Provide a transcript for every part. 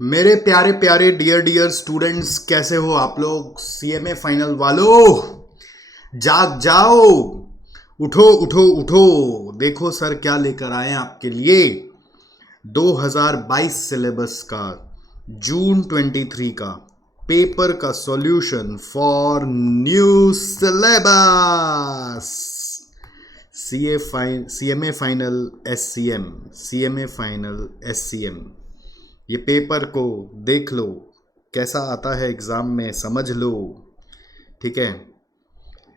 मेरे प्यारे प्यारे डियर डियर स्टूडेंट्स, कैसे हो आप लोग? सीएमए फाइनल वालों, जाग जाओ। उठो उठो उठो। देखो सर क्या लेकर आए हैं आपके लिए। 2022 सिलेबस का, जून 23 का पेपर का solution for new syllabus. CMA final SCM, CMA final SCM. ये पेपर को देख लो, कैसा आता है एग्ज़ाम में समझ लो। ठीक है,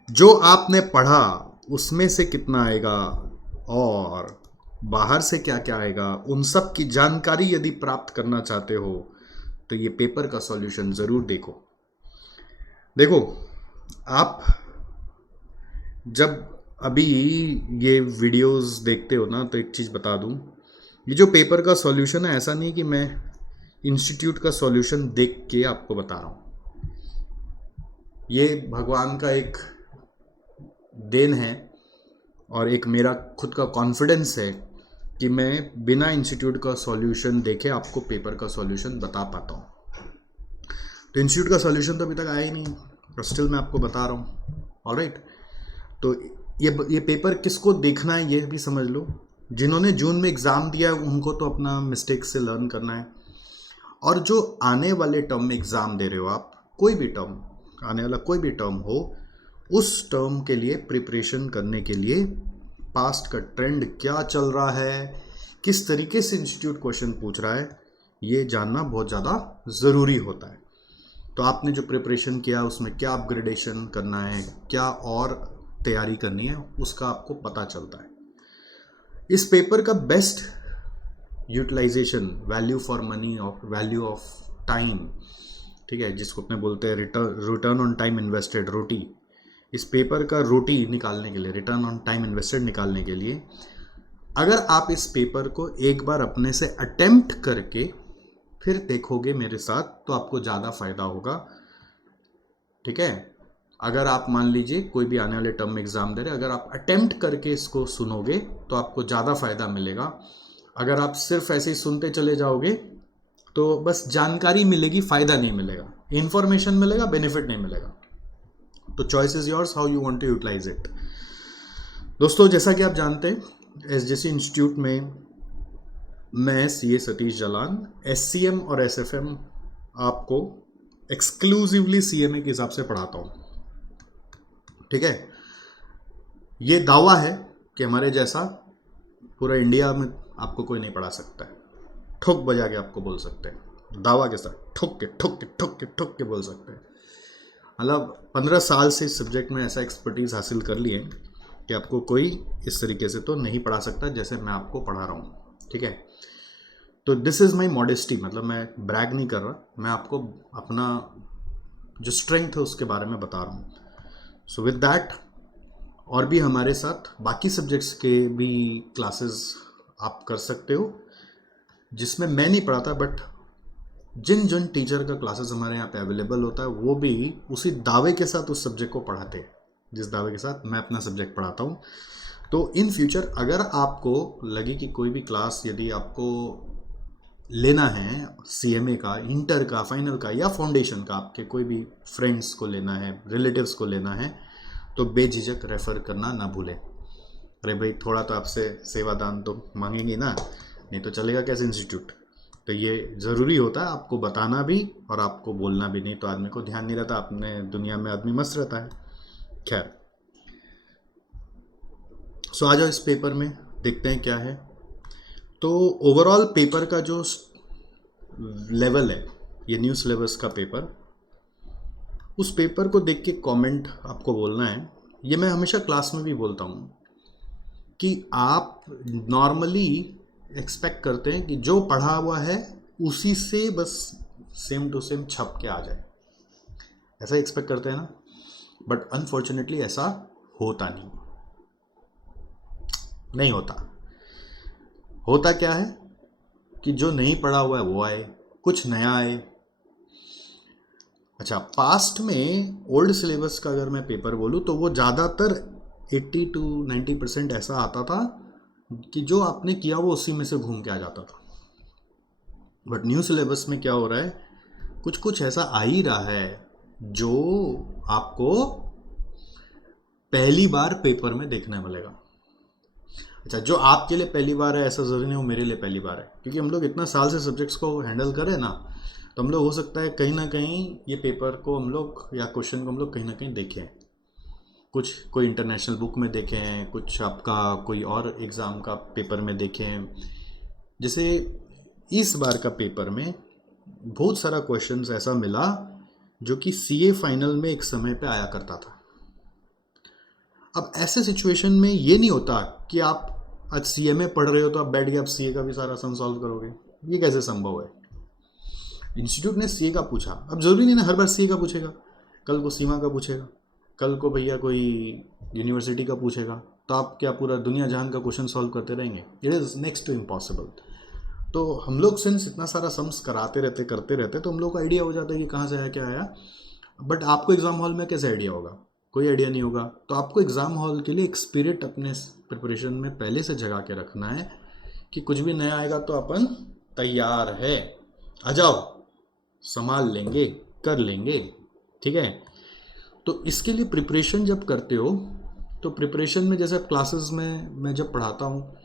जो आपने पढ़ा उसमें से कितना आएगा और बाहर से क्या क्या आएगा, उन सब की जानकारी यदि प्राप्त करना चाहते हो तो ये पेपर का सॉल्यूशन ज़रूर देखो। देखो, आप जब अभी ये वीडियोस देखते हो ना, तो एक चीज़ बता दूं, ये जो पेपर का सॉल्यूशन है, ऐसा नहीं कि मैं इंस्टीट्यूट का सॉल्यूशन देख के आपको बता रहा हूँ। ये भगवान का एक देन है और एक मेरा खुद का कॉन्फिडेंस है कि मैं बिना इंस्टीट्यूट का सॉल्यूशन देखे आपको पेपर का सॉल्यूशन बता पाता हूँ। तो इंस्टीट्यूट का सॉल्यूशन तो अभी तक आया ही नहीं, तो स्टिल मैं आपको बता रहा हूँ। ऑलराइट, तो ये पेपर किसको देखना है ये भी समझ लो। जिन्होंने जून में एग्ज़ाम दिया है उनको तो अपना मिस्टेक से लर्न करना है, और जो आने वाले टर्म में एग्ज़ाम दे रहे हो आप, कोई भी टर्म, आने वाला कोई भी टर्म हो, उस टर्म के लिए प्रिपरेशन करने के लिए पास्ट का ट्रेंड क्या चल रहा है, किस तरीके से इंस्टीट्यूट क्वेश्चन पूछ रहा है, ये जानना बहुत ज़्यादा ज़रूरी होता है। तो आपने जो प्रिपरेशन किया उसमें क्या अपग्रेडेशन करना है, क्या और तैयारी करनी है, उसका आपको पता चलता है। इस पेपर का best utilisation, value for money और वैल्यू ऑफ टाइम, ठीक है, जिसको अपने बोलते हैं रिटर्न ऑन टाइम इन्वेस्टेड, रोटी। इस पेपर का रोटी निकालने के लिए, रिटर्न ऑन टाइम इन्वेस्टेड निकालने के लिए, अगर आप इस पेपर को एक बार अपने से अटेम्प्ट करके फिर देखोगे मेरे साथ, तो आपको ज़्यादा फायदा होगा। ठीक है, अगर आप मान लीजिए कोई भी आने वाले टर्म में एग्ज़ाम दे रहे, अगर आप अटेम्प्ट करके इसको सुनोगे तो आपको ज़्यादा फायदा मिलेगा। अगर आप सिर्फ ऐसे ही सुनते चले जाओगे तो बस जानकारी मिलेगी, फ़ायदा नहीं मिलेगा। इंफॉर्मेशन मिलेगा, बेनिफिट नहीं मिलेगा। तो choice is yours how you want to utilise it. दोस्तों, जैसा कि आप जानते हैं, एसजेसी इंस्टीट्यूट में मैं सीए सतीश जालान एससीएम और एसएफएम आपको एक्सक्लूसिवली सीएमए के हिसाब से पढ़ाता हूँ। ठीक है, ये दावा है कि हमारे जैसा पूरा इंडिया में आपको कोई नहीं पढ़ा सकता है। ठोक बजा के आपको बोल सकते हैं, दावा के साथ ठोक के ठोक के ठोक के ठोक के बोल सकते हैं। मतलब 15 साल से इस सब्जेक्ट में ऐसा एक्सपर्टीज़ हासिल कर लिए कि आपको कोई इस तरीके से तो नहीं पढ़ा सकता जैसे मैं आपको पढ़ा रहा हूँ। ठीक है, तो दिस इज़ माई मॉडेस्टी, मतलब मैं ब्रैग नहीं कर रहा, मैं आपको अपना जो स्ट्रेंथ है उसके बारे में बता रहा हूँ। सो विद दैट, और भी हमारे साथ बाकी सब्जेक्ट्स के भी क्लासेस आप कर सकते हो, जिसमें मैं नहीं पढ़ाता, बट जिन जिन टीचर का क्लासेस हमारे यहाँ पे अवेलेबल होता है वो भी उसी दावे के साथ उस सब्जेक्ट को पढ़ाते हैं जिस दावे के साथ मैं अपना सब्जेक्ट पढ़ाता हूँ। तो इन फ्यूचर अगर आपको लगे कि कोई भी क्लास यदि आपको लेना है, सीएमए का, इंटर का, फाइनल का या फाउंडेशन का, आपके कोई भी फ्रेंड्स को लेना है, रिलेटिव्स को लेना है, तो बेझिझक रेफ़र करना ना भूलें। अरे भाई, थोड़ा तो आपसे सेवादान तो मांगेंगे ना, नहीं तो चलेगा कैसे इंस्टीट्यूट। तो ये ज़रूरी होता है आपको बताना भी और आपको बोलना भी, नहीं तो आदमी को ध्यान नहीं रहता, अपने दुनिया में आदमी मस्त रहता है। खैर, सो आ जाओ इस पेपर में, देखते हैं क्या है। तो ओवरऑल पेपर का जो लेवल है, ये न्यू सिलेबस का पेपर, उस पेपर को देख के कमेंट आपको बोलना है। ये मैं हमेशा क्लास में भी बोलता हूँ कि आप नॉर्मली एक्सपेक्ट करते हैं कि जो पढ़ा हुआ है उसी से बस सेम टू सेम छप के आ जाए, ऐसा एक्सपेक्ट करते हैं ना, बट अनफॉर्चुनेटली ऐसा होता नहीं होता। होता क्या है कि जो नहीं पढ़ा हुआ है वो आए, कुछ नया आए। अच्छा, पास्ट में ओल्ड सिलेबस का अगर मैं पेपर बोलूँ तो वो ज़्यादातर 80 to 90% ऐसा आता था कि जो आपने किया वो उसी में से घूम के आ जाता था। बट न्यू सिलेबस में क्या हो रहा है, कुछ कुछ ऐसा आ ही रहा है जो आपको पहली बार पेपर में देखने मिलेगा। अच्छा, जो आपके लिए पहली बार है ऐसा ज़रूरी नहीं वो मेरे लिए पहली बार है, क्योंकि हम लोग इतना साल से सब्जेक्ट्स को हैंडल करें ना, तो हम लोग हो सकता है कहीं ना कहीं ये पेपर को हम लोग या क्वेश्चन को हम लोग कहीं ना कहीं देखें, कुछ कोई इंटरनेशनल बुक में देखें, कुछ आपका कोई और एग्ज़ाम का पेपर में देखें। जैसे इस बार का पेपर में बहुत सारा क्वेश्चंस ऐसा मिला जो कि सीए फाइनल में एक समय पे आया करता था। अब ऐसे सिचुएशन में ये नहीं होता कि आप आज सीए में पढ़ रहे हो तो आप बैठ के आप सीए का भी सारा सम सॉल्व करोगे, ये कैसे संभव है। इंस्टीट्यूट ने सीए का पूछा, अब जरूरी नहीं ना हर बार सीए का पूछेगा, कल को सीमा का पूछेगा, कल को भैया कोई यूनिवर्सिटी का पूछेगा, तो आप क्या पूरा दुनिया जहान का क्वेश्चन सॉल्व करते रहेंगे? It is next to impossible. तो हम लोग सिंस इतना सारा सम्स कराते रहते करते रहते तो हम लोग को आइडिया हो जाता है कि कहाँ से आया क्या आया। बट आपको एग्ज़ाम हॉल में कैसे आइडिया होगा? कोई आइडिया नहीं होगा। तो आपको एग्ज़ाम हॉल के लिए एक स्पिरिट अपने प्रिपरेशन में पहले से जगा के रखना है कि कुछ भी नया आएगा तो अपन तैयार है, आ जाओ, संभाल लेंगे, कर लेंगे, ठीक है। तो इसके लिए प्रिपरेशन जब करते हो तो प्रिपरेशन में जैसे क्लासेस में मैं जब पढ़ाता हूँ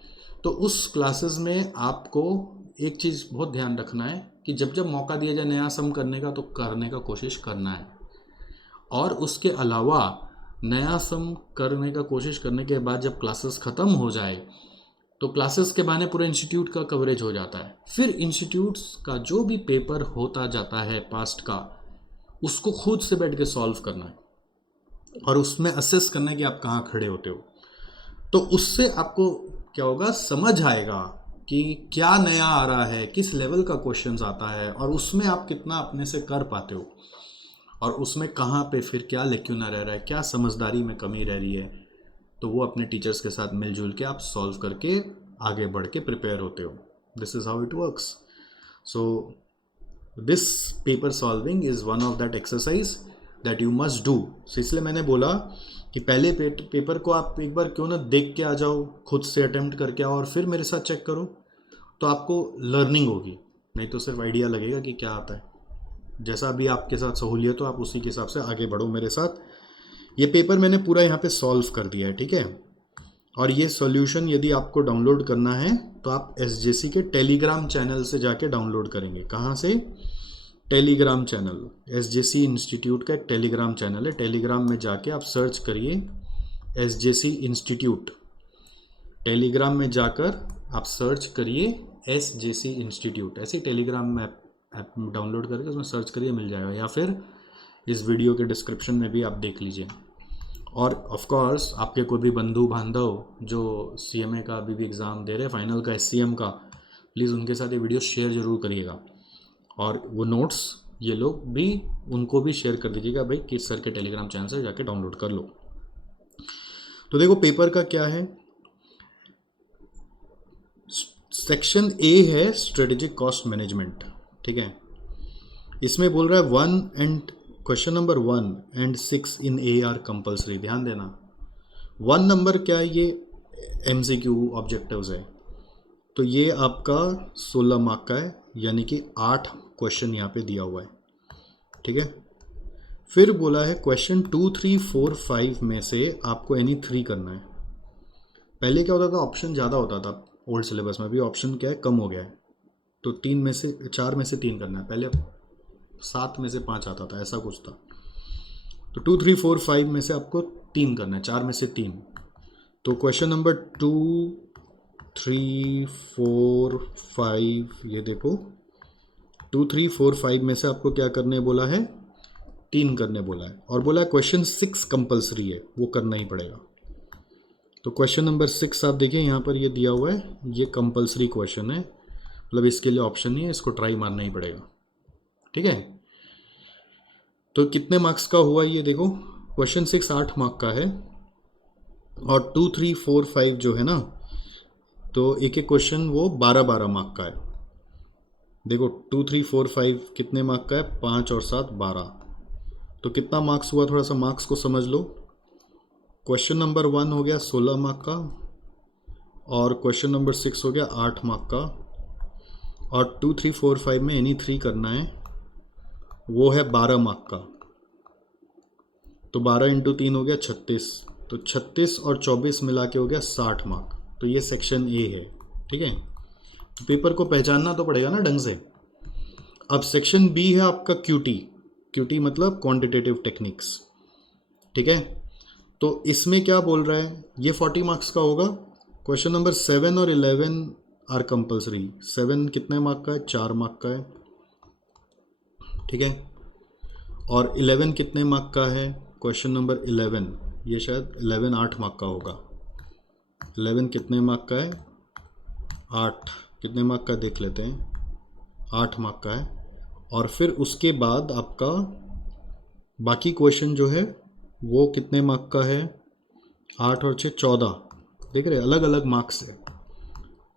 तो उस क्लासेस में आपको एक चीज़ बहुत ध्यान रखना है कि जब जब मौका दिया जाए नया सम करने का तो करने का कोशिश करना है। और उसके अलावा नया सम करने का कोशिश करने के बाद जब क्लासेस ख़त्म हो जाए तो क्लासेस के बहाने पूरे इंस्टीट्यूट का कवरेज हो जाता है। फिर इंस्टीट्यूट्स का जो भी पेपर होता जाता है पास्ट का, उसको खुद से बैठ के सॉल्व करना है और उसमें असेस करना है कि आप कहाँ खड़े होते हो। तो उससे आपको क्या होगा, समझ आएगा कि क्या नया आ रहा है, किस लेवल का क्वेश्चंस आता है और उसमें आप कितना अपने से कर पाते हो और उसमें कहाँ पे फिर क्या लेक्यूना रह रहा है, क्या समझदारी में कमी रह रही है। तो वो अपने टीचर्स के साथ मिलजुल के आप सॉल्व करके आगे बढ़ के प्रिपेयर होते हो। This is how it works. So this paper solving is one of that exercise that you must do. So इसलिए मैंने बोला कि पहले पेपर को आप एक बार क्यों ना देख के आ जाओ, खुद से अटेम्प्ट करके आओ और फिर मेरे साथ चेक करो, तो आपको लर्निंग होगी, नहीं तो सिर्फ आइडिया लगेगा कि क्या आता है। जैसा भी आपके साथ सहूलियत हो आप उसी के हिसाब से आगे बढ़ो मेरे साथ। ये पेपर मैंने पूरा यहाँ पे सॉल्व कर दिया है, ठीक है। और ये सॉल्यूशन यदि आपको डाउनलोड करना है तो आप एसजेसी के टेलीग्राम चैनल से जाके डाउनलोड करेंगे। कहाँ से? टेलीग्राम चैनल, एसजेसी इंस्टीट्यूट का एक टेलीग्राम चैनल है। टेलीग्राम में जाके आप सर्च करिए एसजेसी इंस्टीट्यूट। टेलीग्राम में जाकर आप सर्च करिए एसजेसी इंस्टीट्यूट, ऐसे टेलीग्राम में ऐप डाउनलोड करके उसमें सर्च करिए, मिल जाएगा। या फिर इस वीडियो के डिस्क्रिप्शन में भी आप देख लीजिए। और ऑफ कोर्स आपके कोई भी बंधु बांधव जो सीएमए का अभी भी एग्ज़ाम दे रहे हैं, फाइनल का, एससीएम का, प्लीज़ उनके साथ ये वीडियो शेयर ज़रूर करिएगा। और वो नोट्स ये लोग भी उनको भी शेयर कर दीजिएगा भाई कि सर के टेलीग्राम चैनल से जाके डाउनलोड कर लो। तो देखो पेपर का क्या है, सेक्शन ए है स्ट्रेटेजिक कॉस्ट मैनेजमेंट, ठीक है। इसमें बोल रहा है 1 and question number 1 and 6 in A R compulsory. ध्यान देना, 1 नंबर क्या है, ये एमसीक्यू ऑब्जेक्टिव्स है, तो ये आपका 16 मार्क का है, यानी कि 8 क्वेश्चन यहाँ पे दिया हुआ है, ठीक है। फिर बोला है क्वेश्चन 2, 3, 4, 5 में से आपको एनी 3 करना है। पहले क्या होता था, ऑप्शन ज़्यादा होता था ओल्ड सिलेबस में, भी ऑप्शन क्या है, कम हो गया है। तो 4 में से 3 करना है, पहले 7 में से 5 आता था, ऐसा कुछ था। तो 2, 3, 4, 5 में से आपको 3 करना है, 4 में से 3। तो क्वेश्चन नंबर 2, 3, 4, 5, ये देखो 2, 3, 4, 5 में से आपको क्या करने बोला है, 3 करने बोला है। और बोला है क्वेश्चन 6 कंपल्सरी है, वो करना ही पड़ेगा। तो क्वेश्चन नंबर 6 आप देखिए यहाँ पर ये दिया हुआ है, ये कंपल्सरी क्वेश्चन है, मतलब इसके लिए ऑप्शन नहीं है, इसको ट्राई मारना ही पड़ेगा, ठीक है। तो कितने मार्क्स का हुआ ये देखो, क्वेश्चन 6 8 मार्क का है और 2, 3, 4, 5 जो है ना, तो एक एक क्वेश्चन वो 12 मार्क का है। देखो 2, 3, 4, 5 कितने मार्क का है, 5 और 7 12, तो कितना मार्क्स हुआ, थोड़ा सा मार्क्स को समझ लो। क्वेश्चन नंबर 1 हो गया 16 मार्क का और क्वेश्चन नंबर 6 हो गया 8 मार्क का। और 2, 3, 4, 5 में एनी 3 करना है, वो है 12 मार्क का। तो 12 इंटू 3 हो गया 36, तो 36 और 24 मिला के हो गया 60 मार्क। तो ये सेक्शन ए है, ठीक है। तो पेपर को पहचानना तो पड़ेगा ना ढंग से। अब सेक्शन बी है आपका क्यूटी। क्यूटी मतलब क्वांटिटेटिव टेक्निक्स, ठीक है। तो इसमें क्या बोल रहा है, ये 40 मार्क्स का होगा। क्वेश्चन नंबर 7 और 11 आर कंपल्सरी। 7 कितने मार्क का है, 4 मार्क का है, ठीक है। और 11 कितने मार्क का है, क्वेश्चन नंबर 11, ये शायद 11 8 मार्क का होगा। 11 कितने मार्क का है, 8। कितने मार्क का देख लेते हैं, 8 मार्क का है। और फिर उसके बाद आपका बाकी क्वेश्चन जो है वो कितने मार्क का है, 8 और 6 14। देख रहे, अलग अलग मार्क्स है।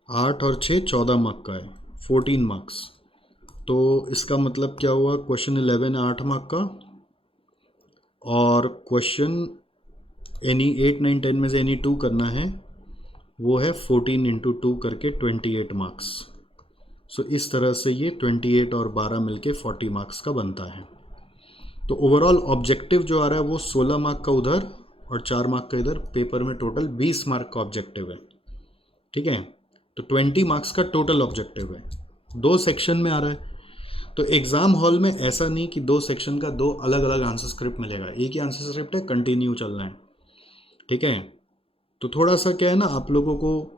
8 और 6 14 मार्क का है, 14 मार्क्स। तो इसका मतलब क्या हुआ, क्वेश्चन 11 है 8 मार्क का, और क्वेश्चन एनी 8, 9, 10 में से एनी 2 करना है, वो है 14 इंटू 2 करके 28 मार्क्स। सो इस तरह से ये 28 और 12 मिलके 40 मार्क्स का बनता है। तो ओवरऑल ऑब्जेक्टिव जो आ रहा है वो 16 मार्क का उधर और 4 मार्क का इधर। पेपर में टोटल 20 मार्क का ऑब्जेक्टिव है, ठीक है। तो 20 मार्क्स का टोटल ऑब्जेक्टिव है, 2 सेक्शन में आ रहा है। तो एग्ज़ाम हॉल में ऐसा नहीं कि 2 सेक्शन का 2 अलग अलग आंसर स्क्रिप्ट मिलेगा, एक ही आंसर स्क्रिप्ट है, कंटिन्यू चलना है, ठीक है। तो थोड़ा सा क्या है ना, आप लोगों को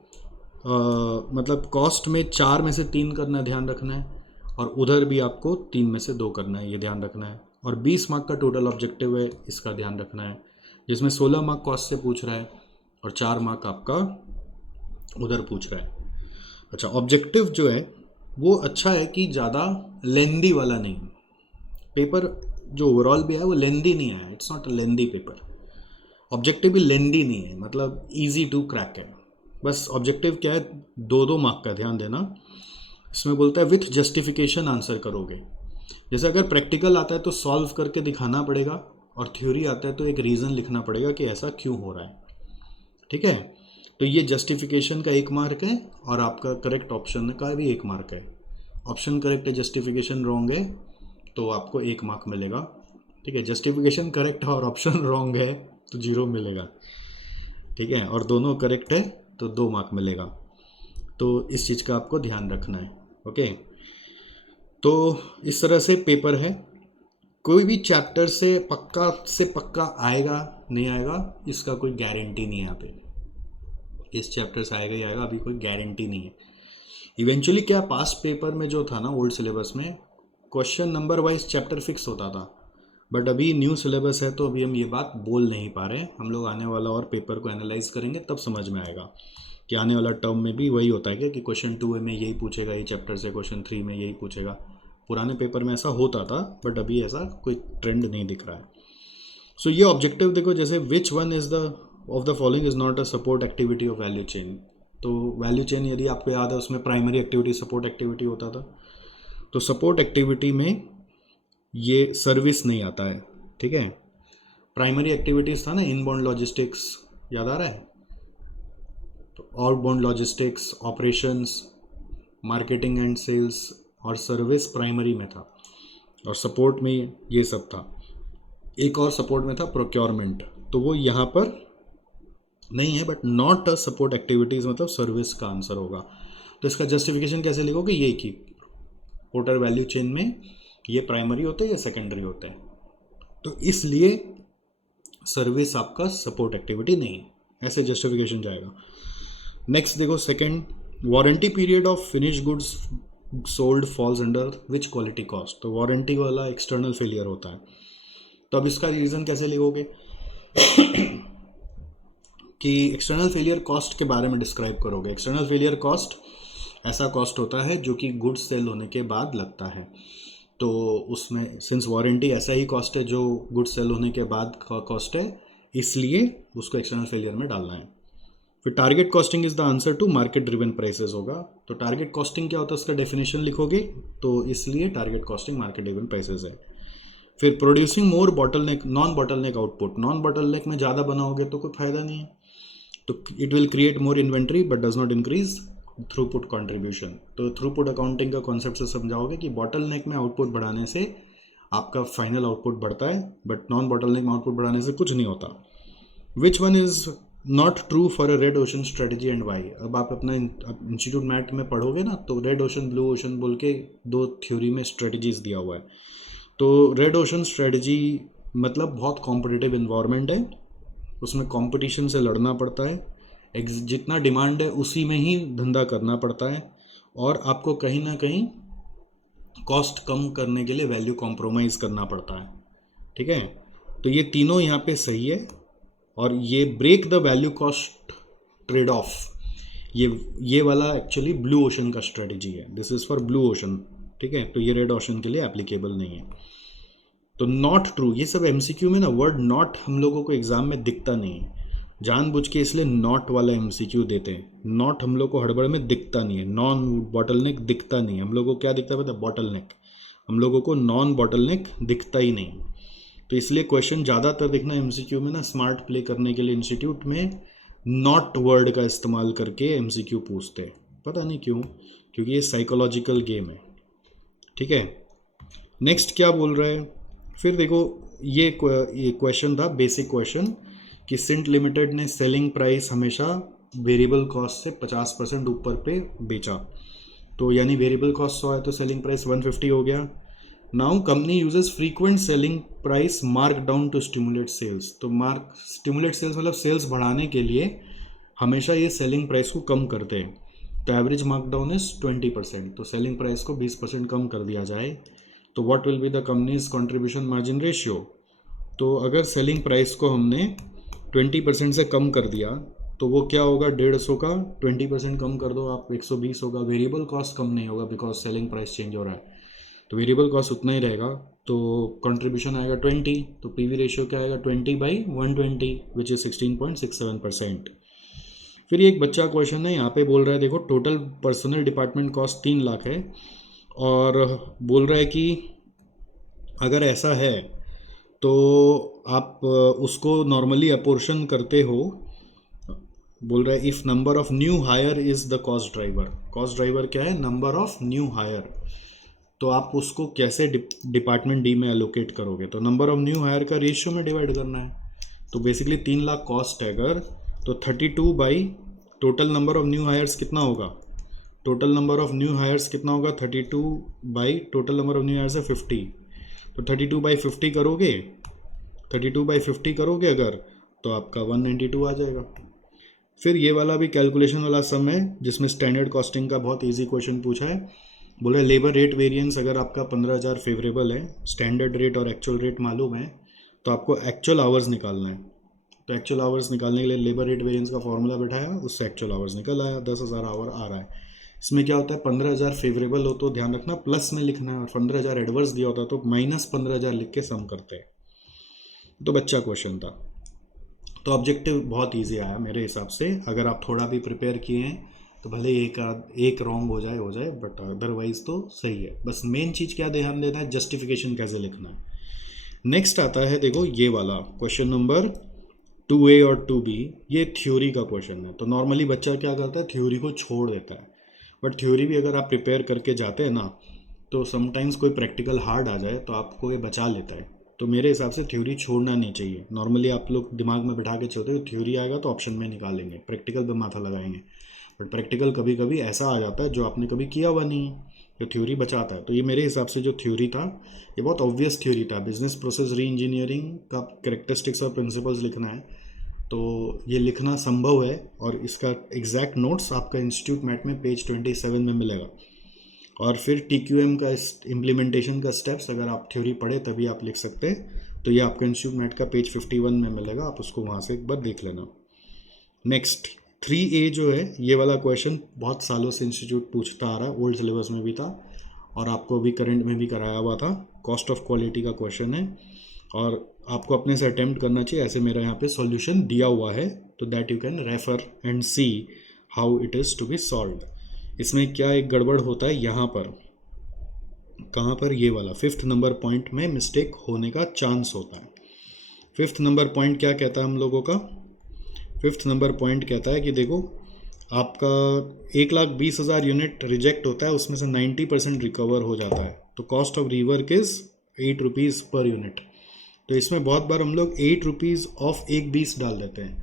मतलब कॉस्ट में 4 में से 3 करना ध्यान रखना है, और उधर भी आपको 3 में से 2 करना है, ये ध्यान रखना है। और 20 मार्क का टोटल ऑब्जेक्टिव है, इसका ध्यान रखना है, जिसमें 16 मार्क कॉस्ट से पूछ रहा है और 4 मार्क आपका उधर पूछ रहा है। अच्छा, ऑब्जेक्टिव जो है वो अच्छा है कि ज़्यादा लेंदी वाला नहीं। पेपर जो ओवरऑल भी है वो लेंदी नहीं है, it's not a lengthy paper. Objective भी लेंदी नहीं है, मतलब इजी टू क्रैक है। बस ऑब्जेक्टिव क्या है, 2-2 मार्क का, ध्यान देना। इसमें बोलता है विथ जस्टिफिकेशन आंसर करोगे। जैसे अगर प्रैक्टिकल आता है तो सॉल्व करके दिखाना पड़ेगा, और थ्योरी आता है तो एक रीज़न लिखना पड़ेगा कि ऐसा क्यों हो रहा है, ठीक है। तो ये जस्टिफिकेशन का 1 मार्क है, और आपका करेक्ट ऑप्शन का भी 1 मार्क है। ऑप्शन करेक्ट है, जस्टिफिकेशन रॉन्ग है, तो आपको 1 मार्क मिलेगा, ठीक है। जस्टिफिकेशन करेक्ट है और ऑप्शन रॉन्ग है तो 0 मिलेगा, ठीक है। और दोनों करेक्ट है तो 2 मार्क मिलेगा। तो इस चीज़ का आपको ध्यान रखना है, ओके। तो इस तरह से पेपर है। कोई भी चैप्टर से पक्का आएगा नहीं आएगा, इसका कोई गारंटी नहीं है यहाँ पे। इस चैप्टर से आएगा ही आएगा, अभी कोई गारंटी नहीं है। इवेंचुअली क्या, पास्ट पेपर में जो था ना ओल्ड सिलेबस में, question number wise chapter fix होता था, बट अभी न्यू सिलेबस है तो अभी हम ये बात बोल नहीं पा रहे हैं। हम लोग आने वाला और पेपर को एनालाइज करेंगे तब समझ में आएगा कि आने वाला टर्म में भी वही होता है क्या, कि क्वेश्चन 2 में यही पूछेगा ये चैप्टर से, क्वेश्चन 3 में यही पूछेगा। पुराने पेपर में ऐसा होता था, बट अभी ऐसा कोई ट्रेंड नहीं दिख रहा है। सो ये ऑब्जेक्टिव देखो, जैसे which one is the of the following is not a support activity of value chain. तो वैल्यू चेन यदि आपको याद है उसमें प्राइमरी एक्टिविटी, सपोर्ट एक्टिविटी होता था। तो सपोर्ट एक्टिविटी में ये सर्विस नहीं आता है, ठीक है। प्राइमरी एक्टिविटीज़ था ना, इनबाउंड लॉजिस्टिक्स, याद आ रहा है। तो outbound logistics, operations, marketing and sales और सर्विस प्राइमरी में था, और सपोर्ट में ये सब था। एक और सपोर्ट में था प्रोक्योरमेंट, तो वो यहाँ पर नहीं है, but not a support activities मतलब सर्विस का आंसर होगा। तो इसका जस्टिफिकेशन कैसे लिखोगे, ये कि पोर्टर वैल्यू चेन में ये प्राइमरी होते हैं या सेकेंडरी होते हैं, तो इसलिए सर्विस आपका सपोर्ट एक्टिविटी नहीं है, ऐसे जस्टिफिकेशन जाएगा। नेक्स्ट देखो, second, warranty period of finish goods sold falls under which quality cost. तो वारंटी वाला एक्सटर्नल फेलियर होता है। तो अब इसका रीज़न कैसे लिखोगे कि एक्सटर्नल फेलियर कॉस्ट के बारे में डिस्क्राइब करोगे। एक्सटर्नल फेलियर कॉस्ट ऐसा कॉस्ट होता है जो कि गुड्स सेल होने के बाद लगता है। तो उसमें सिंस वारंटी ऐसा ही कॉस्ट है जो गुड्स सेल होने के बाद का कॉस्ट है, इसलिए उसको एक्सटर्नल फेलियर में डालना है। फिर target costing is the answer to market driven prices होगा। तो टारगेट कॉस्टिंग क्या होता है उसका डेफिनेशन लिखोगे, तो इसलिए target costing market driven prices है। फिर प्रोड्यूसिंग मोर bottleneck, non bottleneck output. Non bottleneck में ज़्यादा बनाओगे तो कोई फायदा नहीं है, तो it will create more inventory but does not increase throughput contribution. तो थ्रूपुट अकाउंटिंग का कॉन्सेप्ट से समझाओगे कि बॉटलनेक में आउटपुट बढ़ाने से आपका फाइनल आउटपुट बढ़ता है, बट नॉन बॉटलनेक में आउटपुट बढ़ाने से कुछ नहीं होता। Which one is not true for a red ocean strategy and why. अब आप अपना इंस्टीट्यूट मैथ में पढ़ोगे ना, तो रेड ओशन ब्लू ओशन बोल के दो थ्योरी में स्ट्रेटजीज दिया हुआ है। तो रेड ओशन स्ट्रेटजी मतलब बहुत कॉम्पिटिटिव इन्वायरमेंट है, उसमें कंपटीशन से लड़ना पड़ता है, जितना डिमांड है उसी में ही धंधा करना पड़ता है, और आपको कहीं ना कहीं कॉस्ट कम करने के लिए वैल्यू कॉम्प्रोमाइज़ करना पड़ता है। ठीक है, तो ये तीनों यहाँ पे सही है, और ये break the value cost trade off, ये वाला एक्चुअली ब्लू ओशन का स्ट्रेटजी है। This is for blue ocean. ठीक है, तो ये रेड ओशन के लिए एप्लीकेबल नहीं है। तो नॉट ट्रू, ये सब एमसीक्यू में ना वर्ड नॉट हम लोगों को एग्जाम में दिखता नहीं है, जानबूझ के इसलिए नॉट वाला एमसीक्यू देते हैं। नॉट हम लोग को हड़बड़ में दिखता नहीं है, नॉन बॉटलनेक दिखता नहीं है। हम लोगों को क्या दिखता है पता है? बॉटलनेक। हम लोगों को नॉन बॉटलनेक दिखता ही नहीं। तो इसलिए क्वेश्चन ज़्यादातर देखना एमसीक्यू में ना, स्मार्ट प्ले करने के लिए इंस्टीट्यूट में नॉट वर्ड का इस्तेमाल करके एमसीक्यू पूछते हैं। पता नहीं क्यों, क्योंकि ये साइकोलॉजिकल गेम है। ठीक है, नेक्स्ट क्या बोल रहा है फिर देखो, ये क्वेश्चन था बेसिक क्वेश्चन कि सिंट लिमिटेड ने सेलिंग प्राइस हमेशा वेरिएबल कॉस्ट से 50% ऊपर पे बेचा। तो यानी वेरिएबल कॉस्ट 100 है तो सेलिंग प्राइस 150 हो गया। Now company uses frequent selling price mark down to stimulate sales. तो स्टिमुलेट सेल्स मतलब सेल्स बढ़ाने के लिए हमेशा ये सेलिंग प्राइस को कम करते हैं। तो एवरेज मार्क डाउन इज 20%, तो सेलिंग प्राइस को 20% कम कर दिया जाए तो what will be the companies contribution margin ratio. तो अगर सेलिंग प्राइस को हमने 20% से कम कर दिया तो वो क्या होगा, 150 का 20% कम कर दो आप, 120 होगा। वेरिएबल कॉस्ट कम नहीं होगा बिकॉज सेलिंग प्राइस चेंज हो रहा है, तो वेरिएबल कॉस्ट उतना ही रहेगा। तो कंट्रीब्यूशन आएगा 20, तो पीवी रेशियो क्या आएगा 20/120 विच इज 16.67%। फिर एक बच्चा क्वेश्चन है यहाँ पे बोल रहा है, देखो total personal department cost 3 lakh है, और बोल रहा है कि अगर ऐसा है तो आप उसको नॉर्मली अपोर्शन करते हो। बोल रहा है if number of new hire is the cost driver. Cost driver क्या है? Number of new hire. तो आप उसको कैसे डिपार्टमेंट डी में एलोकेट करोगे? तो नंबर ऑफ न्यू हायर का रेशियो में डिवाइड करना है। तो बेसिकली 3 लाख कॉस्ट है अगर, तो 32 by total number of new hires कितना होगा? Total number of new hires कितना होगा? 32 by total number of new hires है 50। तो 32/50 करोगे, 32/50 करोगे अगर, तो आपका 192 आ जाएगा। फिर ये वाला भी कैलकुलेशन वाला सम है जिसमें स्टैंडर्ड कॉस्टिंग का बहुत इजी क्वेश्चन पूछा है। बोले लेबर रेट वेरिएंस अगर आपका 15,000 फेवरेबल है, स्टैंडर्ड रेट और एक्चुअल रेट मालूम है, तो आपको एक्चुअल आवर्स निकालना है। तो एक्चुअल आवर्स निकालने के लिए लेबर रेट वेरिएंस का फॉर्मूला बैठाया, उससे एक्चुअल आवर्स निकल आया, 10,000 आवर आ रहा है। इसमें क्या होता है, 15,000 फेवरेबल हो तो ध्यान रखना प्लस में लिखना है, और 15,000 एडवर्स दिया होता है तो -15,000 लिख के सम करते हैं। तो बच्चा क्वेश्चन था, तो ऑब्जेक्टिव बहुत इजी आया मेरे हिसाब से। अगर आप थोड़ा भी प्रिपेयर किए हैं तो भले एक रॉन्ग हो जाए, बट अदरवाइज तो सही है। बस मेन चीज़ क्या ध्यान देना है, जस्टिफिकेशन कैसे लिखना है। नेक्स्ट आता है देखो ये वाला क्वेश्चन नंबर 2A और 2B, ये थ्योरी का क्वेश्चन है। तो नॉर्मली बच्चा क्या करता है, थ्योरी को छोड़ देता है, बट थ्योरी भी अगर आप प्रिपेयर करके जाते हैं ना, तो समटाइम्स कोई प्रैक्टिकल हार्ड आ जाए तो आपको ये बचा लेता है। तो मेरे हिसाब से थ्योरी छोड़ना नहीं चाहिए। नॉर्मली आप लोग दिमाग में बैठा के चलते हो, थ्योरी आएगा तो ऑप्शन में निकालेंगे, प्रैक्टिकल पे माथा लगाएंगे, बट प्रैक्टिकल कभी कभी ऐसा आ जाता है जो आपने कभी किया हुआ नहीं है, तो थ्योरी बचाता है। तो ये मेरे हिसाब से जो थ्योरी था, ये बहुत ऑब्वियस थ्योरी था। बिजनेस प्रोसेस री इंजीनियरिंग का कैरेक्टरिस्टिक्स और प्रिंसिपल्स लिखना है, तो ये लिखना संभव है, और इसका एग्जैक्ट नोट्स आपका इंस्टीट्यूट मैट में पेज 27 में मिलेगा। और फिर TQM का इम्प्लीमेंटेशन का स्टेप्स अगर आप थ्योरी पढ़े तभी आप लिख सकते हैं, तो ये आपका इंस्टीट्यूट मैट का पेज 51 में मिलेगा, आप उसको वहाँ से एक बार देख लेना। नेक्स्ट 3A जो है, ये वाला क्वेश्चन बहुत सालों से इंस्टीट्यूट पूछता आ रहा है, ओल्ड सिलेबस में भी था और आपको अभी करंट में भी कराया हुआ था। कॉस्ट ऑफ क्वालिटी का क्वेश्चन है, और आपको अपने से अटेम्प्ट करना चाहिए। ऐसे मेरा यहाँ पे सॉल्यूशन दिया हुआ है, तो that you can refer and see how it is to be solved. इसमें क्या एक गड़बड़ होता है यहाँ पर, कहाँ पर, ये वाला 5th नंबर पॉइंट में मिस्टेक होने का चांस होता है। 5th नंबर पॉइंट क्या कहता है हम लोगों का? 5th नंबर पॉइंट कहता है कि देखो आपका 1,20,000 यूनिट रिजेक्ट होता है, उसमें से 90% रिकवर हो जाता है, तो cost of rework is 8 rupees per unit. तो इसमें बहुत बार हम लोग 8 रुपीज़ ऑफ 1,20 डाल देते हैं,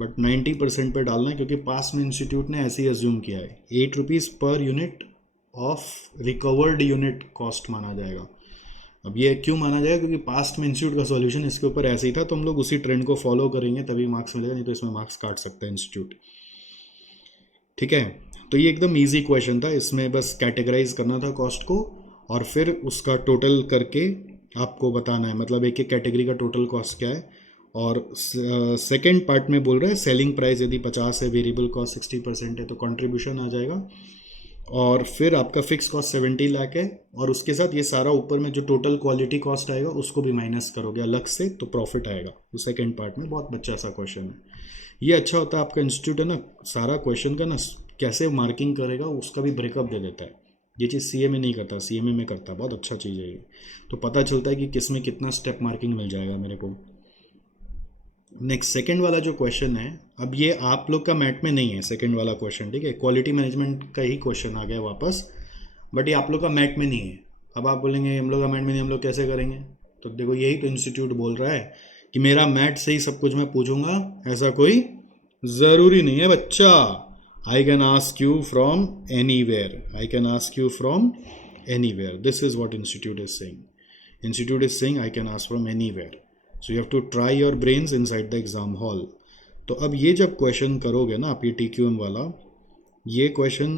बट 90% पे डालना है, क्योंकि पास में इंस्टीट्यूट ने ऐसे ही अज्यूम किया है 8 रुपीज़ पर unit of recovered unit cost माना जाएगा। अब ये क्यों माना जाएगा, क्योंकि पास्ट में इंस्टीट्यूट का सॉल्यूशन इसके ऊपर ऐसे ही था, तो हम लोग उसी ट्रेंड को फॉलो करेंगे तभी मार्क्स मिलेगा, नहीं तो इसमें मार्क्स काट सकता है इंस्टीट्यूट। ठीक है, तो ये एकदम इजी क्वेश्चन था, इसमें बस कैटेगराइज करना था कॉस्ट को और फिर उसका टोटल करके आपको बताना है, मतलब एक एक कैटेगरी का टोटल कॉस्ट क्या है। और सेकेंड पार्ट में बोल रहे हैं सेलिंग प्राइस यदि 50 है, वेरिएबल कॉस्ट 60% है, तो कंट्रीब्यूशन आ जाएगा। और फिर आपका फिक्स कॉस्ट 70 लाख है, और उसके साथ ये सारा ऊपर में जो टोटल क्वालिटी कॉस्ट आएगा उसको भी माइनस करोगे अलग से, तो प्रॉफिट आएगा। तो सेकेंड पार्ट में बहुत बच्चा सा क्वेश्चन है ये। अच्छा होता है आपका इंस्टीट्यूट है ना, सारा क्वेश्चन का ना कैसे मार्किंग करेगा उसका भी ब्रेकअप दे देता है। ये चीज़ सीए में नहीं करता, सीएमए में करता है, बहुत अच्छा चीज़ है ये। तो पता चलता है कि किस में कितना स्टेप मार्किंग मिल जाएगा मेरे को। नेक्स्ट सेकंड वाला जो क्वेश्चन है, अब ये आप लोग का मैट में नहीं है सेकंड वाला क्वेश्चन, ठीक है, क्वालिटी मैनेजमेंट का ही क्वेश्चन आ गया वापस, बट ये आप लोग का मैट में नहीं है। अब आप बोलेंगे हम लोग का मैट में नहीं, हम लोग कैसे करेंगे? तो देखो यही तो इंस्टीट्यूट बोल रहा है कि मेरा मैट से ही सब कुछ मैं पूछूंगा, ऐसा कोई ज़रूरी नहीं है बच्चा। I can ask you from anywhere, I can ask you from anywhere, this is what institute is saying. Institute is saying I can ask from anywhere, so you have to try your brains inside the exam hall. तो अब ये जब question करोगे ना आप, ये TQM वाला, ये क्वेश्चन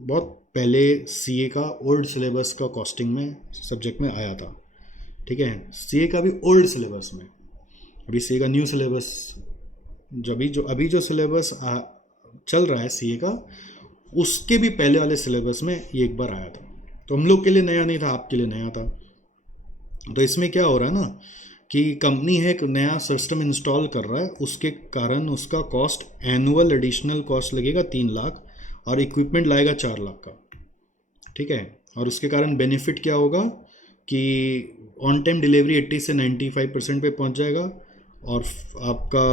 बहुत पहले सीए का ओल्ड सिलेबस का कॉस्टिंग में सब्जेक्ट में आया था, ठीक है, सीए का भी ओल्ड सिलेबस में। अभी सीए का न्यू सिलेबस जो अभी जो सिलेबस चल रहा है सीए का, उसके भी पहले वाले सिलेबस में ये एक बार आया था। तो हम लोग के लिए नया नहीं था, आपके लिए नया था। तो इसमें क्या हो रहा है ना कि कंपनी है एक नया सिस्टम इंस्टॉल कर रहा है, उसके कारण उसका कॉस्ट एनुअल एडिशनल कॉस्ट लगेगा 3 लाख, और इक्विपमेंट लाएगा 4 लाख का, ठीक है। और उसके कारण बेनिफिट क्या होगा कि ऑन टाइम डिलीवरी 80 से 95% पे पहुंच जाएगा, और आपका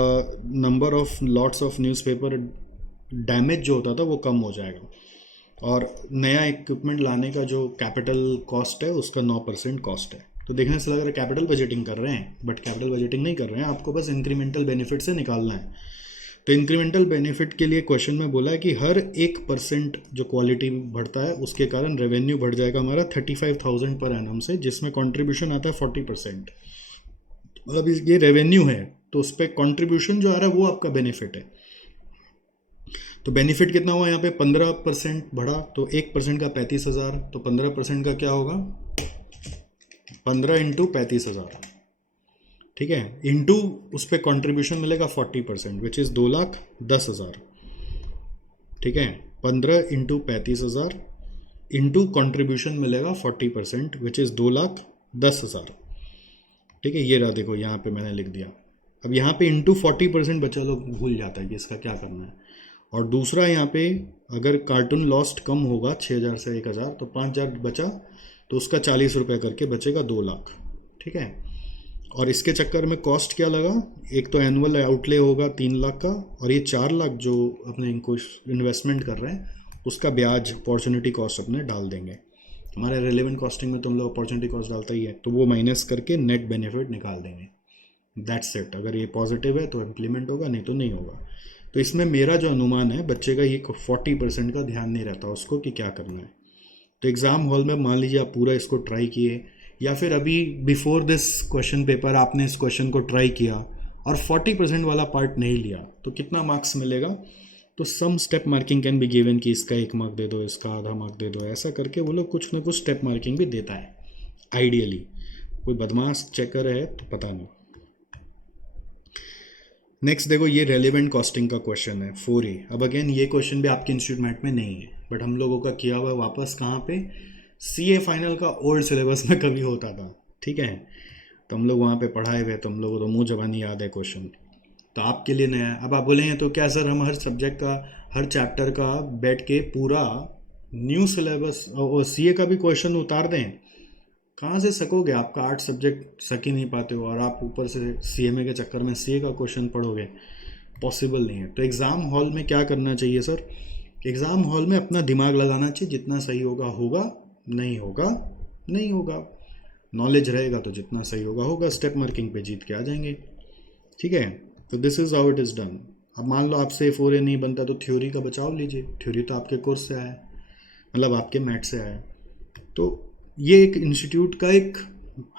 number of lots of newspaper damage जो होता था वो कम हो जाएगा, और नया इक्विपमेंट लाने का जो कैपिटल कॉस्ट है उसका 9% कॉस्ट है। तो देखने से लग रहा है कैपिटल बजटिंग कर रहे हैं, बट कैपिटल बजटिंग नहीं कर रहे हैं, आपको बस इंक्रीमेंटल बेनिफिट से निकालना है। तो इंक्रीमेंटल बेनिफिट के लिए क्वेश्चन में बोला है कि हर 1% जो क्वालिटी बढ़ता है उसके कारण रेवेन्यू बढ़ जाएगा हमारा 35,000 पर एनम से, जिसमें कंट्रीब्यूशन आता है 40%। मतलब ये रेवेन्यू है, तो उस पर कॉन्ट्रीब्यूशन जो आ रहा है वो आपका बेनिफिट है। तो बेनिफिट कितना हुआ यहाँ पे 15% बढ़ा, तो 1% का 35,000, तो 15% का क्या होगा 15 इंटू 35,000, ठीक है, इंटू उस पर कॉन्ट्रीब्यूशन मिलेगा 40% विच इज़ 2,10,000, ठीक है। 15 इंटू 35,000 इंटू कॉन्ट्रीब्यूशन मिलेगा 40% विच इज़ 2,10,000, ठीक है। ये रहा, देखो यहाँ पे मैंने लिख दिया। अब यहाँ पे इंटू 40% बच्चा लोग भूल जाता है कि इसका क्या करना है। और दूसरा यहाँ पे अगर कार्टून लॉस्ट कम होगा 6,000 से 1,000, तो 5,000 बचा, तो उसका 40 रुपये करके बचेगा 2 लाख, ठीक है। और इसके चक्कर में कॉस्ट क्या लगा, एक तो एनुअल आउटले होगा 3 लाख का, और ये 4 लाख जो अपने इनको इन्वेस्टमेंट कर रहे हैं उसका ब्याज अपॉर्चुनिटी कॉस्ट अपने डाल देंगे। हमारे रेलेवेंट कॉस्टिंग में तो हम लोग अपॉर्चुनिटी कॉस्ट डालता ही है, तो वो माइनस करके नेट बेनिफिट निकाल देंगे, दैट्स इट। अगर ये पॉजिटिव है तो इम्प्लीमेंट होगा, नहीं तो नहीं होगा। तो इसमें मेरा जो अनुमान है बच्चे का ये 40% का ध्यान नहीं रहता उसको कि क्या करना है। तो एग्ज़ाम हॉल में मान लीजिए आप पूरा इसको ट्राई किए, या फिर अभी बिफोर दिस क्वेश्चन पेपर आपने इस क्वेश्चन को ट्राई किया और 40% वाला पार्ट नहीं लिया, तो कितना मार्क्स मिलेगा? तो some step marking can be given कि इसका 1 मार्क दे दो, इसका आधा मार्क दे दो, ऐसा करके वो लोग कुछ ना कुछ स्टेप मार्किंग भी देता है आइडियली। कोई बदमाश चेकर है तो पता नहीं। नेक्स्ट देखो, ये रेलिवेंट कॉस्टिंग का क्वेश्चन है 4A। अब अगेन ये क्वेश्चन भी आपके इंस्टीट्यूट में नहीं है, बट हम लोगों का किया हुआ वापस कहाँ पे, CA फाइनल का ओल्ड सिलेबस में कभी होता था, ठीक है। तो हम लोग वहाँ पे पढ़ाए हुए, तो हम लोगों को तो मुँह ज़बानी याद है क्वेश्चन, तो आपके लिए नया है। अब आप बोलेंगे तो क्या सर हम हर सब्जेक्ट का हर चैप्टर का बैठ के पूरा न्यू सिलेबस और CA का भी क्वेश्चन उतार दें? कहाँ से सकोगे, आपका 8 सब्जेक्ट सक ही नहीं पाते हो, और आप ऊपर से CMA के चक्कर में CA का क्वेश्चन पढ़ोगे, पॉसिबल नहीं है। तो एग्ज़ाम हॉल में क्या करना चाहिए सर? एग्ज़ाम हॉल में अपना दिमाग लगाना चाहिए, जितना सही होगा होगा, नहीं होगा नहीं होगा। नॉलेज रहेगा तो जितना सही होगा होगा, स्टेप मार्किंग पे जीत के आ जाएंगे। ठीक है, तो this is how it is done. अब मान लो आपसे 4A नहीं बनता तो थ्योरी का बचाव लीजिए, थ्योरी तो आपके कोर्स से आया है, मतलब आपके मैथ से आया है। तो ये एक इंस्टीट्यूट का एक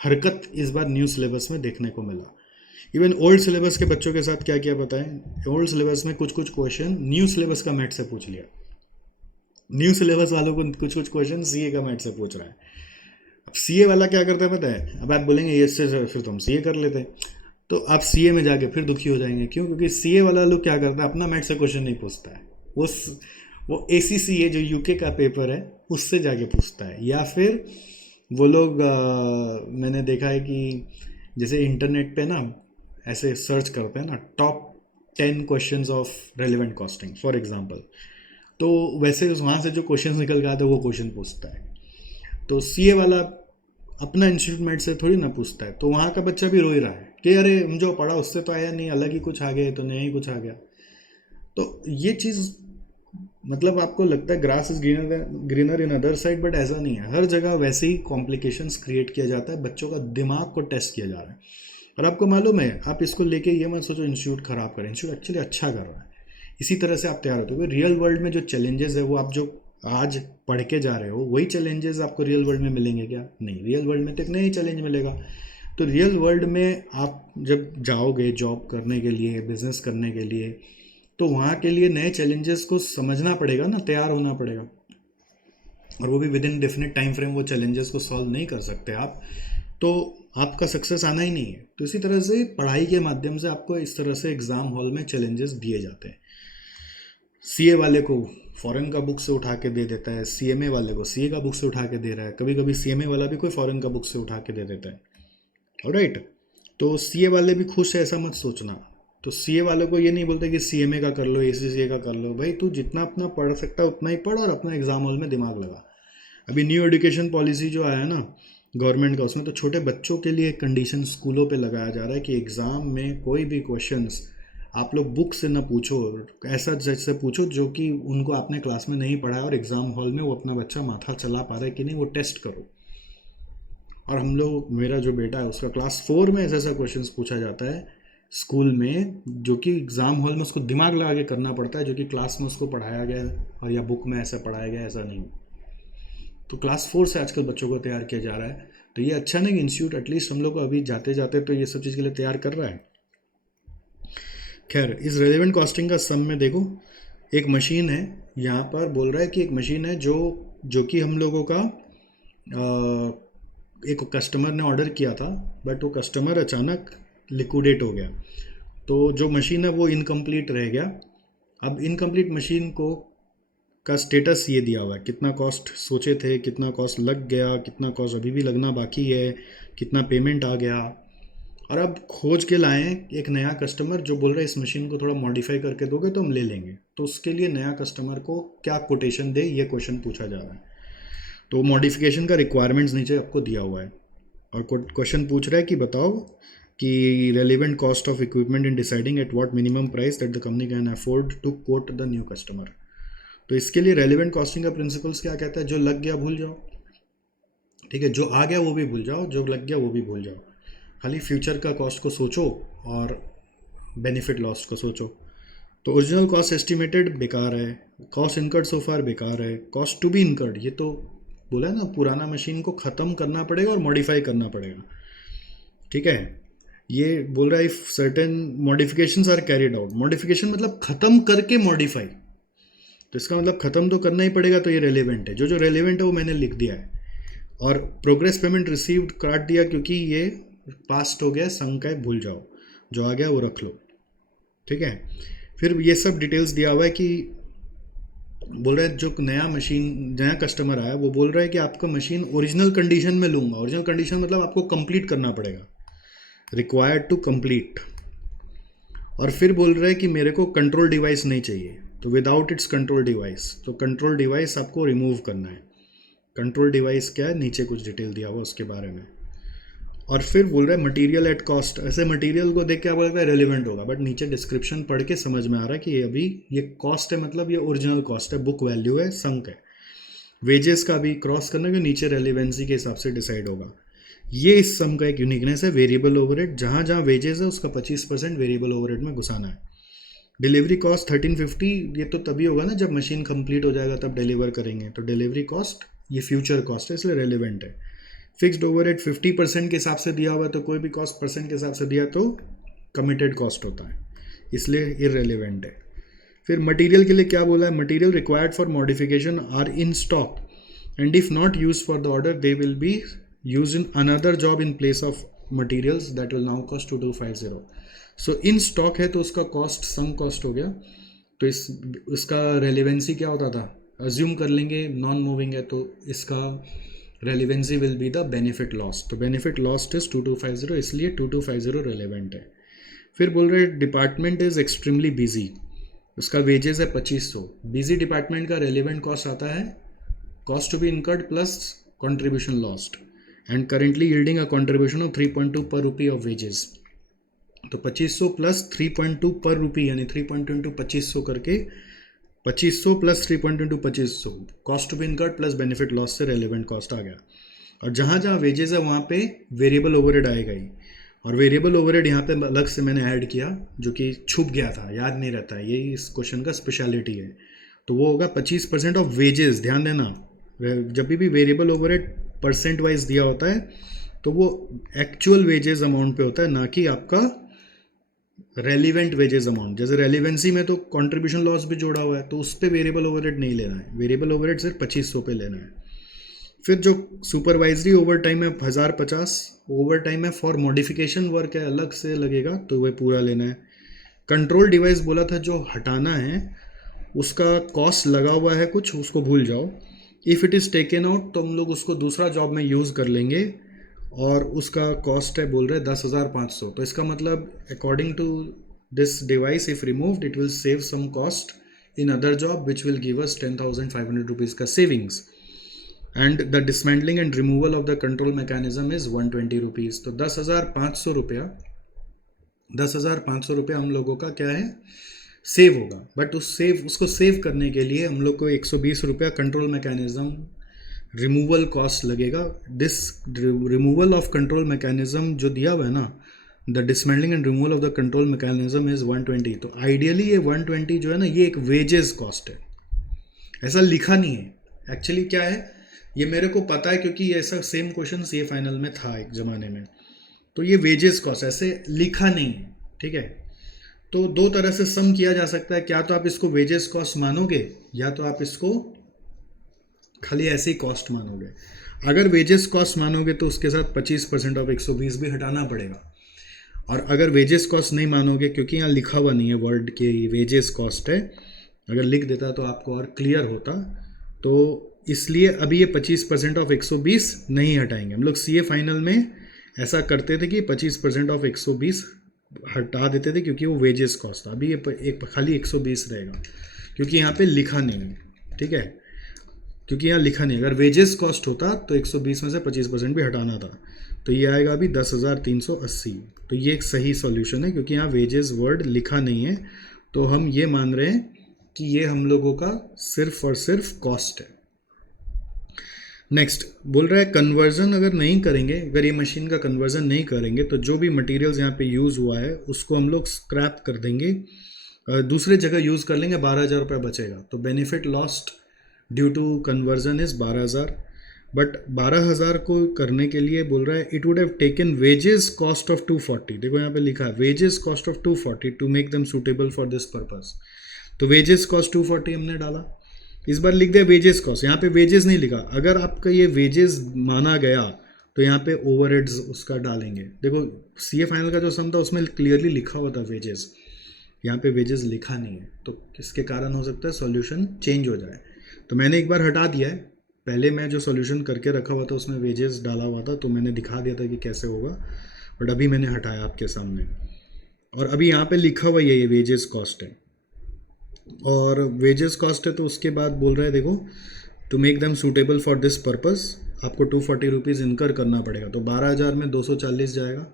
हरकत इस बार न्यू सिलेबस में देखने को मिला। इवन ओल्ड सिलेबस के बच्चों के साथ क्या किया बताएं? ओल्ड सिलेबस में कुछ कुछ क्वेश्चन न्यू सिलेबस का मैथ से पूछ लिया। न्यू सिलेबस वालों को कुछ कुछ क्वेश्चन सीए का मैथ से पूछ रहा है। अब सीए वाला क्या करता है पता है? अब आप बोलेंगे ये से फिर तो हम सीए कर लेते हैं, तो आप सीए में जाके फिर दुखी हो जाएंगे। क्यों? क्योंकि सीए वाला लोग क्या करता है, अपना मैथ से क्वेश्चन नहीं पूछता है, वो ACCA जो यूके का पेपर है उससे जाके पूछता है। या फिर वो लोग मैंने देखा है कि जैसे इंटरनेट पे ना ऐसे सर्च करते हैं ना, top 10 questions of relevant costing for example, तो वैसे वहाँ से जो क्वेश्चंस निकल के आते हैं वो क्वेश्चन पूछता है। तो सीए वाला अपना इंस्टीट्यूट से थोड़ी ना पूछता है, तो वहाँ का बच्चा भी रो ही रहा है कि अरे हम जो पढ़ा उससे तो आया नहीं, अलग ही कुछ आ गया, तो नया ही कुछ आ गया। तो ये चीज़ मतलब आपको लगता है grass is greener in other side, but ऐसा नहीं है। हर जगह वैसे ही कॉम्प्लिकेशंस क्रिएट किया जाता है, बच्चों का दिमाग को टेस्ट किया जा रहा है। और आपको मालूम है, आप इसको लेके ये मत सोचो इंस्टीट्यूट खराब करें, इंस्टीट्यूट एक्चुअली अच्छा कर रहा है। इसी तरह से आप तैयार होते हो। रियल वर्ल्ड में जो चैलेंजेस है वो आप जो आज पढ़ के जा रहे हो वही चैलेंजेस आपको रियल वर्ल्ड में मिलेंगे क्या? नहीं, रियल वर्ल्ड में तो एक नया ही चैलेंज मिलेगा। तो रियल वर्ल्ड में आप जब जाओगे जॉब करने के लिए, बिजनेस करने के लिए, तो वहाँ के लिए नए चैलेंजेस को समझना पड़ेगा ना, तैयार होना पड़ेगा। और वो भी with in definite time frame वो चैलेंजेस को सॉल्व नहीं कर सकते आप, तो आपका सक्सेस आना ही नहीं है। तो इसी तरह से पढ़ाई के माध्यम से आपको इस तरह से एग्ज़ाम हॉल में चैलेंजेस दिए जाते हैं। सीए वाले को फॉरेन का बुक से उठा के दे देता है, सीएमए वाले को सीए का बुक से उठा के दे रहा है, कभी कभी सीएमए वाला भी कोई फॉरेन का बुक से उठा के दे देता है। ऑलराइट, तो सीए वाले भी खुश है ऐसा मत सोचना। तो सीए वालों को ये नहीं बोलते कि सीएमए का कर लो, एसीसीए का कर लो। भाई तू जितना अपना पढ़ सकता है उतना ही पढ़ और अपना एग्जाम हॉल में दिमाग लगा। अभी न्यू एजुकेशन पॉलिसी जो आया ना गवर्नमेंट का, उसमें तो छोटे बच्चों के लिए एक कंडीशन स्कूलों पे लगाया जा रहा है कि एग्ज़ाम में कोई भी क्वेश्चंस आप लोग बुक से ना पूछो, ऐसा जैसे पूछो जो कि उनको आपने क्लास में नहीं पढ़ा है, और एग्ज़ाम हॉल में वो अपना बच्चा माथा चला पा रहा है कि नहीं वो टेस्ट करो। और हम लोग, मेरा जो बेटा है उसका क्लास 4 में ऐसा ऐसा क्वेश्चन पूछा जाता है स्कूल में, जो कि एग्ज़ाम हॉल में उसको दिमाग लगा के करना पड़ता है, जो कि क्लास में उसको पढ़ाया गया और या बुक में ऐसा पढ़ाया गया ऐसा नहीं। तो क्लास 4 से आजकल बच्चों को तैयार किया जा रहा है। तो ये अच्छा नहीं कि इंस्टीट्यूट एटलीस्ट हम लोग को अभी जाते जाते तो ये सब चीज़ के लिए तैयार कर रहा है। खैर, इस रेलेवेंट कॉस्टिंग का सम में देखो, एक मशीन है, यहाँ पर बोल रहा है कि एक मशीन है जो कि हम लोगों का एक कस्टमर ने ऑर्डर किया था, बट वो कस्टमर अचानक लिक्विडेट हो गया, तो जो मशीन है वो इनकम्प्लीट रह गया। अब इनकम्प्लीट मशीन को का स्टेटस ये दिया हुआ है, कितना कॉस्ट सोचे थे, कितना कॉस्ट लग गया, कितना कॉस्ट अभी भी लगना बाकी है, कितना पेमेंट आ गया। और अब खोज के लाए हैं एक नया कस्टमर जो बोल रहा है इस मशीन को थोड़ा मॉडिफाई करके दोगे तो हम ले लेंगे। तो उसके लिए नया कस्टमर को क्या कोटेशन दे, ये क्वेश्चन पूछा जा रहा है। तो मॉडिफिकेशन का रिक्वायरमेंट्स नीचे आपको दिया हुआ है, और क्वेश्चन पूछ रहा है कि बताओ कि relevant cost of equipment in deciding at what minimum price that the company can afford to quote the new customer. तो इसके लिए रेलिवेंट कॉस्टिंग का प्रिंसिपल्स क्या कहता है? जो लग गया भूल जाओ, ठीक है, जो आ गया वो भी भूल जाओ, जो लग गया वो भी भूल जाओ, खाली फ्यूचर का कॉस्ट को सोचो और बेनिफिट लॉस को सोचो। तो ओरिजिनल कॉस्ट एस्टिमेटेड बेकार है, कॉस्ट इनकर्ड सो फार बेकार है, कॉस्ट टू बी इनकर्ड ये तो बोला है ना, पुराना मशीन को ख़त्म करना पड़ेगा और मॉडिफाई करना पड़ेगा। ठीक है, ये बोल रहा है if certain modifications are carried out, modification मतलब ख़त्म करके मॉडिफाई, तो इसका मतलब ख़त्म तो करना ही पड़ेगा। तो ये रेलेवेंट है, जो जो रेलेवेंट है वो मैंने लिख दिया है। और प्रोग्रेस पेमेंट रिसीव्ड काट दिया क्योंकि ये पास्ट हो गया, संक है, भूल जाओ, जो आ गया वो रख लो। ठीक है, फिर ये सब डिटेल्स दिया हुआ है कि बोल रहा है जो नया कस्टमर आया वो बोल रहा है कि आपका मशीन ओरिजिनल कंडीशन में लूँगा। ओरिजिनल कंडीशन मतलब आपको कंप्लीट करना पड़ेगा, रिक्वायर्ड टू कंप्लीट। और फिर बोल रहा है कि मेरे को कंट्रोल डिवाइस नहीं चाहिए, तो विदाउट इट्स कंट्रोल डिवाइस, तो कंट्रोल डिवाइस आपको रिमूव करना है। कंट्रोल डिवाइस क्या है, नीचे कुछ डिटेल दिया हुआ उसके बारे में। और फिर बोल रहा है मटेरियल एट कॉस्ट। ऐसे मटेरियल को देख के आप बोलते हैं रेलिवेंट होगा, बट नीचे डिस्क्रिप्शन पढ़ के समझ में आ रहा है कि ये अभी ये कॉस्ट है, मतलब ये ओरिजिनल कॉस्ट है, बुक वैल्यू है, संक है। वेजेस का भी क्रॉस करना कि नीचे रेलिवेंसी के हिसाब से डिसाइड होगा। ये इस सम का एक यूनिकनेस है। वेरिएबल ओवरहेड, जहाँ जहाँ वेजेस है उसका 25% वेरिएबल ओवरहेड में घुसाना है। डिलीवरी कॉस्ट 1350, ये तो तभी होगा ना जब मशीन कंप्लीट हो जाएगा तब डिलीवर करेंगे, तो डिलीवरी कॉस्ट ये फ्यूचर कॉस्ट है इसलिए रेलिवेंट है। फिक्स्ड ओवरहेड 50% के हिसाब से दिया हुआ है, तो कोई भी कॉस्ट परसेंट के हिसाब से दिया तो कमिटेड कॉस्ट होता है, इसलिए इररेलेवेंट है। फिर मटेरियल के लिए क्या बोला है, material required for modification are in stock and if not use for the order they will be use in another job in place of materials that will now cost 2250। So in stock है तो उसका cost सम cost हो गया, तो इसका relevancy क्या होता था, अज्यूम कर लेंगे नॉन मूविंग है तो इसका relevancy will be the benefit lost, तो बेनिफिट लॉस्ट इज 2250, इसलिए 2250 रेलिवेंट है। फिर बोल रहे डिपार्टमेंट इज एक्सट्रीमली बिजी, उसका वेजेस है 2500। बिजी डिपार्टमेंट का रेलिवेंट कॉस्ट आता है cost to be incurred plus contribution lost and currently yielding a contribution of 3.2 पर रुपी ऑफ वेजेस। तो 2500 प्लस 3.2 पर रुपी यानी 3.2 2500 करके 2500 plus 3.2 2500 cost to be incurred plus benefit loss से रेलिवेंट कॉस्ट आ गया। और जहाँ जहाँ वेजेस है वहाँ पे वेरिएबल ओवरहेड आएगा ही, और वेरिएबल ओवरहेड यहाँ पे अलग से मैंने ऐड किया जो कि छुप गया था, याद नहीं रहता है, यही इस क्वेश्चन का स्पेशलिटी है। तो वो होगा 25% ऑफ वेजेस। ध्यान देना, जब भी वेरिएबल ओवरहेड परसेंट वाइज दिया होता है तो वो एक्चुअल वेजेस अमाउंट पे होता है, ना कि आपका रेलिवेंट वेजेस अमाउंट। जैसे रेलिवेंसी में तो कंट्रीब्यूशन लॉस भी जोड़ा हुआ है, तो उस पर वेरिएबल ओवरहेड नहीं लेना है, वेरिएबल ओवरहेड सिर्फ 2500 पे लेना है। फिर जो सुपरवाइजरी ओवर टाइम है 1050, ओवर टाइम है फॉर मॉडिफिकेशन वर्क है अलग से लगेगा, तो वह पूरा लेना है। कंट्रोल डिवाइस बोला था जो हटाना है उसका कॉस्ट लगा हुआ है कुछ, उसको भूल जाओ। If it is taken out तो हम लोग उसको दूसरा जॉब में यूज़ कर लेंगे, और उसका कॉस्ट है बोल रहे 10,500। तो इसका मतलब according to this device if removed it will save some cost in other job which will give us 10,500 rupees का savings. And the dismantling and removal of the control mechanism is 120 rupees. तो 10,500 रुपया, 10,500 रुपया हम लोगों का क्या है, save होगा। बट उसको सेव करने के लिए हम लोग को 120 रुपया कंट्रोल मैकेनिज्म रिमूवल कॉस्ट लगेगा। This removal of control mechanism जो दिया हुआ है ना, the dismantling and removal of the control mechanism is 120। तो आइडियली ये 120 जो है ना, ये एक वेजेस कॉस्ट है, ऐसा लिखा नहीं है। एक्चुअली क्या है, ये मेरे को पता है क्योंकि ऐसा सेम क्वेश्चन सी फाइनल में था एक ज़माने में, तो ये वेजेस कॉस्ट ऐसे लिखा नहीं है, ठीक है। तो दो तरह से सम किया जा सकता है, क्या तो आप इसको वेजेस कॉस्ट मानोगे या तो आप इसको खाली ऐसे ही कॉस्ट मानोगे। अगर वेजेस कॉस्ट मानोगे तो उसके साथ 25% ऑफ 120 भी हटाना पड़ेगा, और अगर वेजेस कॉस्ट नहीं मानोगे, क्योंकि यहाँ लिखा हुआ नहीं है वर्ड के वेजेस कॉस्ट है, अगर लिख देता तो आपको और क्लियर होता, तो इसलिए अभी ये 25% ऑफ 120 नहीं हटाएंगे हम लोग। सीए फाइनल में ऐसा करते थे कि 25% ऑफ 120 हटा देते थे क्योंकि वो वेजेस कॉस्ट था। अभी ये एक खाली 120 रहेगा क्योंकि यहाँ पे लिखा नहीं है, ठीक है, क्योंकि यहाँ लिखा नहीं। अगर वेजेस कॉस्ट होता तो 120 में से 25% भी हटाना था, तो ये आएगा अभी 10,380। तो ये एक सही सॉल्यूशन है क्योंकि यहाँ वेजेस वर्ड लिखा नहीं है, तो हम ये मान रहे हैं कि ये हम लोगों का सिर्फ और सिर्फ कॉस्ट है। नेक्स्ट बोल रहा है कन्वर्जन अगर नहीं करेंगे, अगर ये मशीन का कन्वर्जन नहीं करेंगे तो जो भी मटेरियल्स यहाँ पे यूज़ हुआ है उसको हम लोग स्क्रैप कर देंगे, दूसरे जगह यूज़ कर लेंगे, 12,000 रुपये बचेगा। तो benefit lost due to conversion is 12,000। But 12,000 को करने के लिए बोल रहा है it would have taken wages cost of 240। देखो यहाँ पे लिखा है wages cost of 240 to make them suitable for this purpose. तो वेजेस कॉस्ट 240 हमने डाला, इस बार लिख दिया वेजेस कॉस्ट, यहाँ पे वेजेस नहीं लिखा। अगर आपका ये वेजेस माना गया तो यहाँ पे ओवरहेड्स उसका डालेंगे। देखो सीए फाइनल का जो सम था उसमें क्लियरली लिखा हुआ था वेजेस, यहाँ पे वेजेस लिखा नहीं है, तो किसके कारण हो सकता है सॉल्यूशन चेंज हो जाए। तो मैंने एक बार हटा दिया है, पहले मैं जो सॉल्यूशन करके रखा हुआ था उसमें वेजेस डाला हुआ था, तो मैंने दिखा दिया था कि कैसे होगा, बट अभी मैंने हटाया आपके सामने। और अभी यहाँ पे लिखा हुआ ये वेजेस कॉस्ट है, और वेजेस कॉस्ट है तो उसके बाद बोल रहा है देखो to make them suitable for this purpose आपको 240 रुपीज़ इनकर करना पड़ेगा, तो 12,000 में 240 जाएगा,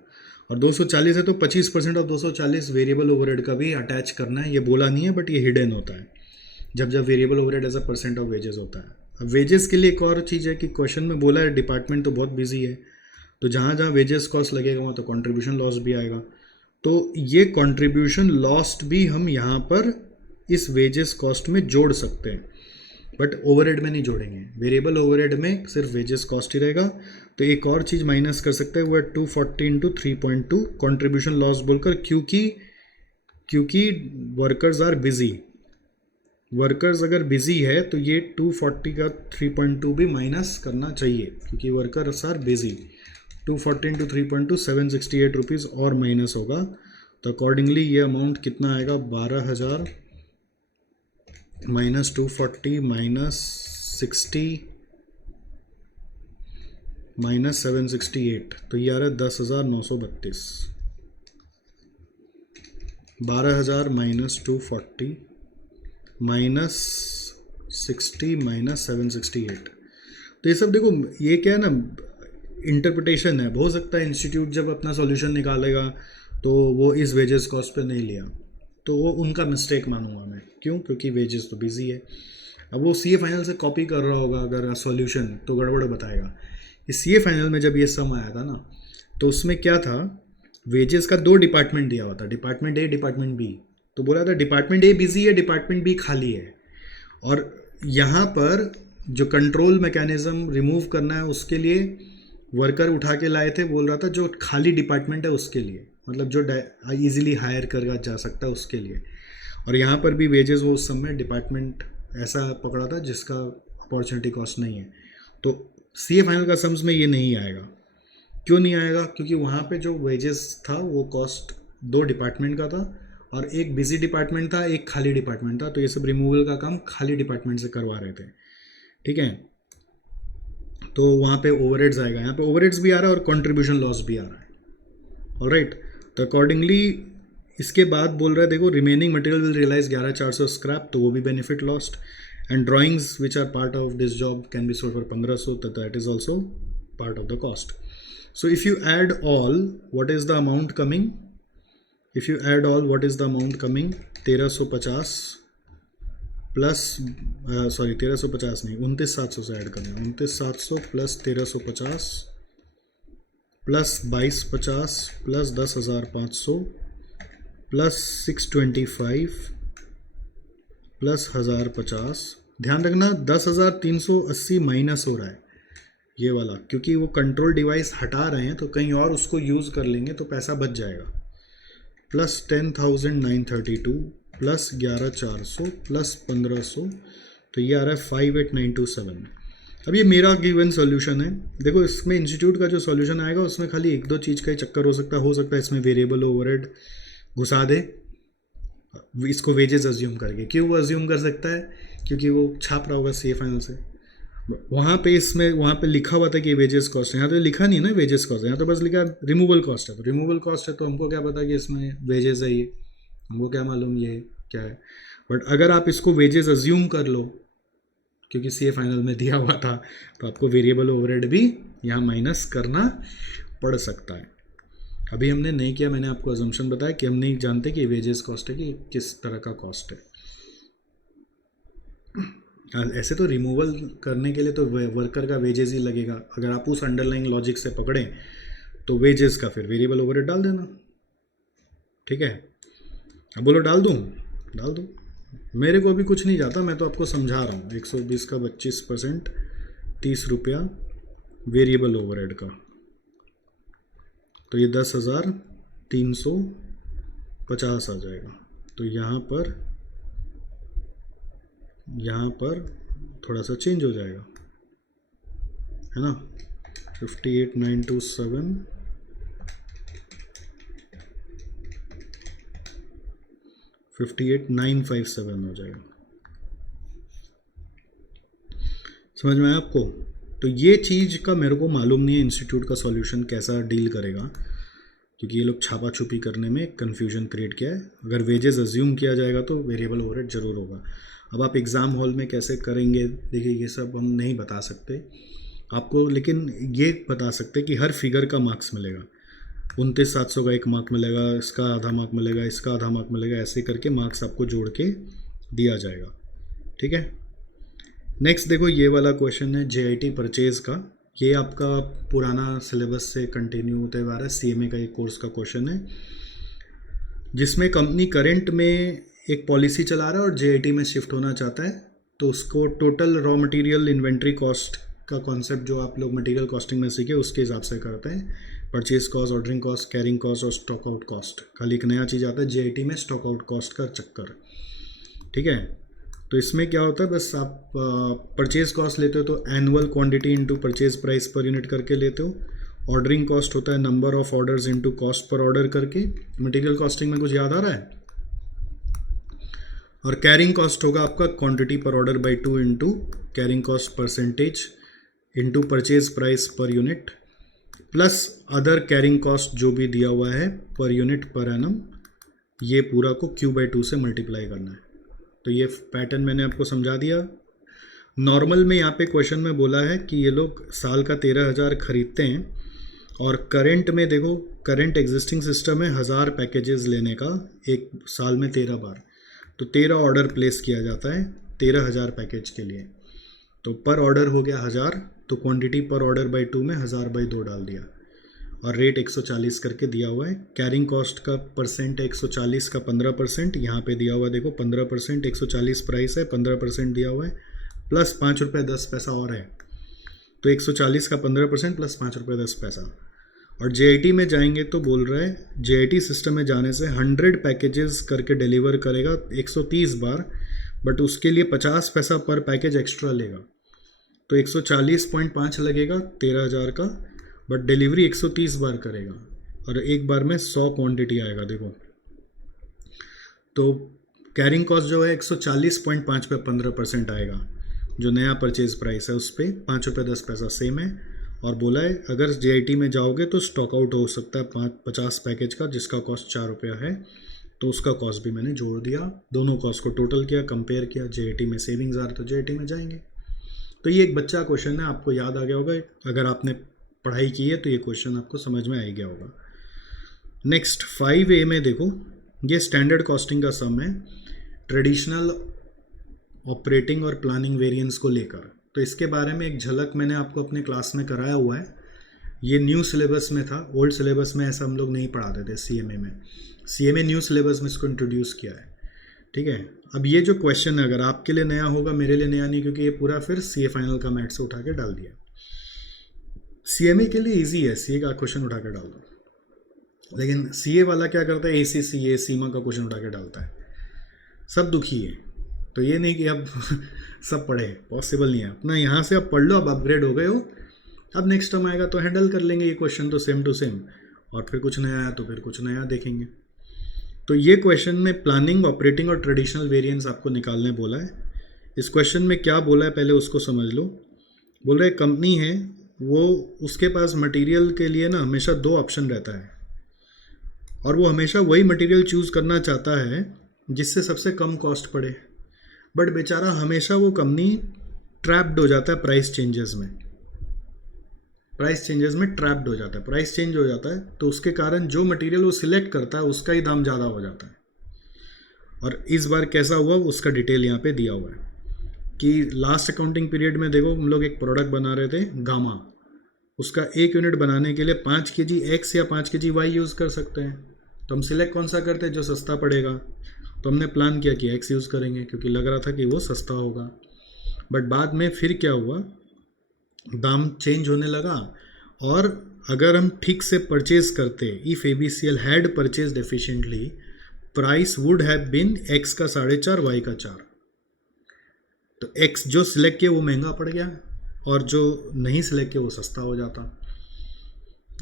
और 240 है तो 25% ऑफ 240 वेरिएबल ओवरहेड का भी अटैच करना है। ये बोला नहीं है बट ये हिडन होता है जब जब variable overhead as a percent of wages होता है। अब वेजेस के लिए एक और चीज़ है कि क्वेश्चन में बोला है डिपार्टमेंट तो बहुत बिजी है, तो जहाँ जहाँ वेजेस कॉस्ट लगेगा वहाँ तो कंट्रीब्यूशन लॉस भी आएगा। तो ये कंट्रीब्यूशन लॉस्ट भी हम यहाँ पर इस वेजेस कॉस्ट में जोड़ सकते हैं, बट ओवरहेड में नहीं जोड़ेंगे। वेरिएबल ओवरहेड में सिर्फ वेजेस कॉस्ट ही रहेगा। तो एक और चीज़ माइनस कर सकते हैं वो है 240 इंटू 3.2 कॉन्ट्रीब्यूशन लॉस बोलकर, क्योंकि वर्कर्स आर बिजी। वर्कर्स अगर बिजी है तो ये 240 का 3.2 भी माइनस करना चाहिए क्योंकि workers are busy. 240 into 3.2 768 rupees और माइनस होगा, तो अकॉर्डिंगली ये अमाउंट कितना आएगा 12,000 माइनस 240 माइनस 60 माइनस 768, तो ये आ रहा है 10,932। 12,000 माइनस 240 माइनस 60 माइनस 768। तो ये सब देखो, ये क्या है ना, इंटरप्रिटेशन है। हो सकता है इंस्टीट्यूट जब अपना सॉल्यूशन निकालेगा तो वो इस वेजेस कॉस्ट पे नहीं लिया, तो वो उनका मिस्टेक मानूंगा मैं। क्यों? क्योंकि वेजेस तो बिजी है। अब वो सीए फाइनल से कॉपी कर रहा होगा अगर सॉल्यूशन, तो गड़बड़ बताएगा। इस सीए फाइनल में जब ये सम आया था ना, तो उसमें क्या था, वेजेस का 2 डिपार्टमेंट दिया हुआ था, डिपार्टमेंट ए डिपार्टमेंट बी। तो बोला था डिपार्टमेंट ए बिजी है, डिपार्टमेंट बी खाली है। और यहाँ पर जो कंट्रोल मैकेनिज्म रिमूव करना है उसके लिए वर्कर उठा के लाए थे, बोल रहा था जो खाली डिपार्टमेंट है उसके लिए, मतलब जो इजीली हायर कर जा सकता है उसके लिए। और यहाँ पर भी वेजेस वो उस समय डिपार्टमेंट ऐसा पकड़ा था जिसका अपॉर्चुनिटी कॉस्ट नहीं है। तो सीए फाइनल का सम्स में ये नहीं आएगा। क्यों नहीं आएगा? क्योंकि वहाँ पे जो वेजेस था वो कॉस्ट 2 डिपार्टमेंट का था, और एक बिजी डिपार्टमेंट था, एक खाली डिपार्टमेंट था। तो ये सब रिमूवल का काम खाली डिपार्टमेंट से करवा रहे थे, ठीक है। तो वहाँ पे ओवरहेड्स आएगा, यहाँ पे ओवरहेड्स भी आ रहा है और कंट्रीब्यूशन लॉस भी आ रहा है। ऑलराइट, तो अकॉर्डिंगली इसके बाद बोल रहा है देखो remaining material will realise 11,400 scrap, तो वो भी benefit lost. And drawings which are part of this job can be sold for 1,500, तो that is also part of the cost. So if you add all, what is the amount coming? If you add all, what is the amount coming? 1350 plus 1350 नहीं, 29,700 से add करना है। 29,700 plus 1350 plus 2250 plus 10,500 plus 625 plus 1,050। ध्यान रखना 10,380 minus हो रहा है ये वाला, क्योंकि वो कंट्रोल डिवाइस हटा रहे हैं तो कहीं और उसको यूज़ कर लेंगे तो पैसा बच जाएगा। प्लस 10,932 प्लस 11,400 प्लस 1,500, तो ये आ रहा है 58,927। अब ये मेरा गिवन सॉल्यूशन है। देखो इसमें इंस्टीट्यूट का जो सॉल्यूशन आएगा उसमें खाली 1-2 चीज़ का ही चक्कर हो सकता है इसमें वेरिएबल ओवरहेड घुसा दे, इसको वेजेस अज्यूम करके। क्यों वो अज्यूम कर सकता है? क्योंकि वो छाप रहा होगा सीए फाइनल से। वहाँ पे लिखा हुआ था कि वेजेस कॉस्ट है, यहाँ तो लिखा नहीं है ना वेजेस कॉस्ट है, यहाँ तो बस लिखा रिमूवल कॉस्ट है। तो रिमूवल कॉस्ट है तो हमको क्या पता कि इसमें वेजेस है, ये हमको क्या मालूम ये क्या है। बट अगर आप इसको वेजेस अज्यूम कर लो क्योंकि सीए फाइनल में दिया हुआ था, तो आपको वेरिएबल ओवरहेड भी यहाँ माइनस करना पड़ सकता है। अभी हमने नहीं किया, मैंने आपको अजम्पशन बताया कि हम नहीं जानते कि वेजेस कॉस्ट है कि किस तरह का कॉस्ट है। ऐसे तो रिमूवल करने के लिए तो वर्कर का वेजेस ही लगेगा। अगर आप उस अंडरलाइंग लॉजिक से पकड़ें तो वेजेस का फिर वेरिएबल ओवरहेड डाल देना, ठीक है। अब बोलो डाल दूँ? डाल दूँ, मेरे को अभी कुछ नहीं जाता, मैं तो आपको समझा रहा हूँ। 120 का 25% 30 रुपया वेरिएबल ओवरहेड का, तो ये 10,350 आ जाएगा। तो यहाँ पर थोड़ा सा चेंज हो जाएगा, है ना। 58,927 58,957 हो जाएगा। समझ में आया आपको? तो ये चीज़ का मेरे को मालूम नहीं है इंस्टीट्यूट का सॉल्यूशन कैसा डील करेगा, क्योंकि ये लोग छापा छुपी करने में कन्फ्यूजन क्रिएट किया है। अगर वेजेस अज्यूम किया जाएगा तो वेरिएबल ओवरहेड जरूर होगा। अब आप एग्ज़ाम हॉल में कैसे करेंगे, देखिए ये सब हम नहीं बता सकते। आपको लेकिन ये बता सकते कि हर फिगर का मार्क्स मिलेगा। 29,700 का 1 मार्क मिलेगा, इसका आधा मार्क मिलेगा, इसका आधा मार्क मिलेगा, ऐसे करके मार्क्स आपको जोड़ के दिया जाएगा। ठीक है। नेक्स्ट देखो, ये वाला क्वेश्चन है JIT परचेज का। ये आपका पुराना सिलेबस से कंटिन्यू होते हुए आ रहा है, CMA का एक कोर्स का क्वेश्चन है, जिसमें कंपनी करंट में एक पॉलिसी चला रहा है और JIT में शिफ्ट होना चाहता है। तो उसको total raw material inventory cost का कॉन्सेप्ट जो आप लोग मटेरियल कॉस्टिंग में सीखे उसके हिसाब से करते हैं। Purchase cost, ordering cost, carrying cost और स्टॉक आउट कॉस्ट। खाली एक नया चीज़ आता है JIT में, स्टॉक आउट कॉस्ट का चक्कर। ठीक है। तो इसमें क्या होता है, बस आप परचेज कॉस्ट लेते हो तो annual quantity into purchase price per unit करके लेते हो। ऑर्डरिंग कॉस्ट होता है number of orders into cost per order करके। मटेरियल कॉस्टिंग में कुछ याद आ रहा है? और कैरिंग कॉस्ट होगा आपका क्वांटिटी पर order by 2 into carrying cost percentage into purchase price per unit plus other carrying cost जो भी दिया हुआ है पर यूनिट पर एनम। ये पूरा को Q/2 से मल्टीप्लाई करना है। तो ये पैटर्न मैंने आपको समझा दिया। नॉर्मल में यहाँ पे क्वेश्चन में बोला है कि ये लोग साल का 13,000 खरीदते हैं और करंट में देखो, करंट एग्जिस्टिंग सिस्टम है 1000 पैकेजेस लेने का एक साल में 13 बार। तो 13 ऑर्डर प्लेस किया जाता है 13,000 पैकेज के लिए। तो पर ऑर्डर हो गया 1000, तो क्वांटिटी पर ऑर्डर बाई 2 में 1000/2 डाल दिया और रेट 140 करके दिया हुआ है। कैरिंग कॉस्ट का परसेंट है 140 का 15%, यहाँ पे दिया हुआ है देखो 15%, 140 प्राइस है, 15% दिया हुआ है प्लस 5 रुपये 10 पैसा और है। तो 140 का 15% प्लस 5 रुपये 10 पैसा। और JIT में जाएंगे तो बोल रहा है JIT सिस्टम में जाने से 100 पैकेजेस करके डिलीवर करेगा 130 बार, बट उसके लिए 50 पैसा पर पैकेज एक्स्ट्रा लेगा। तो 140.5 लगेगा 13,000 का, बट डिलीवरी 130 बार करेगा और एक बार में 100 क्वांटिटी आएगा। देखो तो कैरिंग कॉस्ट जो है 140.5 पे 15% आएगा। जो नया परचेज प्राइस है उस पर 5 रुपये 10 पैसा सेम है। और बोला है अगर JIT में जाओगे तो स्टॉक आउट हो सकता है 50 पैकेज का, जिसका कॉस्ट 4 रुपया है। तो उसका कॉस्ट भी मैंने जोड़ दिया, दोनों कॉस्ट को टोटल किया, कंपेयर किया। JIT में सेविंग्स आ रहा तो JIT में जाएंगे। तो ये एक बच्चा क्वेश्चन है, आपको याद आ गया होगा। अगर आपने पढ़ाई की है तो ये क्वेश्चन आपको समझ में आ ही गया होगा। नेक्स्ट 5A में देखो, ये स्टैंडर्ड कॉस्टिंग का सम है ट्रेडिशनल ऑपरेटिंग और प्लानिंग वेरिएंस को लेकर। तो इसके बारे में एक झलक मैंने आपको अपने क्लास में कराया हुआ है। ये न्यू सिलेबस में था, ओल्ड सिलेबस में ऐसा हम लोग नहीं पढ़ाते थे। CMA में, CMA न्यू सिलेबस में इसको इंट्रोड्यूस किया है। ठीक है। अब ये जो क्वेश्चन है अगर आपके लिए नया होगा, मेरे लिए नया नहीं, क्योंकि ये पूरा फिर CA फाइनल का मैथ से उठा के डाल दिया। CMA के लिए इजी है, CA का क्वेश्चन उठा के डाल दो। लेकिन CA वाला क्या करता है, ACCA सीमा का क्वेश्चन उठा के डालता है। सब दुखी है। तो ये नहीं कि अब सब पढ़े, पॉसिबल नहीं है। अपना यहाँ से अब पढ़ लो, अब अपग्रेड हो गए हो, अब नेक्स्ट टाइम आएगा तो हैंडल कर लेंगे ये क्वेश्चन तो सेम टू सेम। और फिर कुछ नया आया तो फिर कुछ नया देखेंगे। तो ये क्वेश्चन में प्लानिंग, ऑपरेटिंग और ट्रेडिशनल वेरिएंस आपको निकालने बोला है। इस क्वेश्चन में क्या बोला है पहले उसको समझ लो। बोल रहे कंपनी है, वो उसके पास मटेरियल के लिए ना हमेशा 2 ऑप्शन रहता है और वो हमेशा वही मटेरियल चूज़ करना चाहता है जिससे सबसे कम कॉस्ट पड़े। बट बेचारा हमेशा वो कंपनी ट्रैप्ड हो जाता है प्राइस चेंजेस में। प्राइस चेंजेस में ट्रैप्ड हो जाता है, प्राइस चेंज हो जाता है तो उसके कारण जो मटेरियल वो सिलेक्ट करता है उसका ही दाम ज़्यादा हो जाता है। और इस बार कैसा हुआ उसका डिटेल यहाँ पे दिया हुआ है कि लास्ट अकाउंटिंग पीरियड में देखो हम लोग एक प्रोडक्ट बना रहे थे गामा। उसका 1 यूनिट बनाने के लिए 5 kg X या 5 kg Y यूज़ कर सकते हैं। तो हम सिलेक्ट कौन सा करते हैं, जो सस्ता पड़ेगा। तो हमने प्लान किया कि X यूज़ करेंगे क्योंकि लग रहा था कि वो सस्ता होगा। बट बाद में फिर क्या हुआ, दाम चेंज होने लगा। और अगर हम ठीक से परचेज करते, if ABCL had purchased efficiently, price would have been X का 4.5 Y का 4। तो X जो सिलेक्ट किया वो महंगा पड़ गया और जो नहीं सिलेक्ट किया वो सस्ता हो जाता।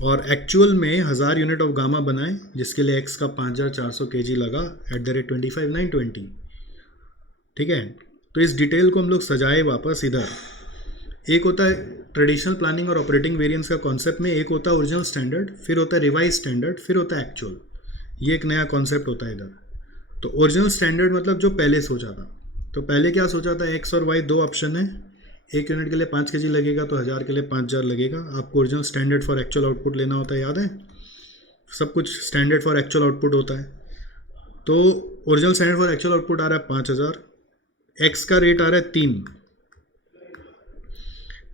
और एक्चुअल में 1000 यूनिट ऑफ गामा बनाए जिसके लिए X का 5400 kg लगा एट द रेट 25,920। ठीक है। तो इस डिटेल को हम लोग सजाए वापस इधर। एक होता है ट्रेडिशनल प्लानिंग और ऑपरेटिंग वेरिएंस का कॉन्सेप्ट में, एक होता है ओरिजिनल स्टैंडर्ड, फिर होता है रिवाइज स्टैंडर्ड, फिर होता है एक्चुअल। ये एक नया कॉन्सेप्ट होता है इधर। तो ओरिजिनल स्टैंडर्ड मतलब जो पहले सोचा था। तो पहले क्या सोचा था, X और Y 2 ऑप्शन है, 1 यूनिट के लिए 5 kg लगेगा तो 1000 के लिए 5000 लगेगा। आपको original standard for actual output लेना होता है, याद है? सब कुछ स्टैंडर्ड फॉर एक्चुअल आउटपुट होता है। तो original standard for actual output आ रहा है 5000, एक्स का रेट आ रहा है 3,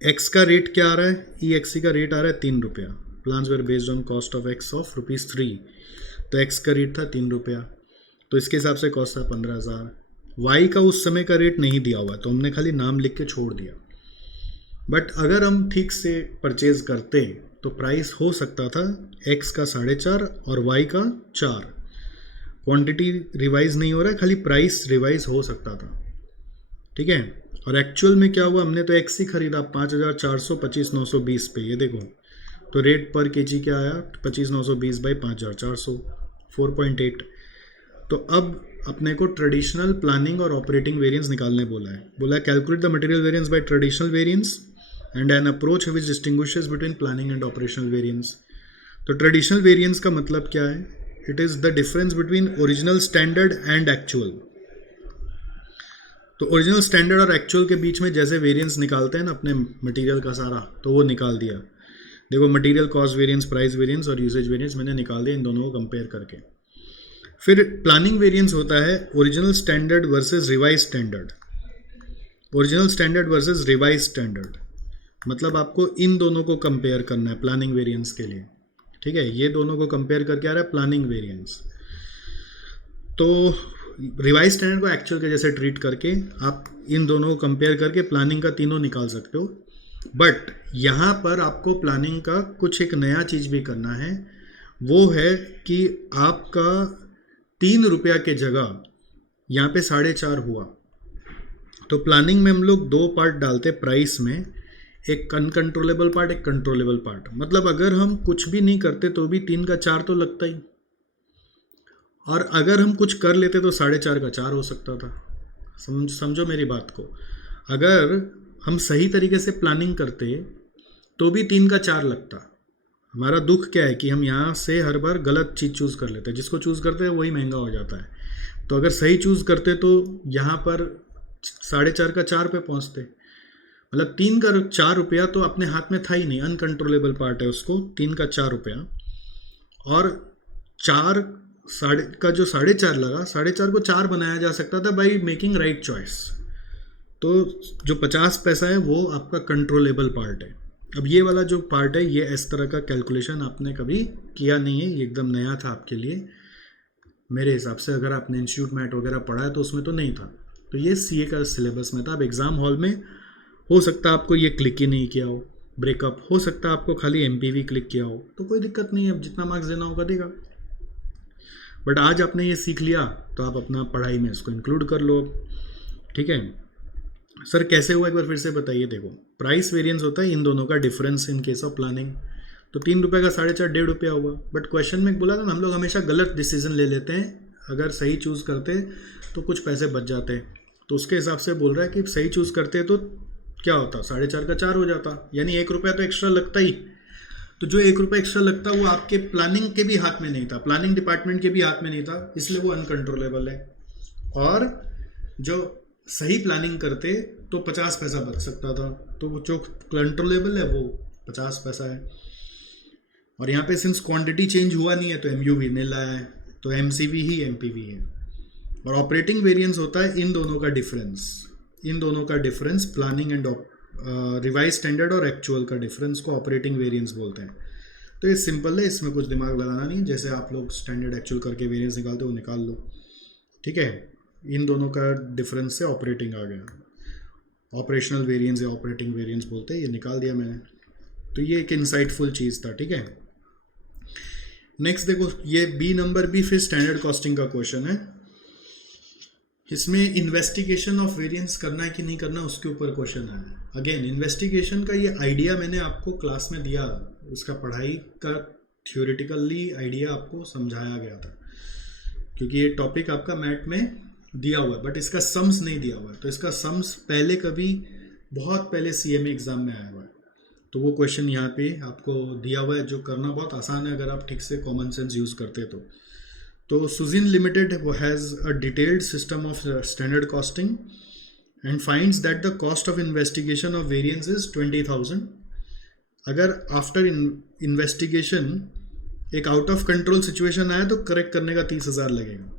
एक्स का रेट क्या आ रहा है, ई एक्स का रेट आ रहा है 3 रुपया। Plans were based on cost of X of ₹3, तो एक्स का रेट था 3 रुपया, तो इसके हिसाब से कॉस्ट था 15,000। वाई का उस समय का रेट नहीं दिया हुआ, तो हमने खाली नाम लिख के छोड़ दिया। बट अगर हम ठीक से परचेज करते तो प्राइस हो सकता था एक्स का 4.5 और वाई का 4। क्वांटिटी रिवाइज नहीं हो रहा है, खाली प्राइस रिवाइज हो सकता था, ठीक है। और एक्चुअल में क्या हुआ, हमने तो एक्स ही खरीदा 5,400 25,920 पे, ये देखो। तो रेट पर केजी क्या आया, 25,920 बाई 5,400, 4.8। तो अब अपने को ट्रेडिशनल, प्लानिंग और ऑपरेटिंग वेरिएंस निकालने बोला है calculate the material variance by traditional variance and an approach which distinguishes between planning and operational variance. तो ट्रेडिशनल वेरिएंस का मतलब क्या है, it is the difference between original standard and actual. तो ओरिजिनल स्टैंडर्ड और एक्चुअल के बीच में जैसे वेरिएंस निकालते हैं ना अपने मटेरियल का सारा, तो वो निकाल दिया। देखो material cost variance, price variance और यूसेज वेरिएंस मैंने निकाल दिया इन दोनों को कंपेयर करके। फिर प्लानिंग वेरिएंस होता है original standard versus revise standard. Original standard versus revise standard मतलब आपको इन दोनों को कंपेयर करना है प्लानिंग वेरिएंस के लिए, ठीक है। ये दोनों को कंपेयर करके आ रहा है प्लानिंग वेरिएंस। तो रिवाइज स्टैंडर्ड को एक्चुअल के जैसे ट्रीट करके आप इन दोनों को कंपेयर करके प्लानिंग का तीनों निकाल सकते हो। बट यहाँ पर आपको प्लानिंग का कुछ एक नया चीज़ भी करना है, वो है कि आपका 3 रुपया के जगह यहाँ पे 4.5 हुआ। तो प्लानिंग में हम लोग 2 पार्ट डालते प्राइस में, एक अनकंट्रोलेबल पार्ट, एक कंट्रोलेबल पार्ट। मतलब अगर हम कुछ भी नहीं करते तो भी 3 का 4 तो लगता ही, और अगर हम कुछ कर लेते तो 4.5 का 4 हो सकता था। समझो मेरी बात को, अगर हम सही तरीके से प्लानिंग करते तो भी 3 का 4 लगता। हमारा दुख क्या है कि हम यहाँ से हर बार गलत चीज़ चूज़ कर लेते हैं, जिसको चूज़ करते हैं वही महंगा हो जाता है। तो अगर सही चूज़ करते तो यहाँ पर 4.5 का 4 पे पहुँचते। मतलब 3 का 4 रुपया तो अपने हाथ में था ही नहीं, अनकंट्रोलेबल पार्ट है उसको, 3 का 4 रुपया। और 4 का जो 4.5 लगा, 4.5 को 4 बनाया जा सकता था बाई मेकिंग राइट चॉइस। तो जो 50 पैसा है वो आपका कंट्रोलेबल पार्ट है। अब ये वाला जो पार्ट है, ये इस तरह का कैलकुलेशन आपने कभी किया नहीं है, ये एकदम नया था आपके लिए मेरे हिसाब से। अगर आपने इंस्टीट्यूट मैट वगैरह पढ़ा है तो उसमें तो नहीं था, तो ये सीए का सिलेबस में था। अब एग्ज़ाम हॉल में हो सकता है आपको ये क्लिक ही नहीं किया हो, ब्रेकअप हो सकता है आपको खाली एमपीवी क्लिक किया हो, तो कोई दिक्कत नहीं है, अब जितना मार्क्स देना होगा देगा। बट आज आपने ये सीख लिया तो आप अपना पढ़ाई में इसको इंक्लूड कर लो, ठीक है। सर कैसे हुआ एक बार फिर से बताइए। देखो प्राइस वेरिएंस होता है इन दोनों का difference in case of planning. तो 3 रुपये का 4.5 1.5 रुपया हुआ। बट क्वेश्चन में बोला था ना, हम लोग हमेशा गलत डिसीजन ले लेते हैं, अगर सही चूज़ करते तो कुछ पैसे बच जाते। तो उसके हिसाब से बोल रहा है कि सही चूज़ करते तो क्या होता, 4.5 का 4 हो जाता, यानी 1 रुपया तो एक्स्ट्रा लगता ही। तो जो 1 रुपया एक्स्ट्रा लगता वो आपके प्लानिंग के भी हाथ में नहीं था, प्लानिंग डिपार्टमेंट के भी हाथ में नहीं था, इसलिए वो अनकंट्रोलेबल है। और जो सही प्लानिंग करते तो 50 पैसा बच सकता था, तो वो जो कंट्रोलेबल है वो 50 पैसा है। और यहाँ पे सिंस क्वांटिटी चेंज हुआ नहीं है तो एमयूवी नहीं लाया है, तो एमसीवी ही एमपीवी है। और ऑपरेटिंग वेरिएंस होता है इन दोनों का डिफरेंस, इन दोनों का difference planning and revise standard और एक्चुअल का डिफरेंस को ऑपरेटिंग वेरिएंस बोलते हैं। तो ये सिंपल है, इसमें कुछ दिमाग लगाना नहीं है। जैसे आप लोग स्टैंडर्ड एक्चुअल करके वेरिएंस निकालते हो निकाल लो, ठीक है। इन दोनों का डिफरेंस से ऑपरेटिंग आ गया, ऑपरेशनल वेरिएंस या ऑपरेटिंग वेरिएंस बोलते हैं, ये निकाल दिया मैंने। तो ये एक इंसाइटफुल चीज़ था, ठीक है। नेक्स्ट देखो, ये बी नंबर भी फिर स्टैंडर्ड कॉस्टिंग का क्वेश्चन है। इसमें इन्वेस्टिगेशन ऑफ वेरिएंस करना है कि नहीं करना उसके ऊपर क्वेश्चन है। अगेन इन्वेस्टिगेशन का ये आइडिया मैंने आपको क्लास में दिया, उसका पढ़ाई का थ्योरेटिकली आइडिया आपको समझाया गया था, क्योंकि ये टॉपिक आपका मैट में दिया हुआ है बट इसका सम्स नहीं दिया हुआ है। तो इसका सम्स पहले कभी बहुत पहले सीएमए एग्जाम में आया हुआ है, तो वो क्वेश्चन यहाँ पे आपको दिया हुआ है, जो करना बहुत आसान है अगर आप ठीक से कॉमन सेंस यूज़ करते तो Sujin limited has a detailed system of standard costing and finds that the cost of investigation of variance is 20,000। अगर आफ्टर इन्वेस्टिगेशन एक आउट ऑफ कंट्रोल सिचुएशन आया तो करेक्ट करने का 30,000 लगेगा।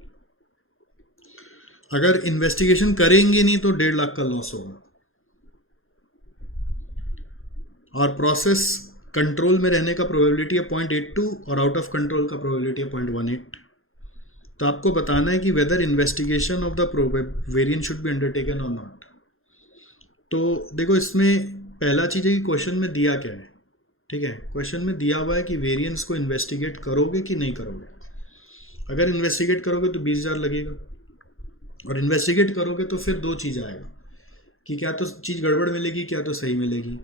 अगर इन्वेस्टिगेशन करेंगे नहीं तो 1.5 लाख का लॉस होगा। और प्रोसेस कंट्रोल में रहने का प्रोबेबिलिटी है 0.82 और आउट ऑफ कंट्रोल का प्रोबेबिलिटी है 0.18। तो आपको बताना है कि whether investigation of the variant should be undertaken और नॉट। तो देखो इसमें पहला चीज़ है कि क्वेश्चन में दिया क्या है। ठीक है, क्वेश्चन में दिया हुआ है कि वेरिएंस को इन्वेस्टिगेट करोगे कि नहीं करोगे। अगर इन्वेस्टिगेट करोगे तो 20,000 लगेगा, और इन्वेस्टिगेट करोगे तो फिर दो चीज़ आएगा कि क्या तो चीज़ गड़बड़ मिलेगी, क्या तो सही मिलेगी।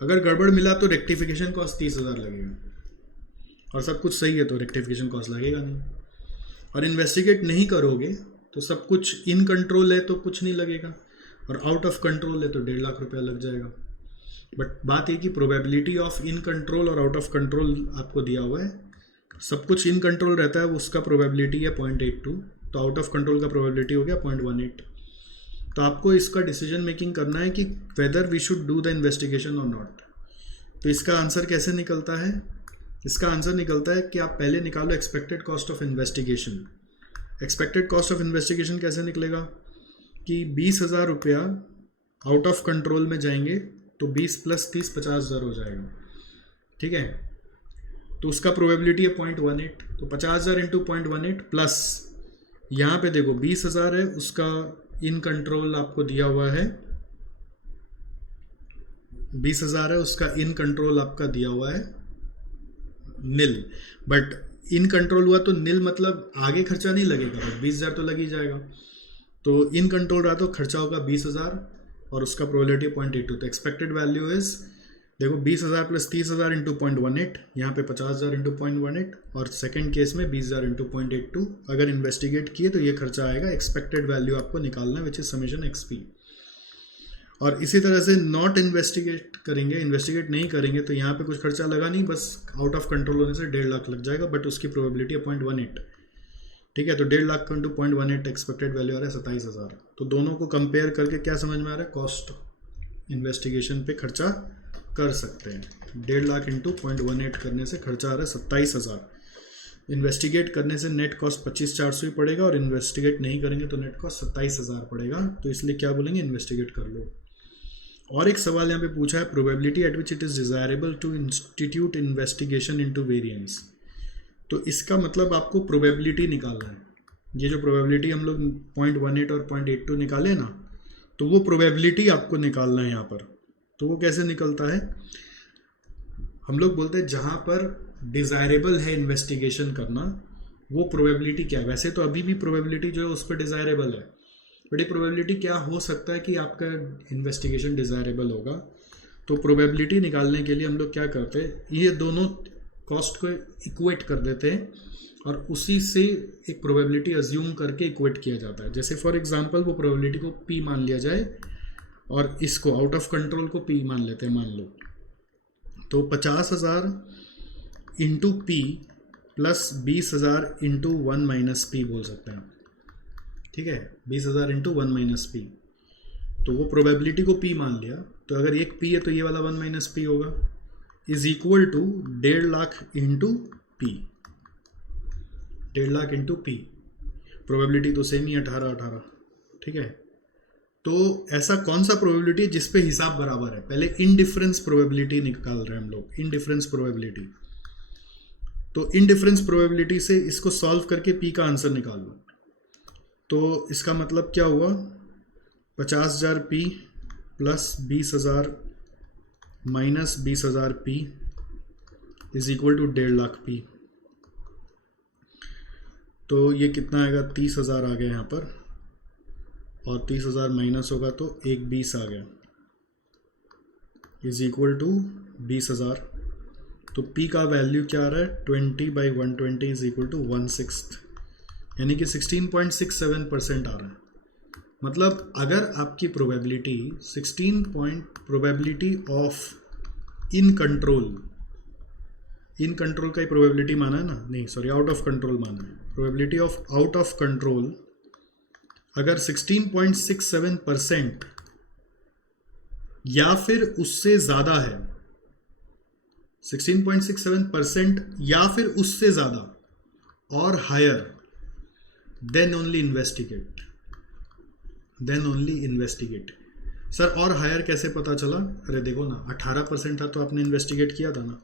अगर गड़बड़ मिला तो रेक्टिफिकेशन कॉस्ट 30,000 लगेगा, और सब कुछ सही है तो रेक्टिफिकेशन कॉस्ट लगेगा नहीं। और इन्वेस्टिगेट नहीं करोगे तो सब कुछ इन कंट्रोल है तो कुछ नहीं लगेगा, और आउट ऑफ कंट्रोल है तो 1.5 लाख रुपया लग जाएगा। बट बात ये कि प्रोबेबिलिटी ऑफ इन कंट्रोल और आउट ऑफ कंट्रोल आपको दिया हुआ है। सब कुछ इन कंट्रोल रहता है, उसका प्रोबेबिलिटी है 0.82, तो आउट ऑफ कंट्रोल का प्रोबेबिलिटी हो गया 0.18। तो आपको इसका डिसीजन मेकिंग करना है कि whether we should do the investigation और नॉट। तो इसका आंसर कैसे निकलता है? इसका आंसर निकलता है कि आप पहले निकालो expected cost of investigation. Expected cost of investigation कैसे निकलेगा कि 20,000 रुपया आउट ऑफ कंट्रोल में जाएंगे तो 20 + 30 50,000 हो जाएगा। ठीक है, तो उसका प्रोबेबिलिटी है 0.18, तो 50,000 इंटू 0.18 प्लस यहाँ पे देखो 20,000 है, उसका इन कंट्रोल आपको दिया हुआ है 20,000 है, उसका इन कंट्रोल आपका दिया हुआ है नील। बट इन कंट्रोल हुआ तो नील मतलब आगे खर्चा नहीं लगेगा, बट 20,000 तो लग ही जाएगा। तो इन कंट्रोल रहा तो खर्चा होगा 20,000 और उसका प्रोबेबिलिटी 0.82। तो एक्सपेक्टेड वैल्यू इज देखो 20,000 + 30,000 इंटू 0.18, यहाँ पे 50,000 इंटू 0.18, और सेकंड केस में 20,000 इंटू 0.82। अगर इन्वेस्टिगेट किए तो ये खर्चा आएगा। एक्सपेक्टेड वैल्यू आपको निकालना है विच इज समेशन एक्सपी। और इसी तरह से नॉट इन्वेस्टिगेट करेंगे, इन्वेस्टिगेट नहीं करेंगे तो यहाँ पे कुछ खर्चा लगा नहीं, बस आउट ऑफ कंट्रोल होने से 1.5 लाख लग जाएगा, बट उसकी प्रोबेबिलिटी है 0.18। ठीक है, तो 1.5 लाख इंटू 0.18 एक्सपेक्टेड वैल्यू आ रहा है 27,000। तो दोनों को कंपेयर करके क्या समझ में आ रहा है, कॉस्ट इन्वेस्टिगेशन पे खर्चा कर सकते हैं। 1.5 लाख इंटू 0.18 करने से खर्चा आ रहा है 27,000। इन्वेस्टिगेट करने से नेट कॉस्ट 25,400 ही पड़ेगा, और इन्वेस्टिगेट नहीं करेंगे तो नेट कॉस्ट 27,000 पड़ेगा। तो इसलिए क्या बोलेंगे, इन्वेस्टिगेट कर लो। और एक सवाल यहाँ पे पूछा है, probability at which it is desirable to institute investigation into variance. तो इसका मतलब आपको प्रोबेबिलिटी निकालना है। ये जो प्रोबेबिलिटी हम लोग 0.18 और 0.82 निकाले ना, तो वो प्रोबेबिलिटी आपको निकालना है यहाँ पर। तो वो कैसे निकलता है, हम लोग बोलते हैं जहाँ पर डिज़ायरेबल है इन्वेस्टिगेशन करना, वो प्रोबेबिलिटी क्या है। वैसे तो अभी भी प्रोबेबिलिटी जो है उस पर डिज़ायरेबल है, बट ये प्रोबेबिलिटी क्या हो सकता है कि आपका इन्वेस्टिगेशन डिज़ायरेबल होगा। तो प्रोबेबिलिटी निकालने के लिए हम लोग क्या करते हैं, ये दोनों कॉस्ट को इक्वेट कर देते हैं और उसी से एक प्रोबेबिलिटी अज्यूम करके इक्वेट किया जाता है। जैसे फॉर एग्जांपल वो प्रोबेबिलिटी को P मान लिया जाए और इसको आउट ऑफ कंट्रोल को P मान लेते हैं, मान लो। तो 50,000 into P plus 20,000 into 1 - P बोल सकते हैं। ठीक है, 20,000 इंटू 1 - P। तो वो प्रोबेबिलिटी को P मान लिया, तो अगर एक P है तो ये वाला 1 - P होगा, is equal to 1.5 lakh into P। 1.5 lakh into P, probability तो सेम ही 18। ठीक है, तो ऐसा कौन सा प्रोबेबिलिटी है जिसपे हिसाब बराबर है। पहले इनडिफरेंस प्रोबेबिलिटी निकाल रहे हैं हम लोग, इनडिफरेंस प्रोबेबिलिटी। तो इनडिफरेंस प्रोबेबिलिटी से इसको सॉल्व करके P का आंसर निकाल लो। तो इसका मतलब क्या हुआ, 50,000 P plus 20,000 minus 20,000 P is equal to 1.5 lakh P। तो ये कितना आएगा, 30,000 आ गया यहाँ पर, और 30,000 माइनस होगा तो 120 आ गया, इज इक्वल टू 20,000। तो P का वैल्यू क्या आ रहा है, 20/120 इज इक्वल टू 1/6, यानी कि 16.67% आ रहा है। मतलब अगर आपकी probability 16 probability of in control का ही प्रोबेबिलिटी माना है ना, नहीं सॉरी, आउट ऑफ कंट्रोल माना है। Probability of out of control अगर 16.67% या फिर उससे ज़्यादा है, 16.67% या फिर उससे ज़्यादा और higher, then only investigate, then only investigate. Sir और हायर कैसे पता चला? अरे देखो ना, 18% था तो आपने इन्वेस्टिगेट किया था ना,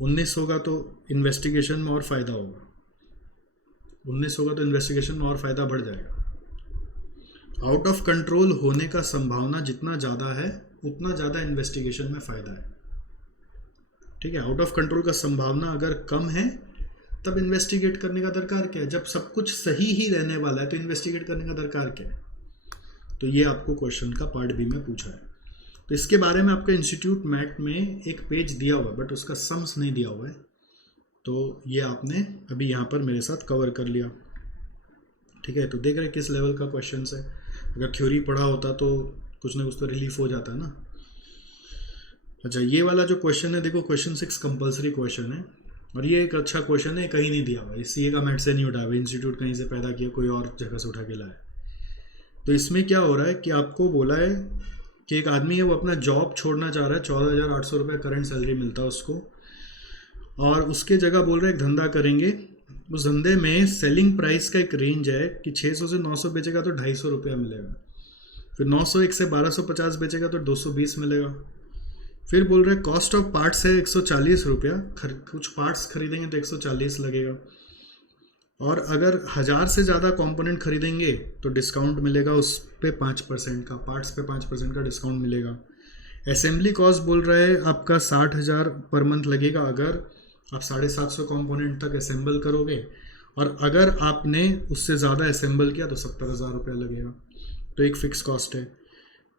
19 होगा तो इन्वेस्टिगेशन में और फ़ायदा होगा, 19 होगा तो इन्वेस्टिगेशन में और फ़ायदा बढ़ जाएगा। आउट ऑफ कंट्रोल होने का संभावना जितना ज़्यादा है उतना ज़्यादा इन्वेस्टिगेशन में फ़ायदा है। ठीक है, आउट ऑफ कंट्रोल का संभावना अगर कम है तब इन्वेस्टिगेट करने का दरकार क्या है? जब सब कुछ सही ही रहने वाला है तो इन्वेस्टिगेट करने का दरकार क्या है? तो ये आपको क्वेश्चन का पार्ट बी में पूछा है। तो इसके बारे में आपका इंस्टीट्यूट मैट में एक पेज दिया हुआ है, बट उसका सम्स नहीं दिया हुआ है, तो ये आपने अभी यहाँ पर मेरे साथ कवर कर लिया। ठीक है, तो देख रहे किस लेवल का क्वेश्चन है। अगर थ्योरी पढ़ा होता तो कुछ ना कुछ तो रिलीफ हो जाता है ना। अच्छा, ये वाला जो क्वेश्चन है, देखो क्वेश्चन 6 कंपलसरी क्वेश्चन है और ये एक अच्छा क्वेश्चन है, कहीं नहीं दिया हुआ, सीए का मैट से नहीं उठा हुआ, इंस्टीट्यूट कहीं से पैदा किया, कोई और जगह से उठा के लाया। तो इसमें क्या हो रहा है कि आपको बोला है कि एक आदमी है, वो अपना जॉब छोड़ना चाह रहा है, 14,800 रुपये करंट सैलरी मिलता है उसको, और उसके जगह बोल रहे हैं एक धंधा करेंगे। उस धंधे में सेलिंग प्राइस का एक रेंज है कि 600 से 900 बेचेगा तो 250 रुपया मिलेगा, फिर 901 से 1250 बेचेगा तो 220 मिलेगा, फिर बोल रहे कॉस्ट ऑफ पार्ट्स है 140 रुपया, कुछ पार्ट्स खरीदेंगे तो 140 लगेगा, और अगर 1000 से ज़्यादा कंपोनेंट खरीदेंगे तो डिस्काउंट मिलेगा उस पे 5% का, पार्ट्स पे 5% का डिस्काउंट मिलेगा। असेंबली कॉस्ट बोल रहा है आपका 60,000 पर मंथ लगेगा अगर आप 750 कंपोनेंट तक असेंबल करोगे, और अगर आपने उससे ज़्यादा असेंबल किया तो 70,000 रुपया लगेगा, तो एक फ़िक्स कॉस्ट है।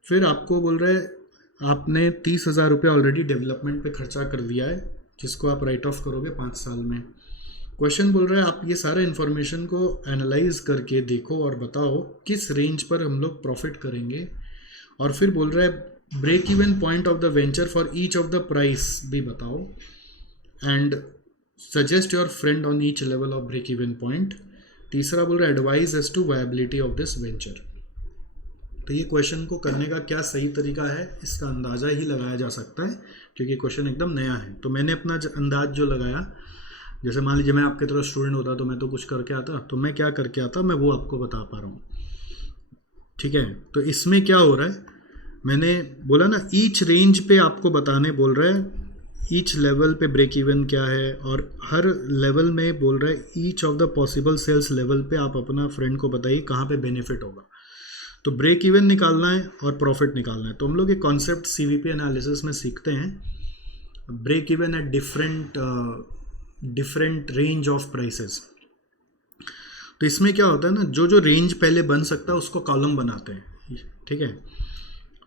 फिर आपको बोल रहे हैं आपने 30,000 रुपया ऑलरेडी डेवलपमेंट पे खर्चा कर दिया है, जिसको आप राइट ऑफ करोगे 5 साल में। क्वेश्चन बोल रहा है आप ये सारे इन्फॉर्मेशन को एनालाइज करके देखो और बताओ किस रेंज पर हम लोग प्रॉफिट करेंगे, और फिर बोल रहा है break even point of the venture for each of the price भी बताओ, and suggest your friend on each level of break even point. तीसरा बोल रहा है advise as to viability of this venture. तो ये क्वेश्चन को करने का क्या सही तरीका है, इसका अंदाज़ा ही लगाया जा सकता है, क्योंकि क्वेश्चन एकदम नया है। तो मैंने अपना अंदाज जो लगाया, जैसे मान लीजिए मैं आपके तरह स्टूडेंट होता तो मैं तो कुछ करके आता, तो मैं क्या करके आता मैं वो आपको बता पा रहा हूँ। ठीक है, तो इसमें क्या हो रहा है, मैंने बोला ना ईच रेंज पे आपको बताने बोल रहा है, ईच लेवल पे ब्रेक इवन क्या है, और हर लेवल में बोल रहा है each of the possible sales level पे आप अपना फ्रेंड को बताइए कहाँ पे बेनिफिट होगा। तो ब्रेक इवन निकालना है और प्रॉफिट निकालना है। तो हम लोग एक कॉन्सेप्ट सीवीपी एनालिसिस में सीखते हैं, break even at different range of prices. तो इसमें क्या होता है ना, जो जो रेंज पहले बन सकता है उसको कॉलम बनाते हैं। ठीक है,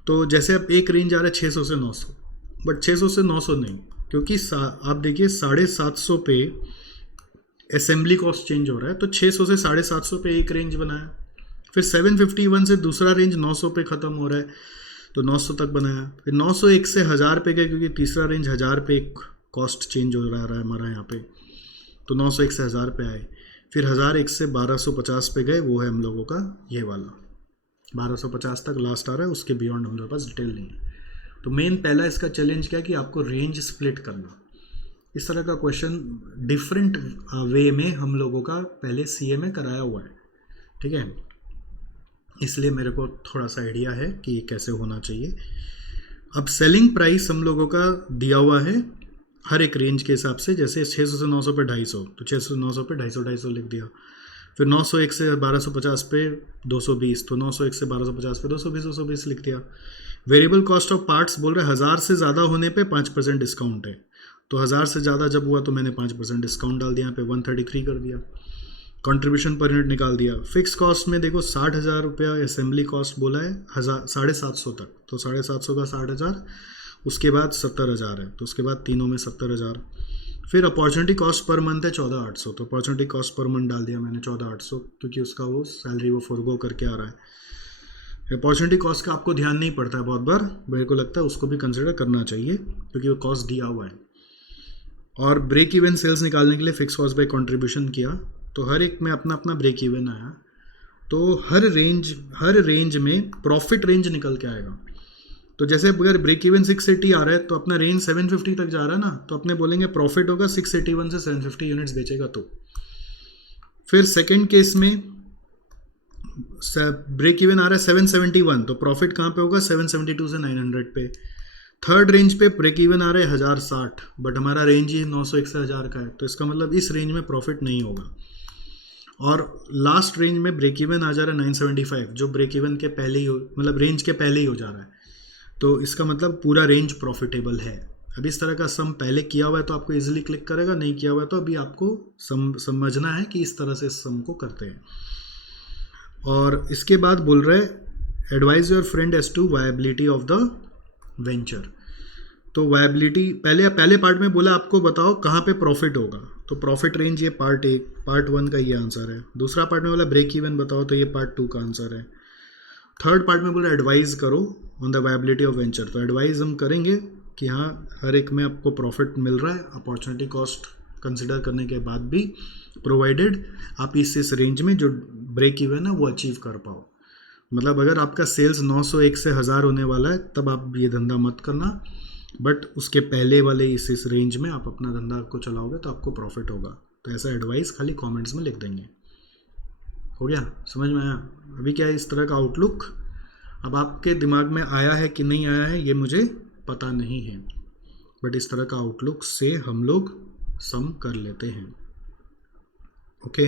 तो जैसे अब एक रेंज आ रहा है 600 से 900, बट 600 से 900 नहीं, क्योंकि आप देखिए 750 पे असेंबली कॉस्ट चेंज हो रहा है, तो 600 से 750 पे एक रेंज बनाया, फिर 751 से दूसरा रेंज 900 पे ख़त्म हो रहा है तो 900 तक बनाया, फिर 901 से 1000 पे गए क्योंकि तीसरा रेंज 1000 पे एक कॉस्ट चेंज हो रहा है हमारा यहाँ पे, तो 901 से 1000 पे आए, फिर 1001 से 1250 पे गए, वो है हम लोगों का ये वाला 1250 तक लास्ट आ रहा है, उसके बियॉन्ड हम लोगों के पास डिटेल नहीं है। तो मेन पहला इसका चैलेंज क्या है कि आपको रेंज स्प्लिट करना। इस तरह का क्वेश्चन डिफरेंट वे में हम लोगों का पहले सीए में कराया हुआ है। ठीक है, इसलिए मेरे को थोड़ा सा आइडिया है कि कैसे होना चाहिए। अब सेलिंग प्राइस हम लोगों का दिया हुआ है हर एक रेंज के हिसाब से, जैसे 600 से 900 पे 250, तो 600 से 900 पे 250 लिख दिया, फिर 901 से 1250 पे 220, तो 901 से 1250 पे 220 लिख दिया। वेरिएबल कॉस्ट ऑफ पार्ट्स बोल रहे 1000 से ज़्यादा होने पे 5% डिस्काउंट है, तो 1000 से ज़्यादा जब हुआ तो मैंने 5% डिस्काउंट डाल दिया, यहाँ पे 133 कर दिया, कंट्रीब्यूशन पर यूनिट निकाल दिया। फिक्स कॉस्ट में देखो 60,000 रुपया असेंबली कॉस्ट बोला है, 750 तक, तो 750 का 60,000, उसके बाद 70,000 है, तो उसके बाद तीनों में 70,000। फिर अपॉर्चुनिटी कॉस्ट पर मंथ है 14,800, तो अपॉर्चुनिटी कॉस्ट पर मंथ डाल दिया मैंने 14,800, क्योंकि उसका वो सैलरी वो फॉरगो करके आ रहा है। अपॉर्चुनिटी कॉस्ट का आपको ध्यान नहीं पड़ता है बहुत बार, मेरे को लगता है उसको भी कंसिडर करना चाहिए क्योंकि वो कॉस्ट दिया हुआ है। और ब्रेक इवन सेल्स निकालने के लिए फिक्स कॉस्ट बाय कंट्रीब्यूशन किया, तो हर एक में अपना अपना ब्रेक इवन आया। तो हर रेंज में प्रॉफिट रेंज निकल के आएगा। तो जैसे अगर ब्रेक इवन 680 आ रहा है तो अपना रेंज 750 तक जा रहा है ना, तो अपने बोलेंगे प्रॉफिट होगा 681 से 750 यूनिट्स बेचेगा। तो फिर सेकंड केस में ब्रेक इवन आ रहा है 771, तो प्रॉफिट कहाँ पे होगा 772 से 900 पे। थर्ड रेंज पे ब्रेक इवन आ रहा है 1060, बट हमारा रेंज ही 901 से 1000 का है, तो इसका मतलब इस रेंज में प्रॉफिट नहीं होगा। और लास्ट रेंज में ब्रेक इवन आ जा रहा है 975, जो ब्रेक इवन के पहले ही मतलब रेंज के पहले ही हो जा रहा है, तो इसका मतलब पूरा रेंज प्रॉफिटेबल है। अब इस तरह का सम पहले किया हुआ है तो आपको इजीली क्लिक करेगा, नहीं किया हुआ है तो अभी आपको समझना है कि इस तरह से इस सम को करते हैं। और इसके बाद बोल रहे हैं advise your friend as to viability of the venture. तो वायबिलिटी पहले पार्ट में बोला आपको बताओ कहाँ पे प्रॉफिट होगा, तो प्रॉफिट रेंज ये पार्ट 1 का ये आंसर है। दूसरा पार्ट में बोला ब्रेक इवन बताओ, तो ये पार्ट 2 का आंसर है। थर्ड पार्ट में बोला एडवाइज करो on the viability of venture, तो एडवाइज हम करेंगे कि हाँ हर एक में आपको प्रॉफिट मिल रहा है अपॉर्चुनिटी कॉस्ट कंसिडर करने के बाद भी, प्रोवाइडेड आप इस रेंज में जो ब्रेक इवन है वो अचीव कर पाओ। मतलब अगर आपका सेल्स 901 से 1000 होने वाला है तब आप ये धंधा मत करना, बट उसके पहले वाले इस रेंज में आप अपना धंधा को चलाओगे तो आपको प्रॉफिट होगा। तो ऐसा एडवाइस खाली कमेंट्स में लिख देंगे। हो गया, समझ में आया? अभी क्या है इस तरह का आउटलुक, अब आपके दिमाग में आया है कि नहीं आया है ये मुझे पता नहीं है, बट इस तरह का आउटलुक से हम लोग सम कर लेते हैं। ओके,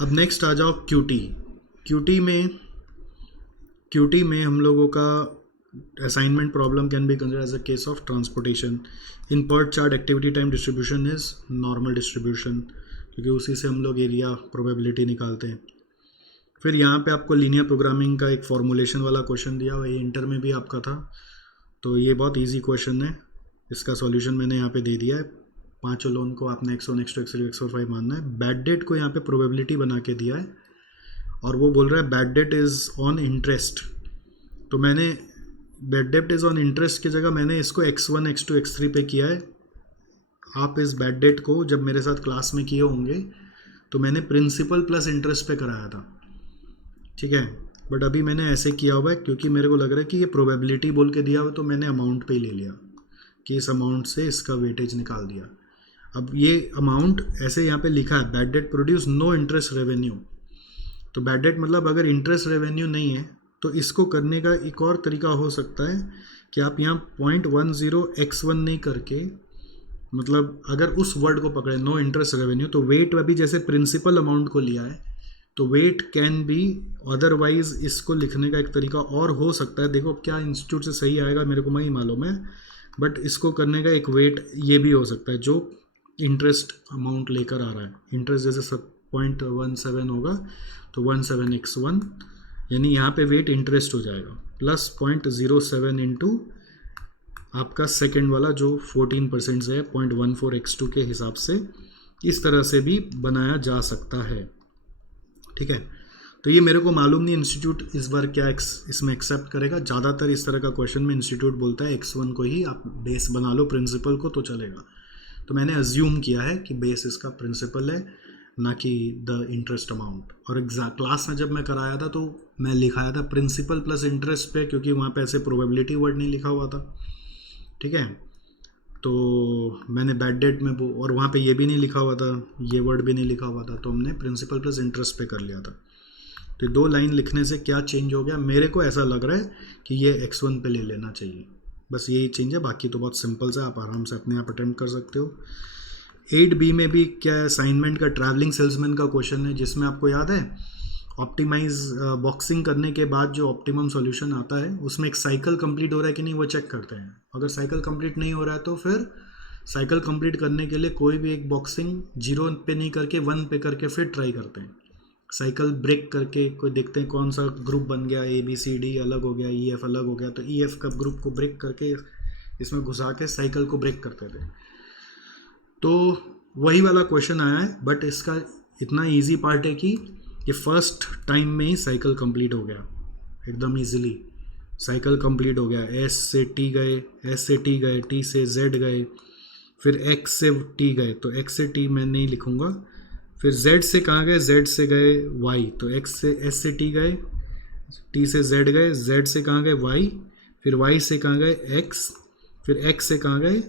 अब नेक्स्ट आ जाओ क्यूटी। क्यूटी में हम लोगों का assignment problem can be considered as a case of transportation. In PERT chart activity time distribution is normal distribution, क्योंकि उसी से हम लोग एरिया प्रोबेबिलिटी निकालते हैं। फिर यहाँ पे आपको लीनियर प्रोग्रामिंग का एक फॉर्मुलेशन वाला क्वेश्चन दिया हुआ है, ये इंटर में भी आपका था, तो ये बहुत इजी क्वेश्चन है। इसका सॉल्यूशन मैंने यहाँ पे दे दिया है। पांचों लोन को आपने x1 x2 x3 x4 5 मानना है। बैड डेट को यहाँ पे प्रोबेबिलिटी बना के दिया है और वो बोल रहा है bad that is on interest. तो मैंने bad that is on interest की जगह मैंने इसको x1 x2 x3 पे किया है। आप इस बैड डेट को जब मेरे साथ क्लास में किए होंगे तो मैंने प्रिंसिपल प्लस इंटरेस्ट पे कराया था, ठीक है। बट अभी मैंने ऐसे किया हुआ है क्योंकि मेरे को लग रहा है कि ये प्रोबेबिलिटी बोल के दिया हुआ, तो मैंने अमाउंट पे ही ले लिया कि इस अमाउंट से इसका वेटेज निकाल दिया। अब ये अमाउंट ऐसे यहाँ पे लिखा है bad debt produce no interest revenue, तो बैड डेट मतलब अगर इंटरेस्ट रेवेन्यू नहीं है तो इसको करने का एक और तरीका हो सकता है कि आप यहाँ 0.10x1 नहीं करके, मतलब अगर उस वर्ड को पकड़े नो इंटरेस्ट रेवेन्यू, तो वेट अभी जैसे प्रिंसिपल अमाउंट को लिया है तो वेट कैन बी, अदरवाइज इसको लिखने का एक तरीका और हो सकता है। देखो क्या इंस्टीट्यूट से सही आएगा मेरे को नहीं मालूम है, बट इसको करने का एक वेट ये भी हो सकता है जो इंटरेस्ट अमाउंट लेकर आ रहा है। इंटरेस्ट जैसे 0.17 होगा तो 17x1, यानी यहाँ पे वेट इंटरेस्ट हो जाएगा प्लस 0.07 इंटू आपका सेकेंड वाला जो 14% से है 0.14x2 के हिसाब से, इस तरह से भी बनाया जा सकता है, ठीक है। तो ये मेरे को मालूम नहीं इंस्टीट्यूट इस बार क्या इसमें एक्सेप्ट करेगा। ज़्यादातर इस तरह का क्वेश्चन में इंस्टीट्यूट बोलता है x1 को ही आप बेस बना लो प्रिंसिपल को तो चलेगा। तो मैंने अज्यूम किया है कि बेस इसका प्रिंसिपल है ना कि द इंटरेस्ट अमाउंट। और एग्जैक्ट क्लास में जब मैं कराया था तो मैं लिखाया था प्रिंसिपल प्लस इंटरेस्ट पे, क्योंकि वहाँ पे ऐसे प्रोबेबिलिटी वर्ड नहीं लिखा हुआ था, ठीक है। तो मैंने बैड डेट में वो, और वहाँ पे ये भी नहीं लिखा हुआ था, ये वर्ड भी नहीं लिखा हुआ था, तो हमने प्रिंसिपल प्लस इंटरेस्ट पे कर लिया था। तो 2 लाइन लिखने से क्या चेंज हो गया, मेरे को ऐसा लग रहा है कि ये x1 पे ले लेना चाहिए, बस यही चेंज है। बाकी तो बहुत सिंपल सा, आप आराम से अपने आप अटेम्प्ट कर सकते हो। 8B में भी क्या असाइनमेंट का ट्रैवलिंग सेल्समैन का क्वेश्चन है, जिसमें आपको याद है ऑप्टिमाइज बॉक्सिंग करने के बाद जो ऑप्टिमम सॉल्यूशन आता है उसमें एक साइकिल कंप्लीट हो रहा है कि नहीं वो चेक करते हैं। अगर साइकिल कंप्लीट नहीं हो रहा है तो फिर साइकिल कंप्लीट करने के लिए कोई भी एक बॉक्सिंग 0 पे नहीं करके 1 पे करके फिर ट्राई करते हैं। साइकिल ब्रेक करके कोई देखते हैं कौन सा ग्रुप बन गया, ABCD अलग हो गया, EF अलग हो गया, तो EF का ग्रुप को ब्रेक करके इसमें घुसा के साइकिल को ब्रेक करते थे। तो वही वाला क्वेश्चन आया है, बट इसका इतना इजी पार्ट है कि ये फर्स्ट टाइम में ही साइकिल कंप्लीट हो गया एकदम इजीली। साइकिल कंप्लीट हो गया, S से T गए, S से T गए, T से Z गए, फिर X से T गए, तो X से T मैं नहीं लिखूँगा, फिर z से कहाँ गए, z से गए y, तो x से s से t गए, t से z गए, z से कहाँ गए y, फिर y से कहाँ गए x, फिर x से कहाँ गए,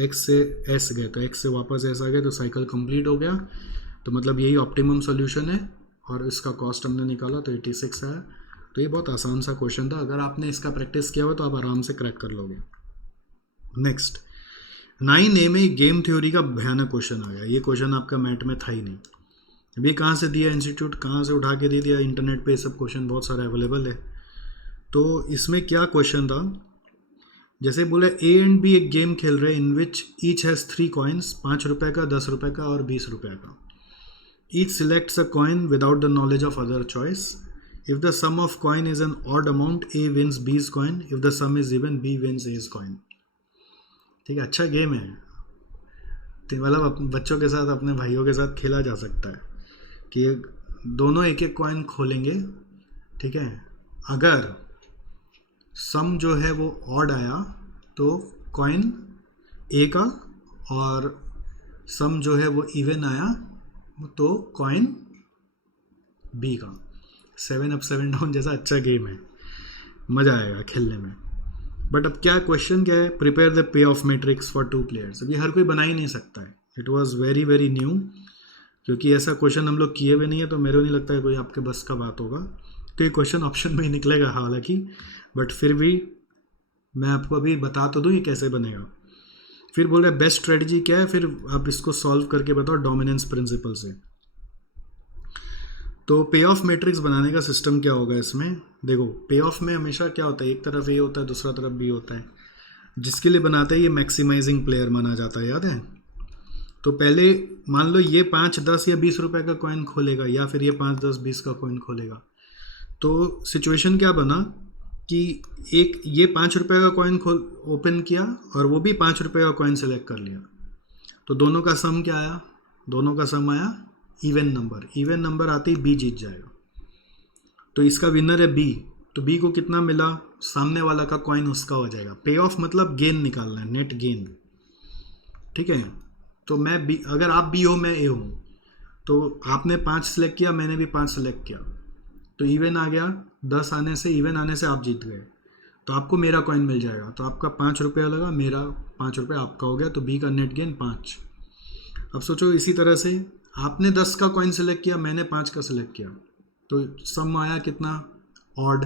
x से s गए, तो x से वापस s आ गए, तो साइकिल कंप्लीट हो गया। तो मतलब यही ऑप्टिमम सॉल्यूशन है और इसका कॉस्ट हमने निकाला तो 86 आया। तो ये बहुत आसान सा क्वेश्चन था, अगर आपने इसका प्रैक्टिस किया हुआ तो आप आराम से क्रैक कर लोगे। नेक्स्ट 9A में गेम थ्योरी का भयानक क्वेश्चन आ गया। ये क्वेश्चन आपका मैट में था ही नहीं, अभी कहाँ से दिया इंस्टीट्यूट, कहाँ से उठा के दे दिया, इंटरनेट पे सब क्वेश्चन बहुत सारे अवेलेबल है। तो इसमें क्या क्वेश्चन था, जैसे बोला ए एंड बी एक गेम खेल रहे इन विच ईच हैज़ 3 कॉइन्स, 5 रुपये का, 10 रुपये का और 20 रुपये का। Each selects a coin without the knowledge of other choice. If the sum of coin is an odd amount, A wins B's coin, if the sum is even, B wins A's coin. ठीक है, अच्छा game है, तो मतलब बच्चों के साथ, अपने भाइयों के साथ खेला जा सकता है कि दोनों एक एक कॉइन खोलेंगे। ठीक है, अगर सम जो है वो ऑड आया तो कॉइन ए का, और सम जो है वो इवन आया तो कॉइन बी का। 7 अप 7 डाउन जैसा अच्छा गेम है, मज़ा आएगा खेलने में। बट अब क्या क्वेश्चन क्या है, prepare the pay of matrix for 2 players. अब ये हर कोई बना ही नहीं सकता है, it was very very new, क्योंकि ऐसा क्वेश्चन हम लोग किए हुए नहीं है, तो मेरे को नहीं लगता है कोई आपके बस का बात होगा। तो ये क्वेश्चन ऑप्शन में ही निकलेगा हालांकि, बट फिर भी मैं आपको अभी बता तो दूँ ये कैसे बनेगा। फिर बोल रहे बेस्ट स्ट्रेटजी क्या है, फिर आप इसको सॉल्व करके बताओ डोमिनेंस प्रिंसिपल से। तो पे ऑफ मैट्रिक्स बनाने का सिस्टम क्या होगा इसमें, देखो पे ऑफ में हमेशा क्या होता है, एक तरफ ए होता है, दूसरा तरफ बी होता है। जिसके लिए बनाते हैं ये मैक्सिमाइजिंग प्लेयर माना जाता है, याद है। तो पहले मान लो ये 5, 10 या 20 रुपए का कॉइन खोलेगा, या फिर ये 5, 10, 20 का कॉइन खोलेगा। तो सिचुएशन क्या बना कि एक ये 5 रुपये का कॉइन ओपन किया और वो भी 5 रुपये का कॉइन सेलेक्ट कर लिया, तो दोनों का सम क्या आया, दोनों का सम आया इवन नंबर। इवन नंबर आते ही बी जीत जाएगा, तो इसका विनर है बी, तो बी को कितना मिला, सामने वाला का कॉइन उसका हो जाएगा। पे ऑफ मतलब गेन निकालना है, नेट गेन। ठीक है, तो मैं बी, अगर आप बी हो मैं ए हूँ, तो आपने 5 सेलेक्ट किया, मैंने भी 5 सेलेक्ट किया, तो इवन आ गया। 10 आने से, इवन आने से आप जीत गए, तो आपको मेरा कॉइन मिल जाएगा। तो आपका 5 रुपया लगा, मेरा 5 रुपये आपका हो गया, तो बी का नेट गेन 5। अब सोचो इसी तरह से आपने 10 का कॉइन सेलेक्ट किया, मैंने 5 का सेलेक्ट किया, तो सम आया कितना, ऑड।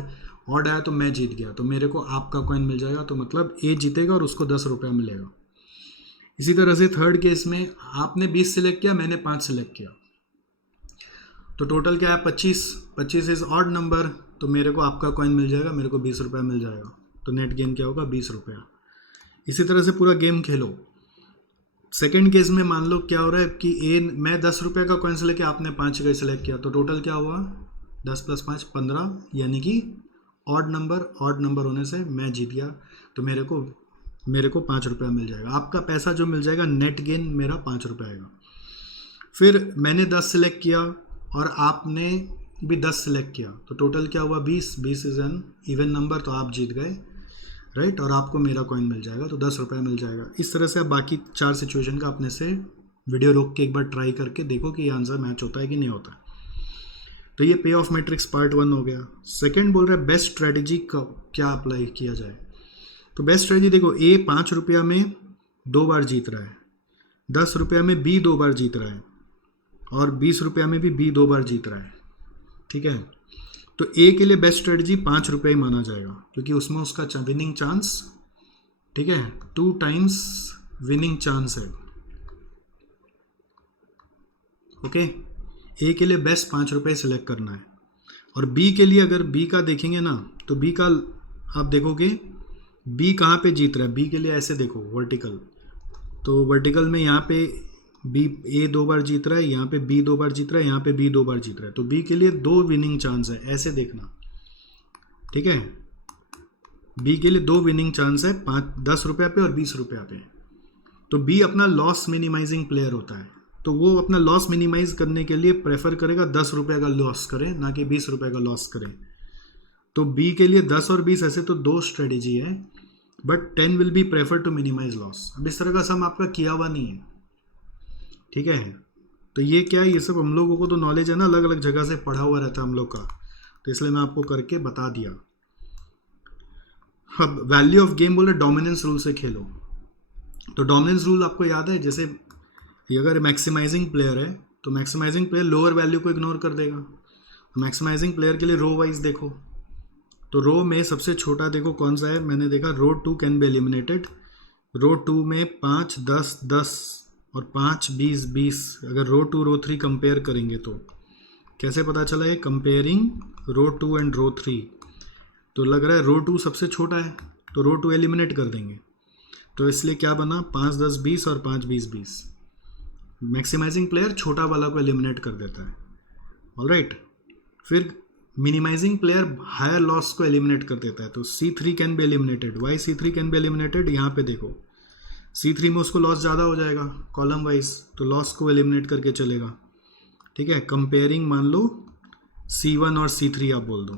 ऑड आया तो मैं जीत गया, तो मेरे को आपका कॉइन मिल जाएगा, तो मतलब ए जीतेगा और उसको 10 रुपया मिलेगा। इसी तरह से थर्ड केस में आपने 20 सेलेक्ट किया, मैंने 5 सेलेक्ट किया, तो टोटल क्या है 25। 25 इज ऑड नंबर, तो मेरे को आपका कॉइन मिल जाएगा, मेरे को 20 रुपया मिल जाएगा, तो नेट गेन क्या होगा 20 रुपया। इसी तरह से पूरा गेम खेलो। सेकेंड केस में मान लो क्या हो रहा है कि मैं 10 रुपये का कॉइन सेलेक्ट किया, आपने 5 का सेलेक्ट किया, तो टोटल क्या हुआ 10 + 5 15, यानी कि ऑड नंबर होने से मैं जीत गया, तो मेरे को 5 रुपया मिल जाएगा। आपका पैसा जो मिल जाएगा नेट गेन मेरा 5 रुपये आएगा। फिर मैंने 10 सेलेक्ट किया और आपने भी 10 सेलेक्ट किया, तो टोटल क्या हुआ 20। 20 इज एन इवन नंबर, तो आप जीत गए, राइट, और आपको मेरा कॉइन मिल जाएगा, तो 10 रुपये मिल जाएगा। इस तरह से आप बाकी 4 सिचुएशन का अपने से वीडियो रोक के एक बार ट्राई करके देखो कि ये आंसर मैच होता है कि नहीं होता। तो ये पे ऑफ मैट्रिक्स पार्ट 1 हो गया। सेकंड बोल रहा है बेस्ट स्ट्रेटजी का क्या अप्लाई किया जाए। तो बेस्ट स्ट्रेटजी देखो, ए 5 रुपया में 2 बार जीत रहा है, 10 रुपया में बी 2 बार जीत रहा है, और 20 रुपया में भी बी 2 बार जीत रहा है। ठीक है, तो ए के लिए बेस्ट स्ट्रेटजी 5 रुपये ही माना जाएगा, क्योंकि उसमें उसका विनिंग चांस, ठीक है, 2 टाइम्स विनिंग चांस है। ओके, ए के लिए बेस्ट 5 रुपये सेलेक्ट करना है। और बी के लिए अगर बी का देखेंगे ना, तो बी का आप देखोगे बी कहाँ पे जीत रहा है। बी के लिए ऐसे देखो वर्टिकल, तो वर्टिकल में यहाँ पे बी ए 2 बार जीत रहा है, यहाँ पे बी 2 बार जीत रहा है, यहाँ पे बी 2 बार जीत रहा है, तो बी के लिए 2 विनिंग चांस है, ऐसे देखना। ठीक है, बी के लिए 2 विनिंग चांस है, 10 रुपये पे और 20 रुपये पे। तो बी अपना लॉस मिनिमाइजिंग प्लेयर होता है, तो वो अपना लॉस मिनिमाइज करने के लिए प्रेफर करेगा 10 रुपये का लॉस करे, ना कि 20 रुपये का लॉस करे। तो बी के लिए 10 और 20 ऐसे तो 2 स्ट्रेटेजी है, but 10 will be prefer to minimise loss. अब इस तरह का सम आपका किया हुआ नहीं है, ठीक है, तो ये क्या है, ये सब हम लोगों को तो नॉलेज है ना, अलग अलग जगह से पढ़ा हुआ रहता है हम लोग का, तो इसलिए मैं आपको करके बता दिया। अब वैल्यू ऑफ गेम बोल रहे डोमिनेंस रूल से खेलो। तो डोमिनेंस रूल आपको याद है, जैसे ये अगर मैक्सिमाइजिंग प्लेयर है तो मैक्सिमाइजिंग प्लेयर लोअर वैल्यू को इग्नोर कर देगा। मैक्सिमाइजिंग प्लेयर के लिए रो वाइज देखो, तो रो में सबसे छोटा देखो कौन सा है, मैंने देखा रो 2 कैन बी एलिमिनेटेड। रो 2 में 5 10 10 और 5 20 20, अगर रो 2 रो 3 कंपेयर करेंगे तो कैसे पता चला है, कंपेयरिंग रो 2 एंड रो 3, तो लग रहा है रो 2 सबसे छोटा है, तो रो 2 एलिमिनेट कर देंगे। तो इसलिए क्या बना, 5 10 20 और 5 20 20। मैक्सिमाइजिंग प्लेयर छोटा वाला को एलिमिनेट कर देता है। ऑलराइट, फिर मिनिमाइजिंग प्लेयर हायर लॉस को एलिमिनेट कर देता है। तो C3 can be eliminated. Why C3 can be eliminated, यहाँ पे देखो C3 में उसको लॉस ज़्यादा हो जाएगा कॉलम वाइज, तो लॉस को एलिमिनेट करके चलेगा। ठीक है, कंपेयरिंग मान लो C1 और C3 आप बोल दो,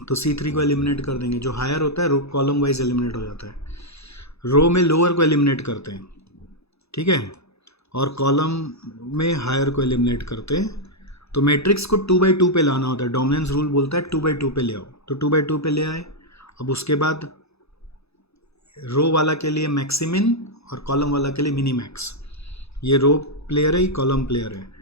तो C3 को एलिमिनेट कर देंगे, जो हायर होता है रो कॉलम वाइज एलिमिनेट हो जाता है। रो में लोअर को एलिमिनेट करते हैं, ठीक है, और कॉलम में हायर को एलिमिनेट करते हैं। तो मैट्रिक्स को 2/2 पे लाना होता है, डोमिनेंस रूल बोलता है 2/2 पे ले आओ, तो 2/2 पे ले आए। अब उसके बाद रो वाला के लिए मैक्सिमिन और कॉलम वाला के लिए मिनी मैक्स। ये रो प्लेयर है, ये कॉलम प्लेयर है,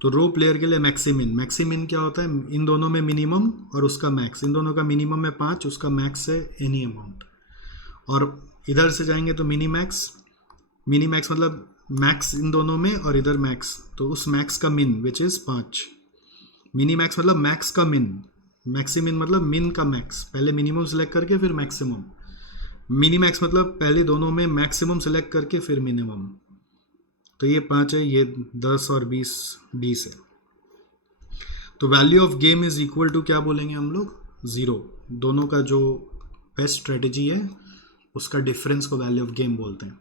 तो रो प्लेयर के लिए मैक्सिमिन। मैक्सिमिन क्या होता है, इन दोनों में मिनिमम और उसका मैक्स, इन दोनों का मिनिमम है 5, उसका मैक्स है एनी अमाउंट। और इधर से जाएंगे तो मिनी मैक्स, मिनी मैक्स मतलब मैक्स इन दोनों में और इधर मैक्स, तो उस मैक्स का मिन विच इज़ 5। मिनी मैक्स मतलब मैक्स का मिन, मैक्सिमिन मतलब मिन का मैक्स, पहले मिनिमम सेलेक्ट करके फिर मैक्सिमम। मिनी मैक्स मतलब पहले दोनों में मैक्सिमम सेलेक्ट करके फिर मिनिमम। तो ये 5 है, ये 10 और 20 20 है। तो value of game is equal to क्या बोलेंगे हम लोग, 0। दोनों का जो बेस्ट स्ट्रेटेजी है उसका डिफरेंस को वैल्यू ऑफ गेम बोलते हैं।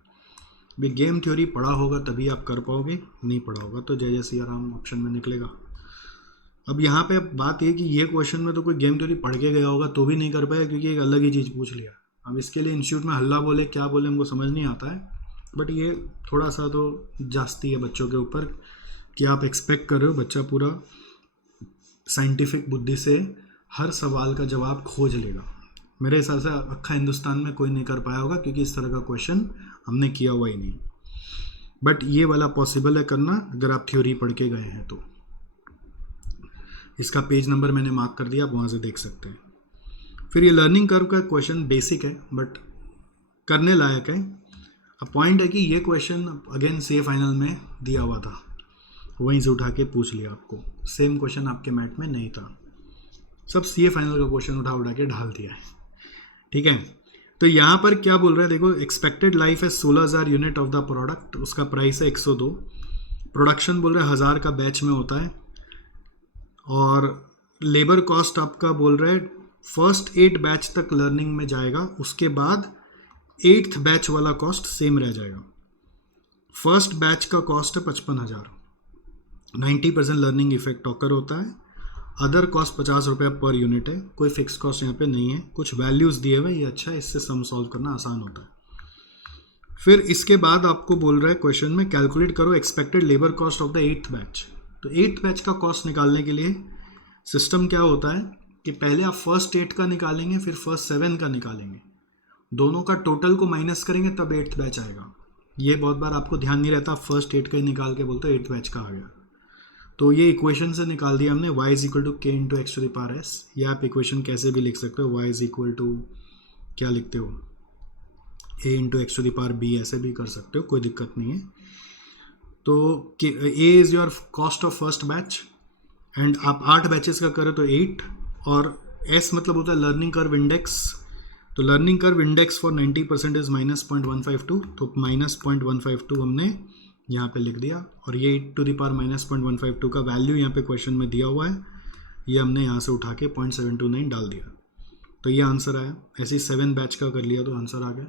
भी गेम थ्योरी पढ़ा होगा तभी आप कर पाओगे, नहीं पढ़ा होगा तो जय जय सिया राम ऑप्शन में निकलेगा। अब यहाँ पे बात ये कि ये क्वेश्चन में तो कोई गेम थ्योरी पढ़ के गया होगा तो भी नहीं कर पाया, क्योंकि एक अलग ही चीज़ पूछ लिया। अब इसके लिए इंस्टीट्यूट में हल्ला बोले क्या बोले हमको समझ नहीं आता है, बट ये थोड़ा सा तो जास्ती है बच्चों के ऊपर कि आप एक्सपेक्ट कर रहे हो बच्चा पूरा साइंटिफिक बुद्धि से हर सवाल का जवाब खोज लेगा। मेरे हिसाब से अक्खा हिंदुस्तान में कोई नहीं कर पाया होगा, क्योंकि इस तरह का क्वेश्चन हमने किया हुआ ही नहीं। बट ये वाला पॉसिबल है करना अगर आप थ्योरी पढ़ के गए हैं तो। इसका पेज नंबर मैंने मार्क कर दिया, आप वहाँ से देख सकते हैं। फिर ये लर्निंग कर्व का क्वेश्चन बेसिक है बट करने लायक है। अब पॉइंट है कि ये क्वेश्चन अगेन CA फाइनल में दिया हुआ था, वहीं से उठा के पूछ लिया आपको। सेम क्वेश्चन आपके मैथ में नहीं था, सब CA फाइनल का क्वेश्चन उठा के ढाल दिया है। ठीक है, तो यहाँ पर क्या बोल रहा है देखो, एक्सपेक्टेड लाइफ है 16,000 यूनिट ऑफ द प्रोडक्ट, उसका प्राइस है 102। प्रोडक्शन बोल रहा है 1000 का बैच में होता है, और लेबर कॉस्ट आपका बोल रहा है फर्स्ट 8 बैच तक लर्निंग में जाएगा, उसके बाद 8th बैच वाला कॉस्ट सेम रह जाएगा। फर्स्ट बैच का कॉस्ट है 55,000, 90% लर्निंग इफेक्ट ऑकर होता है। अदर कॉस्ट 50 रुपये पर यूनिट है, कोई फिक्स कॉस्ट यहाँ पे नहीं है, कुछ वैल्यूज़ दिए हुए, ये अच्छा है, इससे सम सॉल्व करना आसान होता है। फिर इसके बाद आपको बोल रहा है क्वेश्चन में कैलकुलेट करो expected labour cost of the 8th batch. तो 8th बैच का कॉस्ट निकालने के लिए सिस्टम क्या होता है कि पहले आप फर्स्ट 8 का निकालेंगे, फिर फर्स्ट 7 का निकालेंगे, दोनों का टोटल को माइनस करेंगे तब 8th बैच आएगा। ये बहुत बार आपको ध्यान नहीं रहता, फर्स्ट 8 का ही निकाल के बोलते 8th बैच का आ गया। तो ये इक्वेशन से निकाल दिया हमने, y is equal to k into x to the power s। या आप इक्वेशन कैसे भी लिख सकते हो, y इज इक्वल टू क्या लिखते हो, a into x to the power b, ऐसे भी कर सकते हो, कोई दिक्कत नहीं है। तो a is your cost of first batch, and आप 8 बैचेस का करें तो 8, और s मतलब होता है लर्निंग कर्व इंडेक्स। तो learning curve index for 90% is -0.152, तो -0.152 हमने यहाँ पे लिख दिया, और ये टू द पावर -0.152 का वैल्यू यहाँ पे क्वेश्चन में दिया हुआ है, ये हमने यहाँ से उठा के 0.729 डाल दिया, तो ये आंसर आया। ऐसे ही 7 बैच का कर लिया तो आंसर आ गया।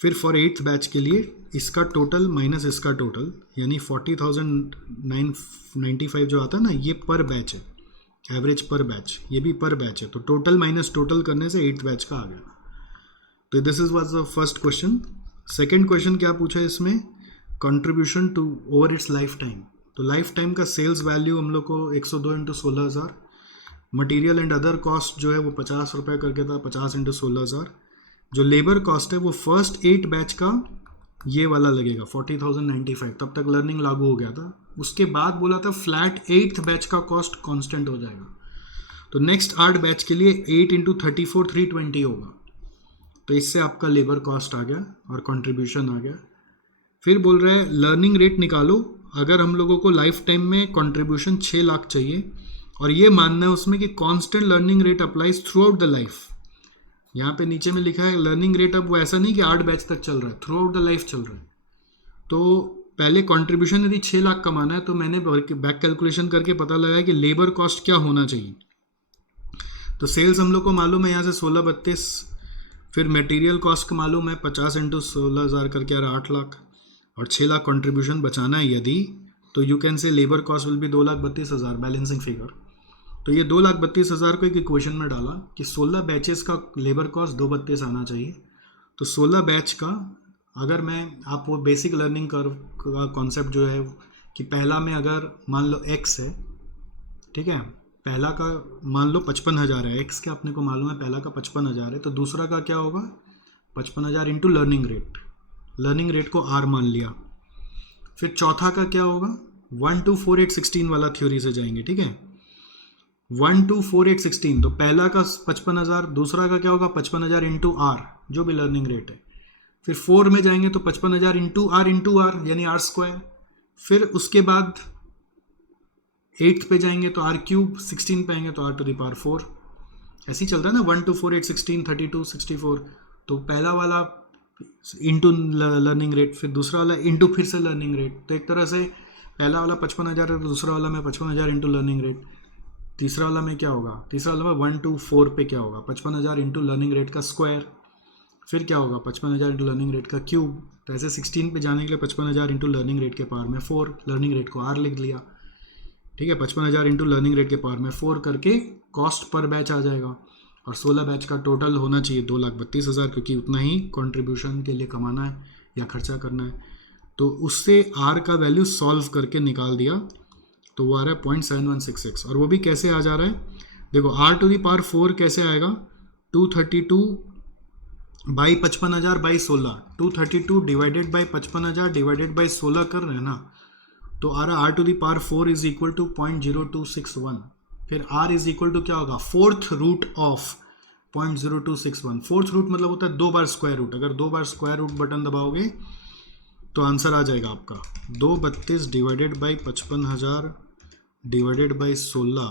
फिर फॉर 8th बैच के लिए इसका टोटल माइनस इसका टोटल, यानी 40,995 जो आता है ना, ये पर बैच है, एवरेज पर बैच, ये भी पर बैच है, तो टोटल माइनस टोटल करने से 8th बैच का आ गया। तो this is was the first question. Second question क्या पूछा है इसमें, contribution to over its life time. तो लाइफ टाइम का सेल्स वैल्यू हम लोग को 102 into 16,000, material and other cost जो है वो 50 रुपये करके था, 50 इंटू 16,000। जो लेबर कॉस्ट है वो फर्स्ट 8 बैच का ये वाला लगेगा 40,095, तब तक लर्निंग लागू हो गया था। उसके बाद बोला था फ्लैट 8th बैच का कॉस्ट कांस्टेंट हो जाएगा। तो नेक्स्ट 8 बैच के लिए 8 इंटू 34 320 होगा। तो इससे आपका लेबर कॉस्ट आ गया और कंट्रीब्यूशन आ गया। फिर बोल रहे हैं लर्निंग रेट निकालो अगर हम लोगों को लाइफ टाइम में कंट्रीब्यूशन 6 लाख चाहिए और ये मानना है उसमें कि constant learning rate applies through out the life. यहाँ पे नीचे में लिखा है लर्निंग रेट, अब वो ऐसा नहीं कि 8 बैच तक चल रहा है, थ्रू आउट द लाइफ चल रहा है। तो पहले कंट्रीब्यूशन यदि 6 लाख कमाना है तो मैंने बैक कैलकुलेशन करके पता लगाया कि लेबर कॉस्ट क्या होना चाहिए। तो सेल्स हम लोग को मालूम है यहाँ से 1632, फिर मटेरियल कॉस्ट का मालूम है 50 इंटू 16,000 करके 8 लाख, और 6 लाख कंट्रीब्यूशन बचाना है यदि, तो you can say labour cost will be 2,32,000 balancing figure. तो ये 2,32,000 को एक इक्वेशन में डाला कि 16 बैचेस का लेबर कॉस्ट 232 आना चाहिए। तो 16 बैच का अगर मैं आप वो बेसिक लर्निंग कर्व का कॉन्सेप्ट जो है कि पहला में अगर मान लो x है, ठीक है, पहला का मान लो 55,000 है, x के अपने को मालूम है पहला का 55,000 है, तो दूसरा का क्या होगा 55,000 into learning rate, learning rate को r मान लिया। फिर चौथा का क्या होगा 1 2 4 8 16 वाला थ्योरी से जाएंगे, ठीक है, 1 2 4 8 16। तो पहला का 55,000, दूसरा का क्या होगा 55,000 इंटू आर जो भी लर्निंग रेट है। फिर 4 में जाएंगे तो 55,000 इंटू आर यानी आर स्क्वायर। फिर उसके बाद 8th पे जाएंगे तो आर क्यूब, 16 पे आएंगे तो आर टू द पावर 4। ऐसे ही चल रहा है ना 1 2 4 8 16 32 64। तो पहला वाला इंटू लर्निंग रेट, फिर दूसरा वाला इंटू फिर से लर्निंग रेट। तो एक तरह से पहला वाला 55,000 है तो दूसरा वाला में 55,000 इंटू लर्निंग रेट। तीसरा वाला में क्या होगा, तीसरा वाला में 1 2 4 पे क्या होगा 55,000 इंटू लर्निंग रेट का स्क्वायर। फिर क्या होगा 55,000 इंटू लर्निंग रेट का क्यूब। तो ऐसे 16 पे जाने के लिए 55,000 इंटू लर्निंग रेट के पावर में 4, लर्निंग रेट को आर लिख लिया, ठीक है, 55,000 इंटू लर्निंग रेट के पावर में 4 करके कॉस्ट पर बैच आ जाएगा। और 16 बैच का टोटल होना चाहिए 2,32,000, क्योंकि उतना ही कंट्रीब्यूशन के लिए कमाना है या खर्चा करना है। तो उससे आर का वैल्यू सॉल्व करके निकाल दिया तो वो आ रहा है 0.7166। और वो भी कैसे आ जा रहा है, देखो आर टू दी पावर 4 कैसे आएगा 232 by 55,000 by 16, 232 divided by 55,000 divided by 16 कर रहे हैं ना, तो आ रहा r to the power 4 is equal to 0.0261। फिर आर इज इक्वल टू क्या होगा 4th root of 0.0261। 4th root मतलब होता है 2 बार स्क्वायर रूट। अगर 2 बार स्क्वायर रूट बटन दबाओगे तो आंसर आ जाएगा आपका 232 डिवाइडेड बाई 55,000 डिवाइडेड बाई 16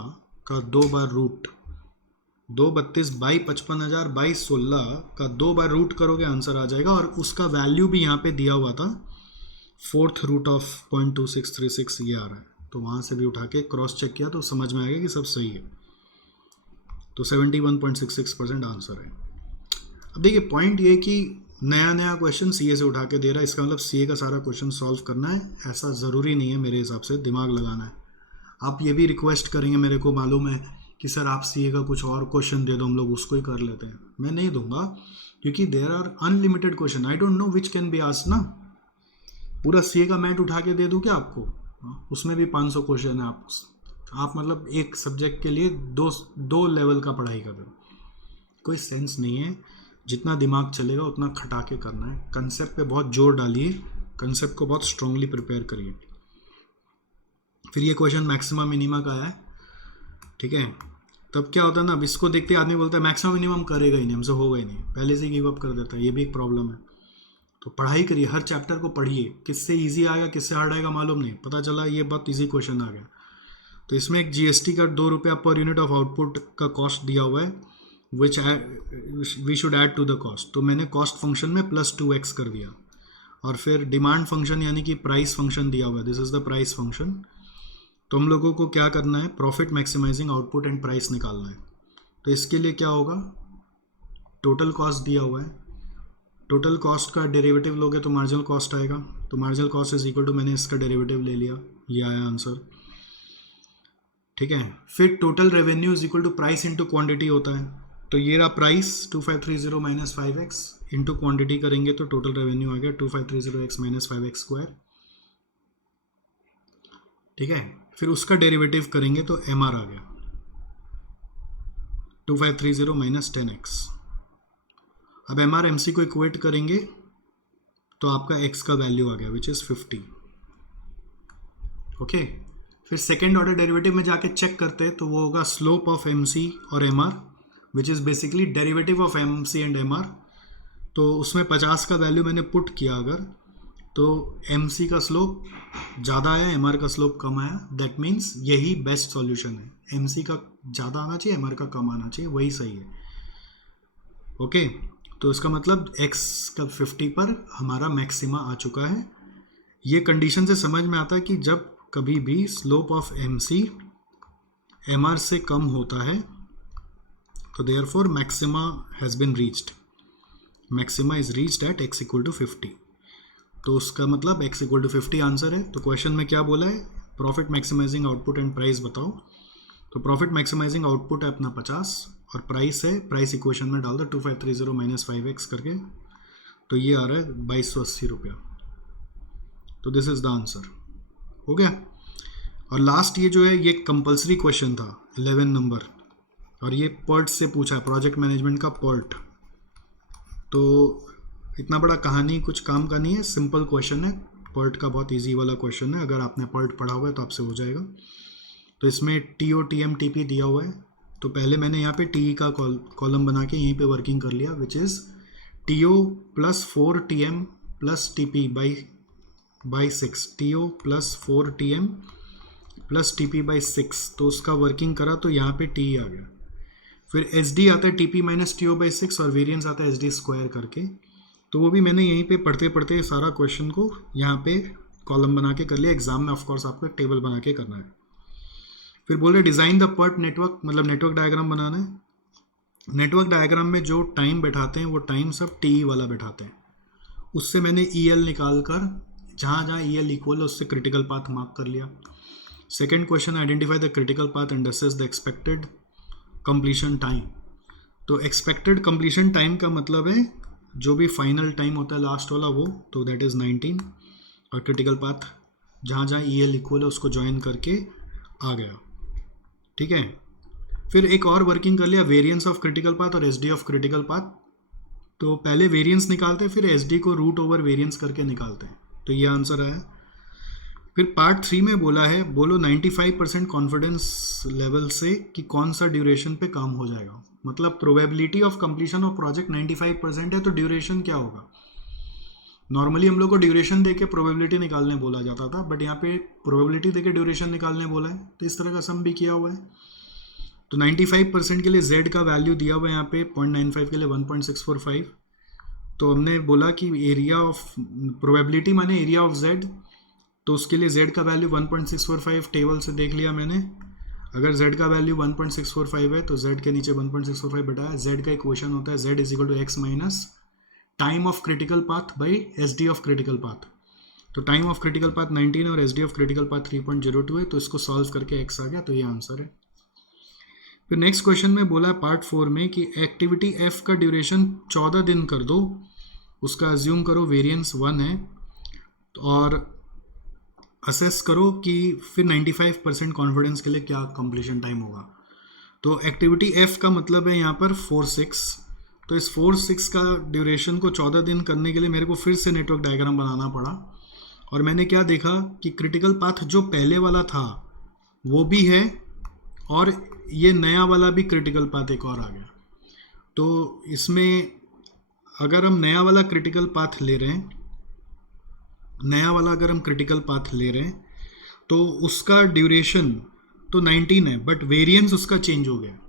का 2 बार रूट, 232 बाई 55,000 बाई 16 का 2 बार रूट करोगे आंसर आ जाएगा। और उसका वैल्यू भी यहाँ पे दिया हुआ था 4th रूट ऑफ 0.2636 ये आ रहा है। तो वहाँ से भी उठा के क्रॉस चेक किया तो समझ में आ गया कि सब सही है। तो 71.66% आंसर है। अब देखिए पॉइंट ये कि नया क्वेश्चन सीए से उठा के दे रहा है, इसका मतलब सीए का सारा क्वेश्चन सॉल्व करना है ऐसा ज़रूरी नहीं है। मेरे हिसाब से दिमाग लगाना है। आप ये भी रिक्वेस्ट करेंगे, मेरे को मालूम है कि सर आप सीए का कुछ और क्वेश्चन दे दो, हम लोग उसको ही कर लेते हैं। मैं नहीं दूंगा क्योंकि there are unlimited question, I don't know which can be asked ना। पूरा सीए का मैट उठा के दे दूँ क्या आपको, उसमें भी 500 क्वेश्चन है। आप मतलब एक सब्जेक्ट के लिए दो लेवल का पढ़ाई कर रहे हो, कोई सेंस नहीं है। जितना दिमाग चलेगा उतना खटा के करना है। कंसेप्ट पे बहुत जोर डालिए, कंसेप्ट को बहुत स्ट्रांगली प्रिपेयर करिए। फिर ये क्वेश्चन मैक्सिमम मिनिमा का है, ठीक है। तब क्या होता है ना, अब इसको देखते आदमी बोलता है मैक्सिमम मिनिमम करेगा ही नहीं, हमसे होगा ही नहीं, पहले से गिव अप कर देता है। ये भी एक प्रॉब्लम है। तो पढ़ाई करिए, हर चैप्टर को पढ़िए। किससे ईजी आएगा किससे हार्ड आएगा मालूम नहीं, पता चला ये बहुत ईजी क्वेश्चन आ गया। तो इसमें एक जीएसटी का 2 रुपया पर यूनिट ऑफ आउटपुट का कॉस्ट दिया हुआ है, which we should add to the cost. तो मैंने कॉस्ट फंक्शन में +2x कर दिया। और फिर डिमांड फंक्शन यानी कि प्राइस फंक्शन दिया हुआ है, this is the price function. तो हम लोगों को क्या करना है, profit maximising output and price निकालना है। तो इसके लिए क्या होगा, टोटल कॉस्ट दिया हुआ है, टोटल कॉस्ट का डेरिवेटिव लोगे तो मार्जिनल कॉस्ट आएगा। तो marginal cost is equal to, मैंने इसका डेरिवेटिव ले लिया, ये आया आंसर, ठीक है। फिर total revenue is equal to price into quantity होता है। तो ये रहा price 2530 minus 5x into quantity करेंगे तो टोटल रेवेन्यू आ गया 2530x माइनस 5x स्क्वायर। ठीक है, फिर उसका डेरिवेटिव करेंगे तो एम आर आ गया 2530 माइनस 10x। अब एम आर एम सी को इक्वेट करेंगे तो आपका x का वैल्यू आ गया विच इज़ 50। ओके, फिर सेकेंड ऑर्डर डेरिवेटिव में जाके चेक करते हैं तो वो होगा स्लोप ऑफ एम सी और M R which is basically derivative of M C and M R. तो उसमें 50 का वैल्यू मैंने पुट किया अगर, तो एम सी का स्लोप ज़्यादा आया, एम आर का स्लोप कम आया, दैट मीन्स यही बेस्ट सॉल्यूशन है। एम सी का ज़्यादा आना चाहिए, एम आर का कम आना चाहिए, वही सही है। ओके, तो इसका मतलब x का 50 पर हमारा मैक्सिमा आ चुका है। ये कंडीशन से समझ में आता है कि जब कभी भी slope of M C M R से कम होता है तो therefore maxima has been reached, maxima is reached at x equal to 50। तो उसका मतलब x इक्वल टू 50 आंसर है। तो क्वेश्चन में क्या बोला है, profit maximising output and price बताओ। तो प्रॉफिट मैक्सिमाइजिंग आउटपुट है अपना 50 और प्राइस है, प्राइस इक्वेशन में डाल दो 2530 माइनस 5x करके, तो ये आ रहा है 2280 रुपया। तो दिस इज द आंसर, हो गया। और लास्ट ये जो है ये कंपलसरी क्वेश्चन था 11 नंबर, और ये पर्ट से पूछा है, प्रोजेक्ट मैनेजमेंट का पर्ट। तो इतना बड़ा कहानी कुछ काम का नहीं है, सिंपल क्वेश्चन है, पर्ट का बहुत इजी वाला क्वेश्चन है। अगर आपने पर्ट पढ़ा हुआ है तो आपसे हो जाएगा। तो इसमें T O T M T P दिया हुआ है, तो पहले मैंने यहाँ पे टी का कॉलम बना के यहीं पे वर्किंग कर लिया, which is T O plus 4 T M plus T P by 6, T O plus 4 T M plus T P by 6। तो उसका वर्किंग करा तो यहाँ पे टी आ गया। फिर एस डी आता है T P minus T O by 6 और वेरियंस आता है एस डी स्क्वायर करके। तो वो भी मैंने यहीं पे पढ़ते पढ़ते सारा क्वेश्चन को यहाँ पे कॉलम बना के कर लिया। एग्जाम में ऑफकोर्स आपको टेबल बना के करना है। फिर बोले डिज़ाइन द पर्ट नेटवर्क, मतलब नेटवर्क डायग्राम बनाना है। नेटवर्क डायग्राम में जो टाइम बैठाते हैं वो टाइम सब टी वाला बैठाते हैं। उससे मैंने ई एल निकाल कर जहाँ जहाँ ई एल इक्वल है उससे क्रिटिकल पाथ मार्क कर लिया। Second question, identify the critical path and assess the expected completion time. तो एक्सपेक्टेड कंप्लीशन टाइम का मतलब है जो भी फाइनल टाइम होता है लास्ट वाला वो, तो दैट इज़ 19, और क्रिटिकल पाथ जहाँ जहाँ ई एल इक्वल है उसको ज्वाइन करके आ गया। ठीक है, फिर एक और वर्किंग कर लिया, वेरिएंस ऑफ क्रिटिकल पाथ और S D of critical path. तो पहले वेरिएंस निकालते हैं, फिर एस डी को रूट ओवर वेरिएंस करके निकालते हैं। तो ये आंसर आया। फिर पार्ट 3 में बोला है, बोलो 95% कॉन्फिडेंस लेवल से कि कौन सा ड्यूरेशन पे काम हो जाएगा। मतलब probability of completion of project 95% है, तो ड्यूरेशन क्या होगा। नॉर्मली हम लोग को ड्यूरेशन देके प्रोबेबिलिटी निकालने बोला जाता था, बट यहाँ पे प्रोबेबिलिटी देके ड्यूरेशन निकालने बोला है, तो इस तरह का सम भी किया हुआ है। तो 95% के लिए z का वैल्यू दिया हुआ है यहाँ पे, 0.95 के लिए 1.645। तो हमने बोला कि एरिया ऑफ प्रोबेबिलिटी माने एरिया ऑफ z, तो उसके लिए z का वैल्यू 1.645 टेबल से देख लिया मैंने। अगर z का वैल्यू 1.645 है तो z के नीचे 1.645 बताया। z का इक्वेशन होता है z is equal to X minus time of critical path by S D of critical path. तो टाइम ऑफ क्रिटिकल पाथ 19 और S D of critical path 3.02 है, तो इसको सॉल्व करके x आ गया, तो ये आंसर है। फिर नेक्स्ट क्वेश्चन में बोला है पार्ट 4 में कि एक्टिविटी f का ड्यूरेशन 14 दिन कर दो, उसका अज्यूम करो वेरिएंस 1 है, और असेस करो कि फिर 95% कॉन्फिडेंस के लिए क्या कंप्लीशन टाइम होगा। तो एक्टिविटी f का मतलब है यहाँ पर 4-6। तो इस 4-6 का ड्यूरेशन को 14 दिन करने के लिए मेरे को फिर से नेटवर्क डायग्राम बनाना पड़ा, और मैंने क्या देखा कि क्रिटिकल पाथ जो पहले वाला था वो भी है, और ये नया वाला भी क्रिटिकल पाथ एक और आ गया। तो इसमें अगर हम नया वाला क्रिटिकल पाथ ले रहे हैं, अगर हम क्रिटिकल पाथ ले रहे हैं तो उसका ड्यूरेशन तो 19 है, बट वेरिएंस उसका चेंज हो गया।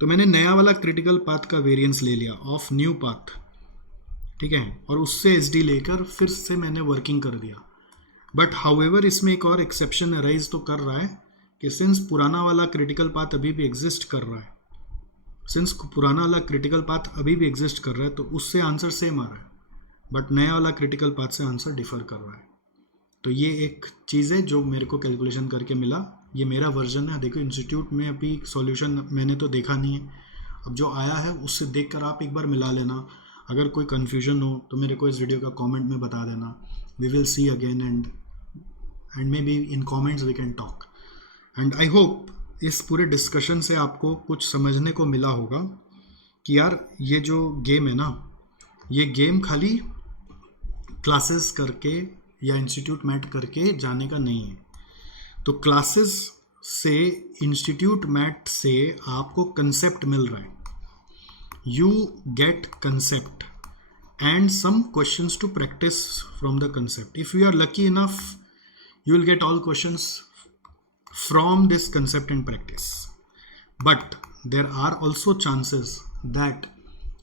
तो मैंने नया वाला क्रिटिकल पाथ का वेरिएंस ले लिया ऑफ न्यू पाथ, ठीक है, और उससे एस डी लेकर फिर से मैंने वर्किंग कर दिया। बट हाउएवर इसमें एक और एक्सेप्शन अराइज तो कर रहा है कि सिंस पुराना वाला क्रिटिकल पाथ अभी भी एग्जिस्ट कर रहा है, तो उससे आंसर सेम आ रहा है, बट नया वाला क्रिटिकल पाथ से आंसर डिफर कर रहा है। तो ये एक चीज़ है जो मेरे को कैलकुलेशन करके मिला। ये मेरा वर्जन है, देखो इंस्टीट्यूट में अभी सॉल्यूशन मैंने तो देखा नहीं है, अब जो आया है उससे देखकर आप एक बार मिला लेना। अगर कोई कन्फ्यूजन हो तो मेरे को इस वीडियो का कमेंट में बता देना। We will see again and and maybe in comments we can talk. And I hope इस पूरे डिस्कशन से आपको कुछ समझने को मिला होगा कि यार ये जो गेम है ना, ये गेम खाली क्लासेस करके या इंस्टीट्यूट मैट करके जाने का नहीं है. तो क्लासेस से, इंस्टीट्यूट मैट से आपको कंसेप्ट मिल रहा है. You get concept and some questions to practice from the concept. If you are lucky enough, you will get all questions from this concept in practice. But there are also chances that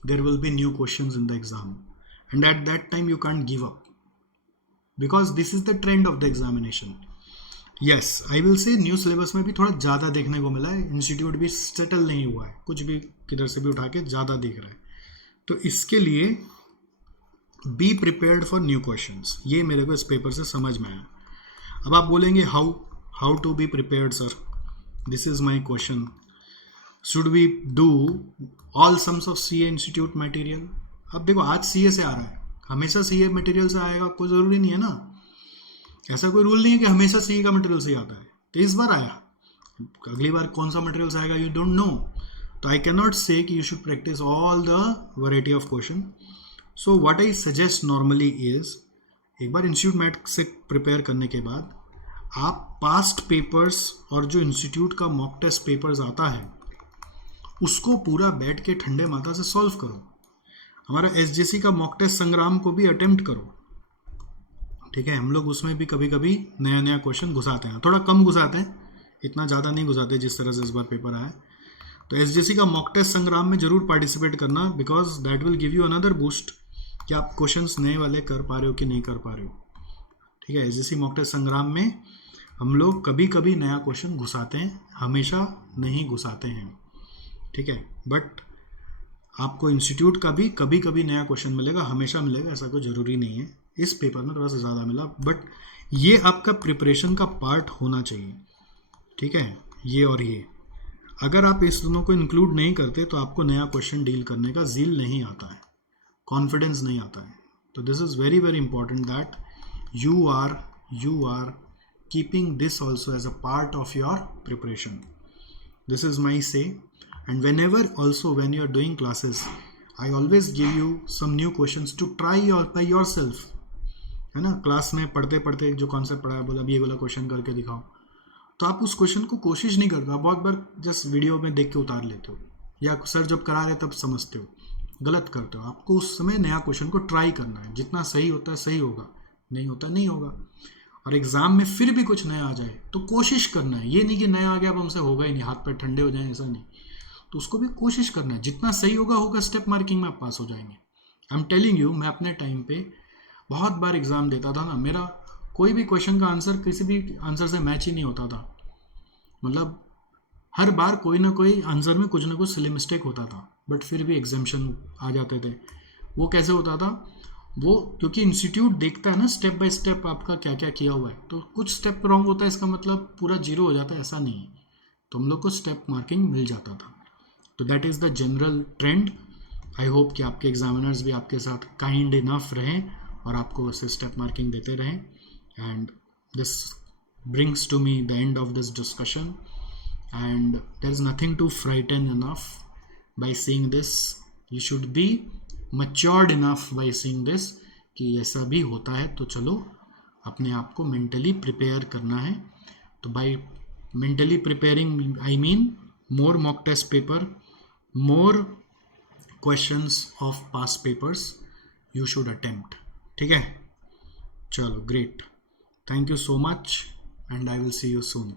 there will be new questions in the exam, and at that time you can't give up, because this is the trend of the examination. Yes, I will say new syllabus में भी थोड़ा ज़्यादा देखने को मिला है. Institute भी settle नहीं हुआ है, कुछ भी किधर से भी उठा के ज़्यादा देख रहा है. तो इसके लिए be prepared for new questions, ये मेरे को इस पेपर से समझ में आया. अब आप बोलेंगे how to be prepared sir, this is my question. Should we do all sums of CA institute material? अब देखो, आज सीए से आ रहा है, हमेशा सीए मटेरियल से आएगा कोई ज़रूरी नहीं है ना. ऐसा कोई रूल नहीं है कि हमेशा सीए का मटेरियल से आता है. तो इस बार आया, अगली बार कौन सा मटेरियल से आएगा यू डोंट नो. तो आई कैन नॉट से कि you should practice all the variety of question. So what I suggest normally is, एक बार इंस्टीट्यूट मैट से प्रिपेयर करने के बाद आप पास्ट पेपर्स और जो इंस्टीट्यूट का मॉक टेस्ट पेपर्स आता है उसको पूरा बैठ के ठंडे माथा से सॉल्व करो. हमारा एसजेसी का मॉक टेस्ट संग्राम को भी अटेम्प्ट करो. ठीक है, हम लोग उसमें भी कभी कभी नया नया क्वेश्चन घुसाते हैं, थोड़ा कम घुसाते हैं, इतना ज़्यादा नहीं घुसाते जिस तरह से इस बार पेपर आया. तो एसजेसी का मॉक टेस्ट संग्राम में जरूर पार्टिसिपेट करना, because that will give you another boost कि आप क्वेश्चंस नए वाले कर पा रहे हो कि नहीं कर पा रहे हो. ठीक है, एसजेसी मॉक टेस्ट संग्राम में हम लोग कभी कभी नया क्वेश्चन घुसाते हैं, हमेशा नहीं घुसाते हैं. ठीक है, बट आपको इंस्टीट्यूट का भी कभी कभी नया क्वेश्चन मिलेगा, हमेशा मिलेगा, ऐसा कोई ज़रूरी नहीं है. इस पेपर में थोड़ा सा ज़्यादा मिला, बट ये आपका प्रिपरेशन का पार्ट होना चाहिए. ठीक है, ये और ये अगर आप इस दोनों को इंक्लूड नहीं करते तो आपको नया क्वेश्चन डील करने का ज़ील नहीं आता है, कॉन्फिडेंस नहीं आता है. तो this is very very important that you are keeping this also as a part of your preparation. This is my say. And whenever also when you are doing classes, I always give you some new questions to try by yourself. है ना, class में पढ़ते पढ़ते जो concept पढ़ाया, बोला अभी ये वाला क्वेश्चन करके दिखाओ, तो आप उस क्वेश्चन को कोशिश नहीं करते. आप बहुत बार जस्ट वीडियो में देख के उतार लेते हो, या सर जब करा रहे तब समझते हो, गलत करते हो. आपको उस समय नया क्वेश्चन को ट्राई करना है. जितना सही होता है सही होगा, नहीं होता नहीं होगा. और एग्जाम में फिर भी कुछ नया आ जाए तो कोशिश करना है. ये नहीं कि नया आ गया अब हमसे होगा ही नहीं, हाथ पैर ठंडे हो जाए, ऐसा नहीं. तो उसको भी कोशिश करना है. जितना सही होगा स्टेप मार्किंग में आप पास हो जाएंगे. आई एम टेलिंग यू, मैं अपने टाइम पे बहुत बार एग्जाम देता था ना, मेरा कोई भी क्वेश्चन का आंसर किसी भी आंसर से मैच ही नहीं होता था. मतलब हर बार कोई ना कोई आंसर में कुछ ना कुछ सिली मिस्टेक होता था, बट फिर भी एग्जाम्शन आ जाते थे. वो कैसे होता था? वो क्योंकि इंस्टीट्यूट देखता है ना स्टेप बाय स्टेप आपका क्या क्या किया हुआ है. तो कुछ स्टेप रॉन्ग होता है, इसका मतलब पूरा जीरो हो जाता है, ऐसा नहीं है. तो हम लोग को स्टेप मार्किंग मिल जाता था. तो that is the general trend. I hope कि आपके एग्जामिनर्स भी आपके साथ काइंड इनफ रहें और आपको वैसे स्टेप मार्किंग देते रहें. And this brings to me the end of this discussion, and there is nothing to frighten enough by seeing this. You should be matured enough by seeing this कि ऐसा भी होता है, तो चलो अपने आप को मेंटली प्रिपेयर करना है. तो by mentally preparing I mean more mock test paper, more questions of past papers you should attempt. ठीक है, चलो great. Thank you so much, and I will see you soon.